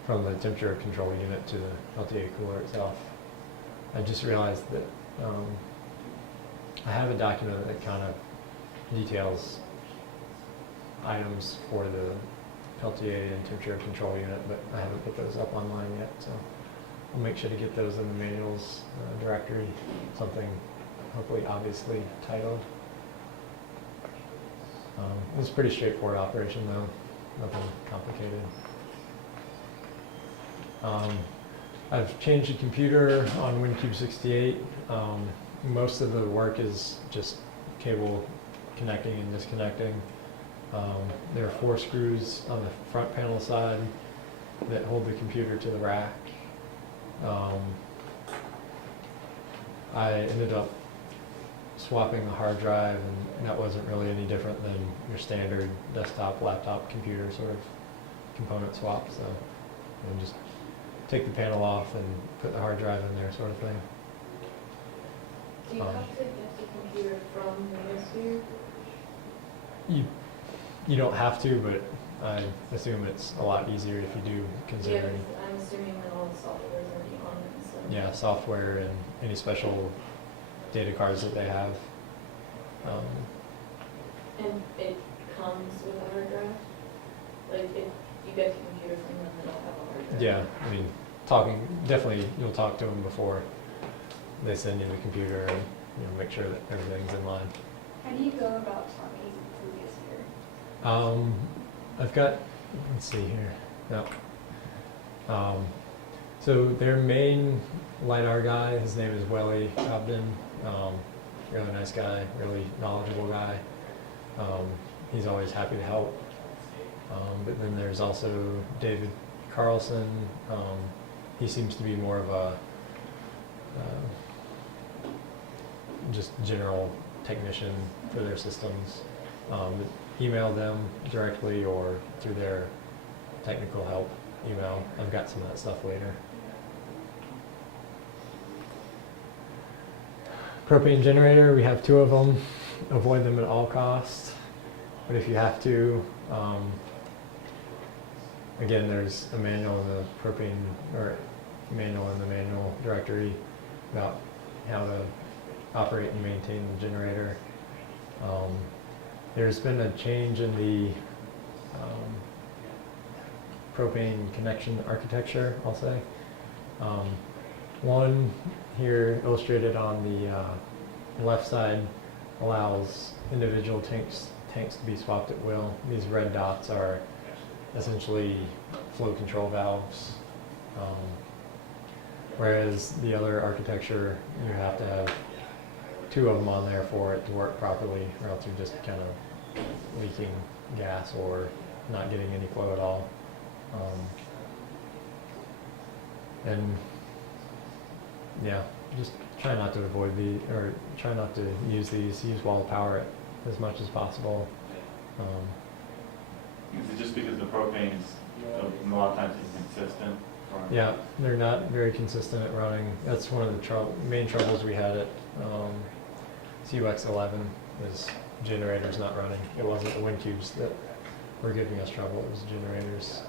the temperature control unit to the Peltier cooler itself. I just realized that I have a document that kind of details items for the Peltier and temperature control unit, but I haven't put those up online yet, so I'll make sure to get those in the manuals directory, something hopefully obviously titled. It's a pretty straightforward operation though, nothing complicated. I've changed the computer on WinCube 68. Most of the work is just cable connecting and disconnecting. There are 4 screws on the front panel side that hold the computer to the rack. I ended up swapping the hard drive, and that wasn't really any different than your standard desktop, laptop computer sort of component swap. So just take the panel off and put the hard drive in there, sort of thing. Do you have to get the computer from the USB? You don't have to, but I assume it's a lot easier if you do, Yeah, considering I'm assuming that all the software is already on it, so. yeah, software and any special data cards that they have. And it comes with a hard drive? Like, if you get the computer from them, they'll have a hard drive? Yeah, I mean, definitely you'll talk to them before they send you the computer and make sure that everything's in line. How do you go about talking to this here? I've got, let's see here, no. So their main LiDAR guy, his name is Welly Cobden, really nice guy, really knowledgeable guy. He's always happy to help. But then there's also David Carlson. He seems to be more of a just general technician for their systems. Email them directly or through their technical help email. I've got some of that stuff later. Propane generator, we have 2 of them. Avoid them at all costs. But if you have to, again, there's a manual in the propane, or manual in the manual directory about how to operate and maintain the generator. There's been a change in the propane connection architecture, I'll say. One here illustrated on the left side allows individual tanks to be swapped at will. These red dots are essentially flow control valves. Whereas the other architecture, you have to have 2 of them on there for it to work properly, or else you're just kind of leaking gas or not getting any flow at all. And yeah, just try not to try not to use these. Use wall power it as much as possible. Is it just because the propane is a lot of times inconsistent? Or? Yeah, they're not very consistent at running. That's one of the main troubles we had at CUX 11 is generators not running. It wasn't the wind tubes that were giving us trouble, it was the generators.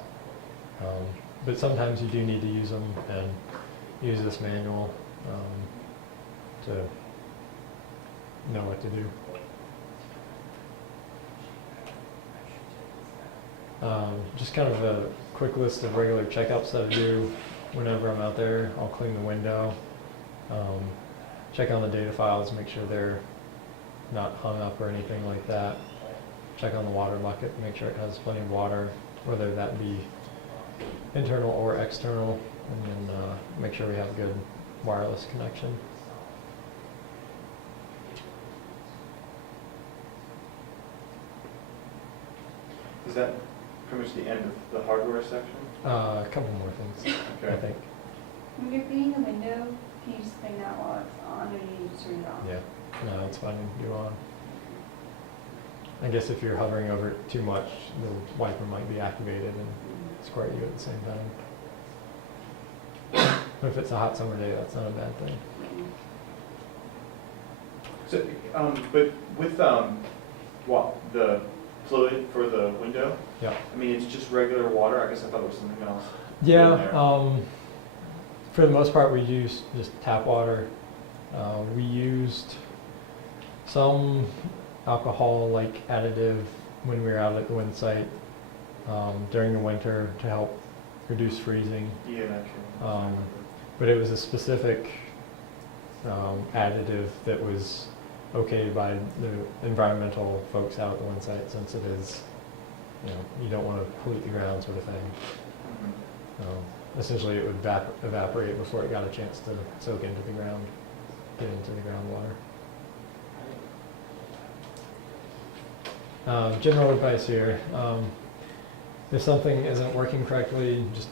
But sometimes you do need to use them and use this manual to know what to do. Just kind of a quick list of regular checkups that I do whenever I'm out there. I'll clean the window, check on the data files, make sure they're not hung up or anything like that. Check on the water bucket, make sure it has plenty of water, whether that be internal or external, and then make sure we have good wireless connection. Is that pretty much the end of the hardware section? A couple more things, Okay. I think. When you're cleaning the window, can you just clean that while it's on, or do you just turn it off? Yeah, no, it's fine to do on. I guess if you're hovering over it too much, the wiper might be activated and squirt you at the same time. But if it's a hot summer day, that's not a bad thing. So, but with what the fluid for the window, Yeah. I mean, it's just regular water. I guess I thought it was something else. Yeah, there. for the most part we use just tap water. We used some alcohol-like additive when we were out at the wind site during the winter to help reduce freezing. Yeah, naturally. But it was a specific additive that was okay by the environmental folks out at the wind site, since it is, you don't want to pollute the ground sort of thing. Essentially it would evaporate before it got a chance to soak into the ground, get into the groundwater. General advice here, if something isn't working correctly, just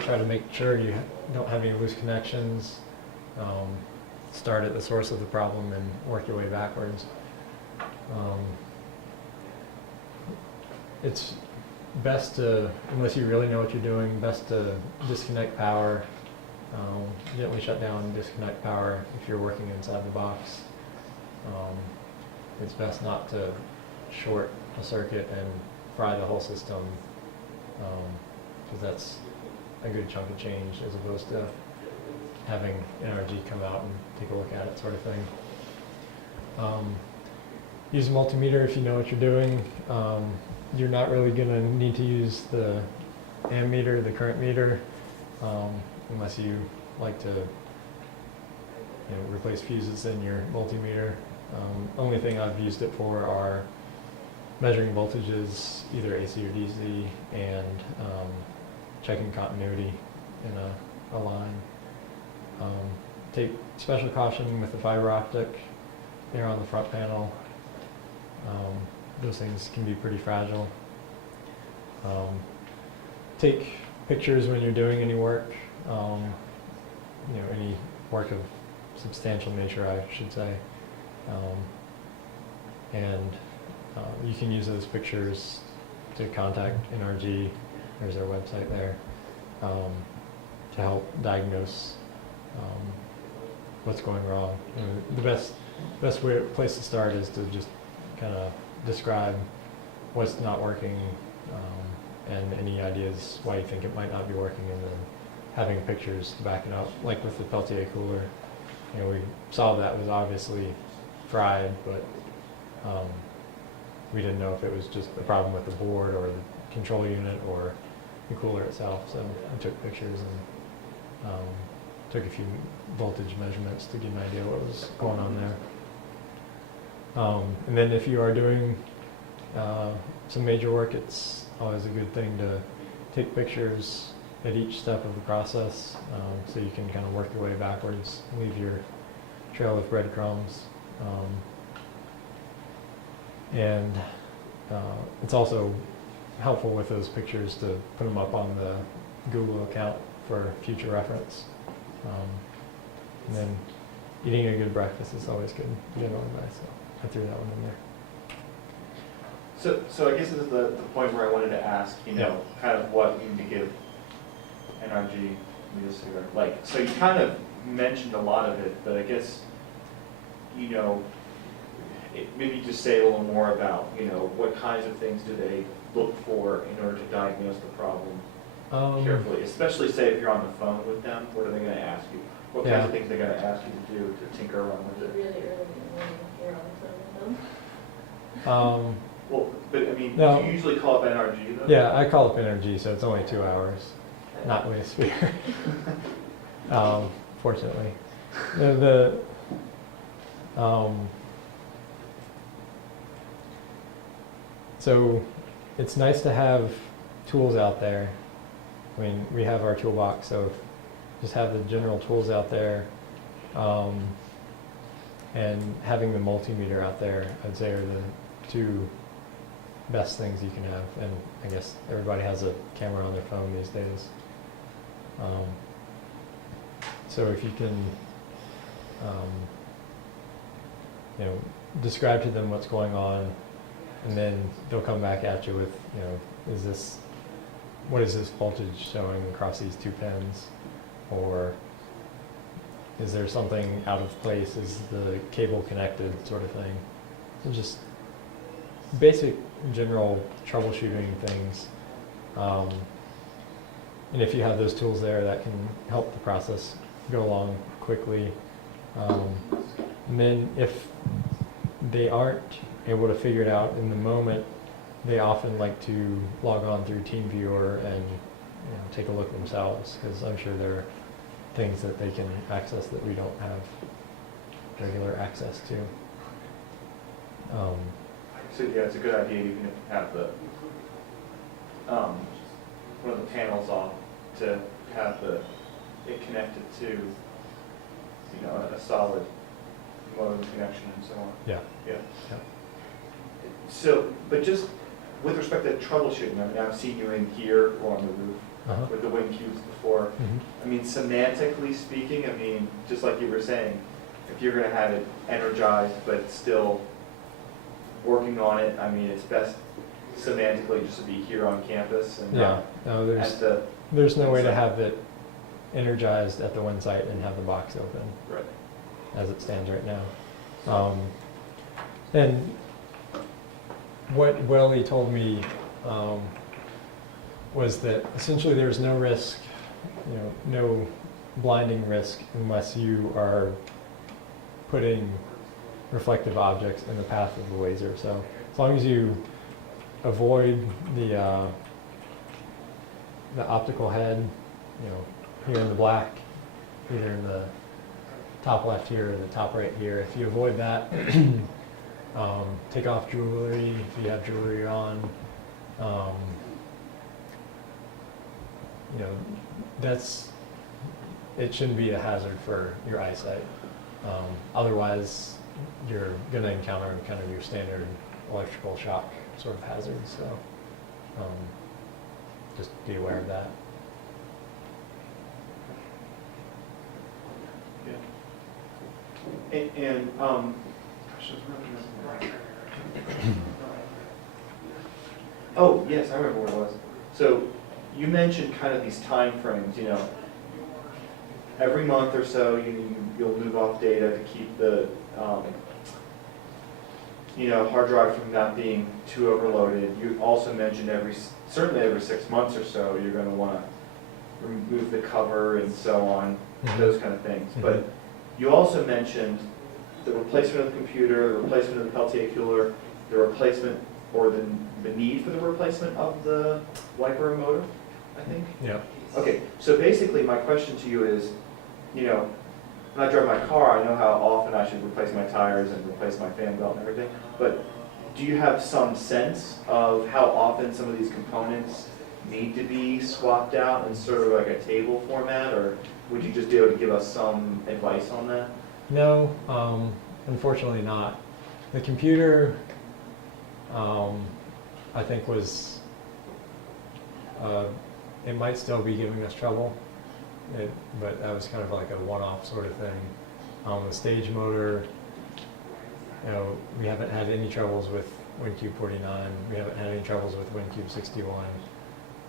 try to make sure you don't have any loose connections. Start at the source of the problem and work your way backwards. It's best to, unless you really know what you're doing, best to disconnect power, gently shut down and disconnect power if you're working inside the box. It's best not to short a circuit and fry the whole system, because that's a good chunk of change, as opposed to having NRG come out and take a look at it, sort of thing. Use a multimeter if you know what you're doing. You're not really going to need to use the ammeter, the current meter, unless you like to replace fuses in your multimeter. Only thing I've used it for are measuring voltages, either AC or DC, and checking continuity in a line. Take special caution with the fiber optic there on the front panel. Those things can be pretty fragile. Take pictures when you're doing any work, any work of substantial nature, I should say. And you can use those pictures to contact NRG, there's their website there, to help diagnose what's going wrong. The best place to start is to just kind of describe what's not working, and any ideas why you think it might not be working, and then having pictures to back it up. Like with the Peltier cooler, we saw that was obviously fried, but we didn't know if it was just a problem with the board or the control unit or the cooler itself. So I took pictures and took a few voltage measurements to get an idea what was going on And then if you are doing some major work, it's always a good thing to take pictures at each step of the process, so you can kind of work your way backwards, leave your trail of breadcrumbs. And it's also helpful with those pictures to put them up on the Google account for future reference. And then eating a good breakfast is always good to get on by, so I threw that one in there. So I guess this is the point where I wanted to ask, kind of what you need to give NRG, like, so you kind of mentioned a lot of it, but I guess, maybe just say a little more about, what kinds of things do they look for in order to diagnose the problem carefully, especially say if you're on the phone with them, what are they going to ask you? What kinds of things are they going to ask you to do to tinker around with Really it? early in the morning if you're on the phone with them. Well, but I mean, No. do you usually call up NRG though? Yeah, I call up Energy, so it's only 2 hours, not waste fear. Fortunately. So it's nice to have tools out there. I mean, we have our toolbox, so just have the general tools out there, and having the multimeter out there, I'd say, are the two best things you can have. And I guess everybody has a camera on their phone these days. So if you can, describe to them what's going on, and then they'll come back at you with, what is this voltage showing across these two pins? Or is there something out of place? Is the cable connected, sort of thing? So just basic general troubleshooting things. And if you have those tools there, that can help the process go along quickly. And then if they aren't able to figure it out in the moment, they often like to log on through TeamViewer and take a look themselves, because I'm sure there are things that they can access that we don't have regular access to. So yeah, it's a good idea even if you have the one of the panels off, to have it connected to a solid modem connection and so on. Yeah. Yeah. Yeah. So, but just with respect to troubleshooting, I mean, I've seen you in here or on the roof Uh-huh. with the wind cubes before. Mhm. I mean, semantically speaking, I mean, just like you were saying, if you're going to have it energized but still working on it, I mean, it's best semantically just to be here on campus and Yeah. No, at the there's no way to inside. have it energized at the one site and have the box open right. as it stands right now. And what Welly told me was that essentially there's no risk, no blinding risk unless you are putting reflective objects in the path of the laser. So as long as you avoid the optical head, here in the black, either in the top left here or the top right here, if you avoid that, take off jewelry if you have jewelry on. It shouldn't be a hazard for your eyesight. Otherwise, you're going to encounter kind of your standard electrical shock sort of hazard. So just be aware of that. Yeah. And gosh, I was remembering that. Oh, yes, I remember what it was. So you mentioned kind of these time frames, every month or so you'll move off data to keep the hard drive from not being too overloaded. You also mentioned certainly every 6 months or so you're going to want to remove the cover and so on, those kind of things. Mm-hmm. But you also mentioned the replacement of the computer, the replacement of the Peltier cooler, the replacement or the need for the replacement of the wiper and motor, I think? Yeah. Okay, so basically my question to you is, when I drive my car, I know how often I should replace my tires and replace my fan belt and everything, but do you have some sense of how often some of these components need to be swapped out in sort of like a table format, or would you just be able to give us some advice on that? No, unfortunately not. The computer, I think was, it might still be giving us trouble, but that was kind of like a one-off sort of thing. The stage motor, you know, we haven't had any troubles with WinCube 49. We haven't had any troubles with WinCube 61.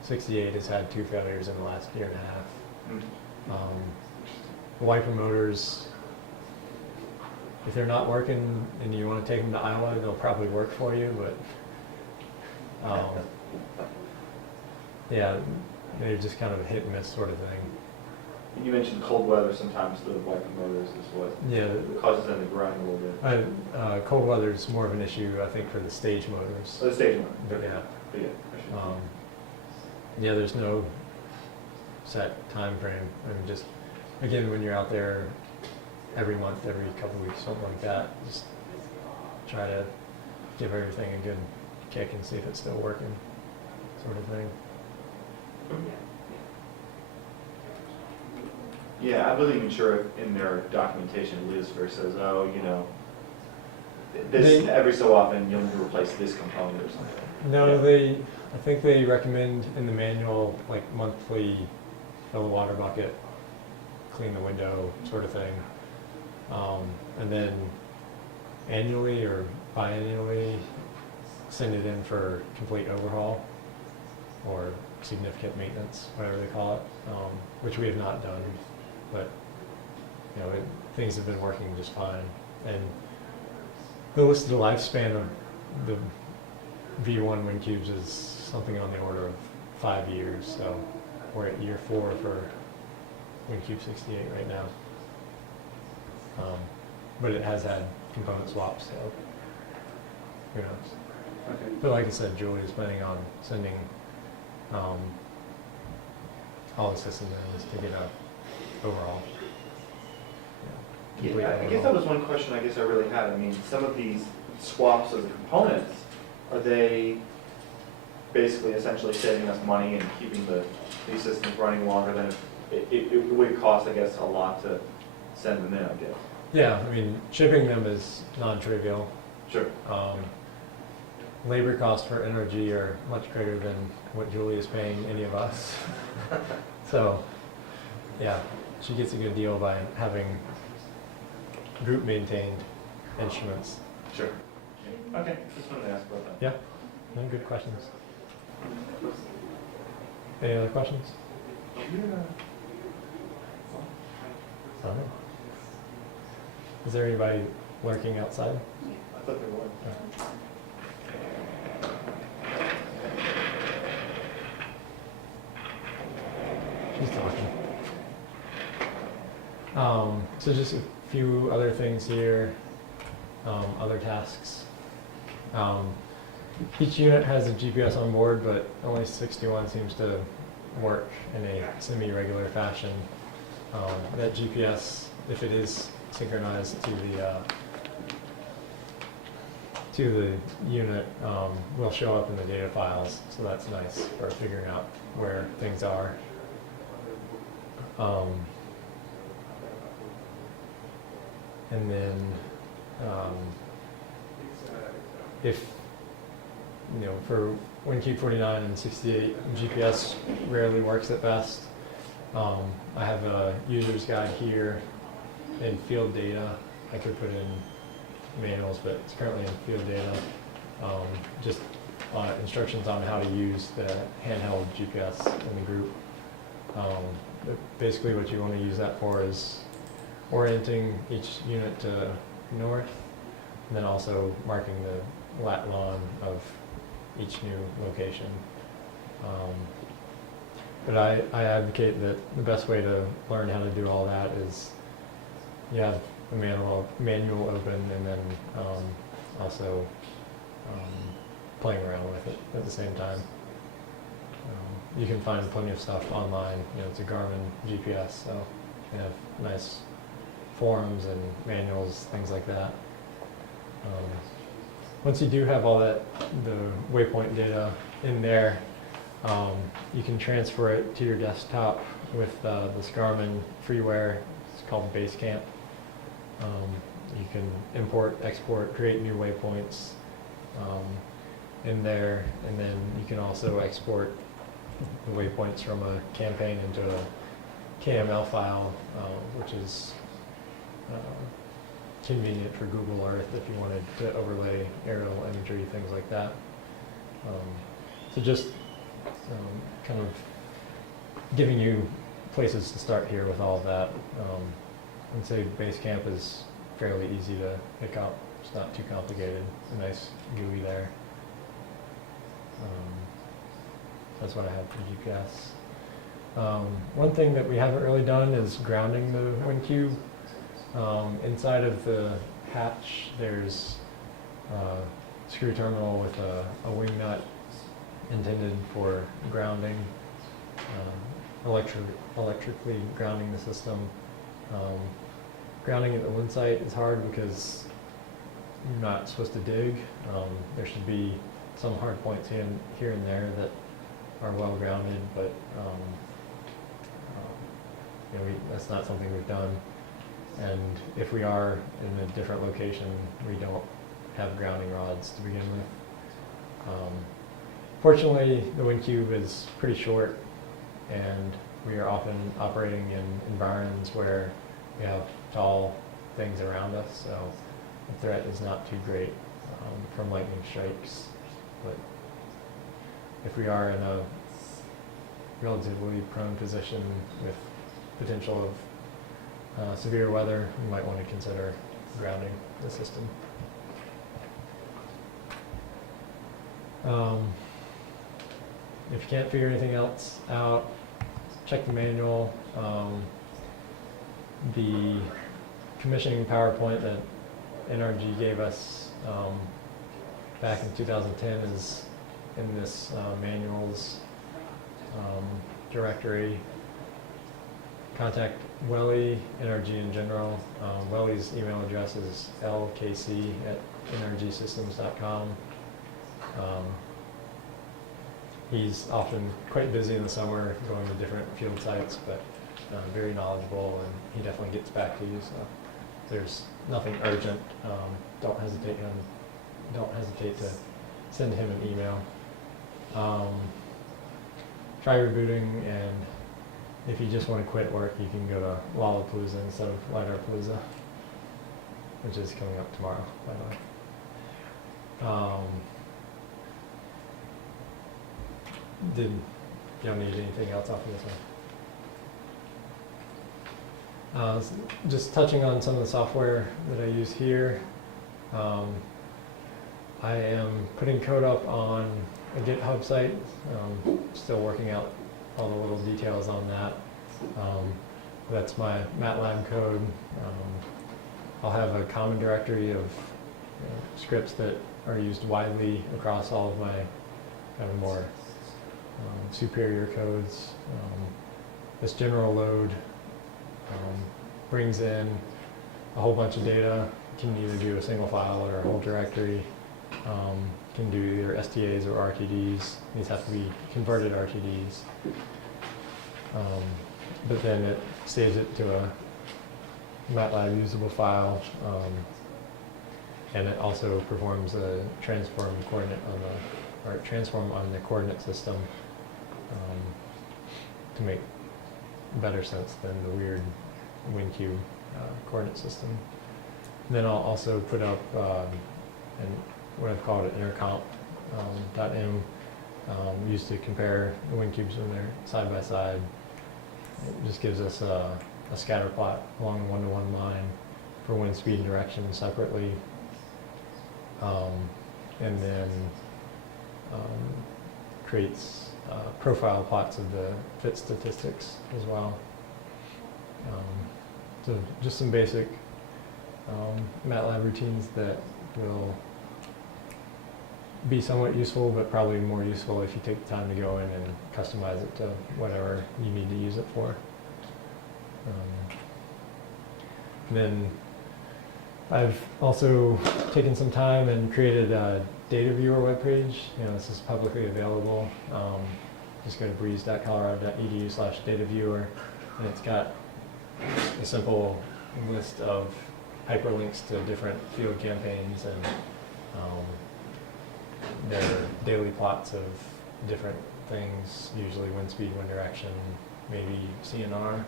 68 has had 2 failures in the last year and a half. The wiper motors, if they're not working and you want to take them to Iowa, they'll probably work for you, but yeah, they're just kind of a hit and miss sort of thing. And you mentioned cold weather, sometimes the wiper motors is what Yeah, causes them to grind a little bit. cold weather is more of an issue, I think, for the stage motors. So the stage motor. But yeah, But yeah, I should- yeah, there's no set time frame. I mean, just again, when you're out there every month, every couple of weeks, something like that, just try to give everything a good kick and see if it's still working, sort of thing. Yeah, I wasn't even sure if in their documentation, Leosphere says, oh, you know, this, They- every so often you'll need to replace this component or something. No, Yeah. I think they recommend in the manual, like monthly, fill the water bucket, clean the window, sort of thing. And then annually or biannually, send it in for complete overhaul or significant maintenance, whatever they call it, which we have not done, but you know, things have been working just fine. And the listed lifespan of the V1 WinCubes is something on the order of 5 years, so we're at year 4 for WinCube 68 right now. But it has had component swaps, so who knows. Okay. But like I said, Julie is planning on sending all the system ends to get a overall. Complete Yeah, I guess that overhaul. was one question I guess I really had. I mean, some of these swaps of the components, are they basically essentially saving us money and keeping these systems running longer than it would cost, I guess, a lot to send them in, I guess? Yeah, I mean, shipping them is non-trivial. Sure. Labor costs for NRG are much greater than what Julie is paying any of us. So, yeah, she gets a good deal by having group maintained instruments. Sure. Okay, just wanted to ask about that. Yeah, no, good questions. Any other questions? I don't know. Is there anybody lurking outside? I thought there was. She's talking. So just a few other things here, other tasks. Each unit has a GPS on board, but only 61 seems to work in a semi-regular fashion. That GPS, if it is synchronized to the unit, will show up in the data files, so that's nice for figuring out where things are. And then if, you know, for WinCube 49 and 68, GPS rarely works at best. I have a user's guide here in field data. I could put in manuals, but it's currently in field data. Just instructions on how to use the handheld GPS in the group. But basically what you want to use that for is orienting each unit to north, and then also marking the lat long of each new location. But I advocate that the best way to learn how to do all that is you have the manual open, and then also playing around with it at the same time. You can find plenty of stuff online. You know, it's a Garmin GPS, so they have nice forums and manuals, things like that. Once you do have all that, the waypoint data in there, you can transfer it to your desktop with this Garmin freeware. It's called Basecamp. You can import, export, create new waypoints in there, and then you can also export the waypoints from a campaign into a KML file, which is convenient for Google Earth if you wanted to overlay aerial imagery, things like that. So just kind of giving you places to start here with all of that. I'd say Basecamp is fairly easy to pick up. It's not too complicated. A nice GUI there. That's what I have for GPS. One thing that we haven't really done is grounding the WinCube. Inside of the hatch, there's a screw terminal with a wing nut intended for grounding, electrically grounding the system. Grounding at the wind site is hard because you're not supposed to dig. There should be some hard points here and there that are well grounded, but that's not something we've done. And if we are in a different location, we don't have grounding rods to begin with. Fortunately, the WinCube is pretty short, and we are often operating in environs where we have tall things around us, so the threat is not too great from lightning strikes. But if we are in a relatively prone position with potential of severe weather, we might want to consider grounding the system. If you can't figure anything else out, check the manual. The commissioning PowerPoint that NRG gave us back in 2010 is in this manuals directory. Contact Welly, NRG in general. Welly's email address is lkc@nrgsystems.com. He's often quite busy in the summer going to different field sites, but very knowledgeable, and he definitely gets back to you. So if there's nothing urgent, don't hesitate to send him an email. Try rebooting, and if you just want to quit work, you can go to Lollapalooza instead of LiDARpalooza, which is coming up tomorrow, by the way. Did y'all need anything else off of this one? Just touching on some of the software that I use here. I am putting code up on a GitHub site. Still working out all the little details on that. That's my MATLAB code. I'll have a common directory of scripts that are used widely across all of my kind of more superior codes. This general load brings in a whole bunch of data. Can either do a single file or a whole directory. Can do either STAs or RTDs. These have to be converted RTDs. But then it saves it to a MATLAB usable file, and it also performs a transform on the coordinate system to make better sense than the weird WinCube coordinate system. And then I'll also put up what I've called an intercomp.m, used to compare the WinCubes when they're side by side. It just gives us a scatter plot along a one-to-one line for wind speed and direction separately, and then creates profile plots of the fit statistics as well. So just some basic MATLAB routines that will be somewhat useful, but probably more useful if you take the time to go in and customize it to whatever you need to use it for. Then I've also taken some time and created a data viewer webpage. This is publicly available. Just go to breeze.colorado.edu/data viewer, and it's got a simple list of hyperlinks to different field campaigns and their daily plots of different things, usually wind speed, wind direction, maybe CNR.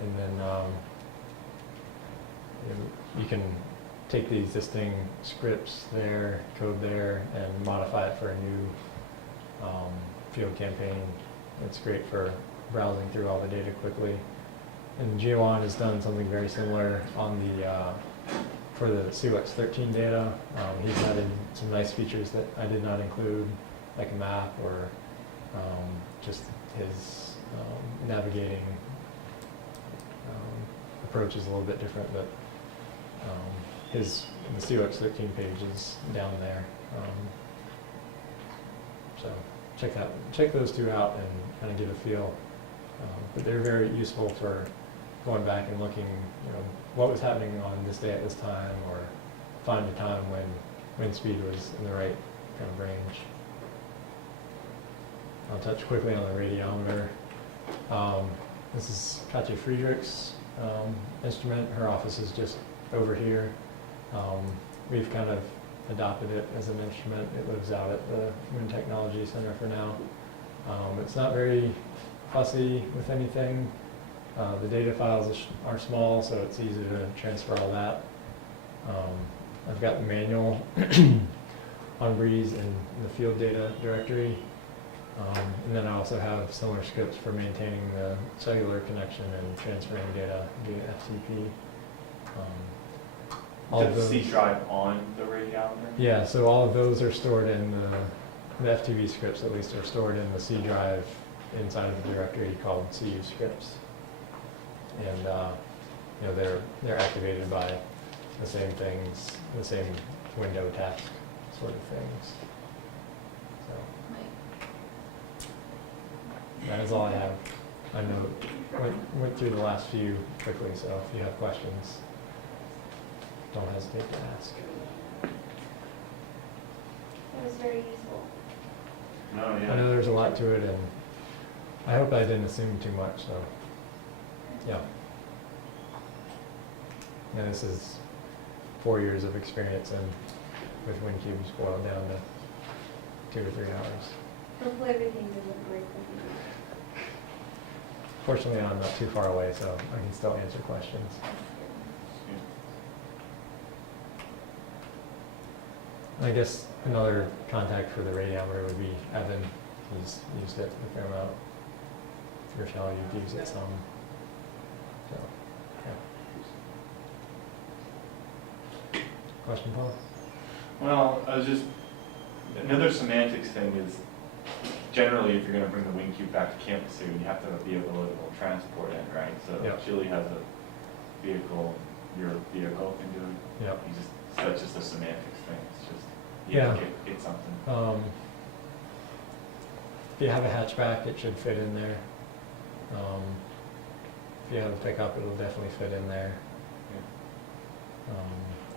And then you can take the existing scripts there, code there, and modify it for a new field campaign. It's great for browsing through all the data quickly. And Giovanni has done something very similar on the for the CUX13 data. He's added some nice features that I did not include, like a map or just his navigating approach is a little bit different, but the CUX13 page is down there. So check those two out and kind of get a feel. But they're very useful for going back and looking, what was happening on this day at this time, or find a time when wind speed was in the right kind of range. I'll touch quickly on the radiometer. This is Katja Friedrich's instrument. Her office is just over here. We've kind of adopted it as an instrument. It lives out at the Wind Technology Center for now. It's not very fussy with anything. The data files are small, so it's easy to transfer all that. I've got the manual on Breeze in the field data directory. And then I also have similar scripts for maintaining the cellular connection and transferring data via FTP. All Is of the those, C drive on the radiometer? yeah, so all of those are stored in the FTP scripts, at least, are stored in the C drive inside of the directory called CU scripts. And they're activated by the same things, the same window task sort of things. So that is all I have. I know went through the last few quickly, so if you have questions, don't hesitate to ask. That was very useful. No, I yeah. know there's a lot to it, and I hope I didn't assume too much, so yeah. And this is 4 years of experience and with wind cubes boiled down to 2 to 3 hours. Hopefully everything doesn't break with you. Fortunately, I'm not too far away, so I can still answer questions. I guess another contact for the radiometer would be Evan. He's used it a fair amount. Rochelle, you've used it some. So, yeah. Question, Paul? Well, another semantics thing is, generally, if you're gonna bring the wing cube back to campus soon, you have to have a vehicle that will transport it, right? So Yep. Chile has a vehicle, your vehicle can do it. Yep. That's just a semantics thing, it's just, you Yeah. have to get something. If you have a hatchback, it should fit in there. If you have a pickup, it'll definitely fit in there.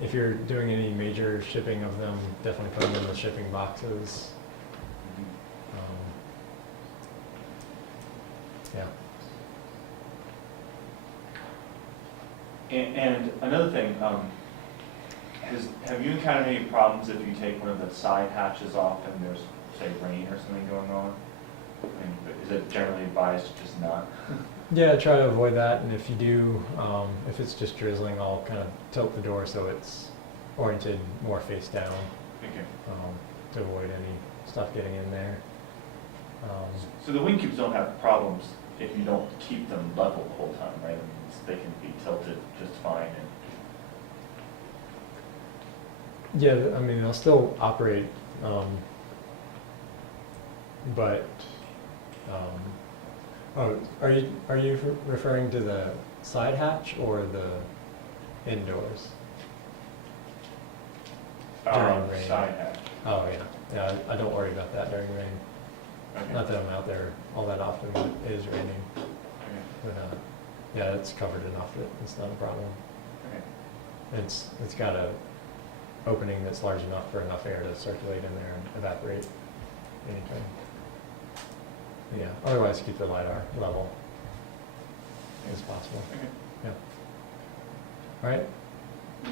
If you're doing any major shipping of them, definitely put them in the shipping boxes. Yeah. And another thing, have you encountered any problems if you take one of the side hatches off and there's, say, rain or something going on? Is it generally advised to just not? Yeah, try to avoid that, and if you do, if it's just drizzling, I'll kind of tilt the door so it's oriented more face down, Okay. to avoid any stuff getting in there. So the wing cubes don't have problems if you don't keep them level the whole time, right? I mean, they can be tilted just fine and. Yeah, I mean, they'll still operate, but, oh, are you referring to the side hatch or the indoors? During rain. Side hatch. Oh, yeah, I don't worry about that during rain. Okay. Not that I'm out there all that often when it is raining, Okay. but, Yeah, it's covered enough that it's not a problem. Okay. It's got a opening that's large enough for enough air to circulate in there and evaporate anything. Yeah, otherwise keep the LiDAR level as possible. Okay. Yeah. All right, Mhm.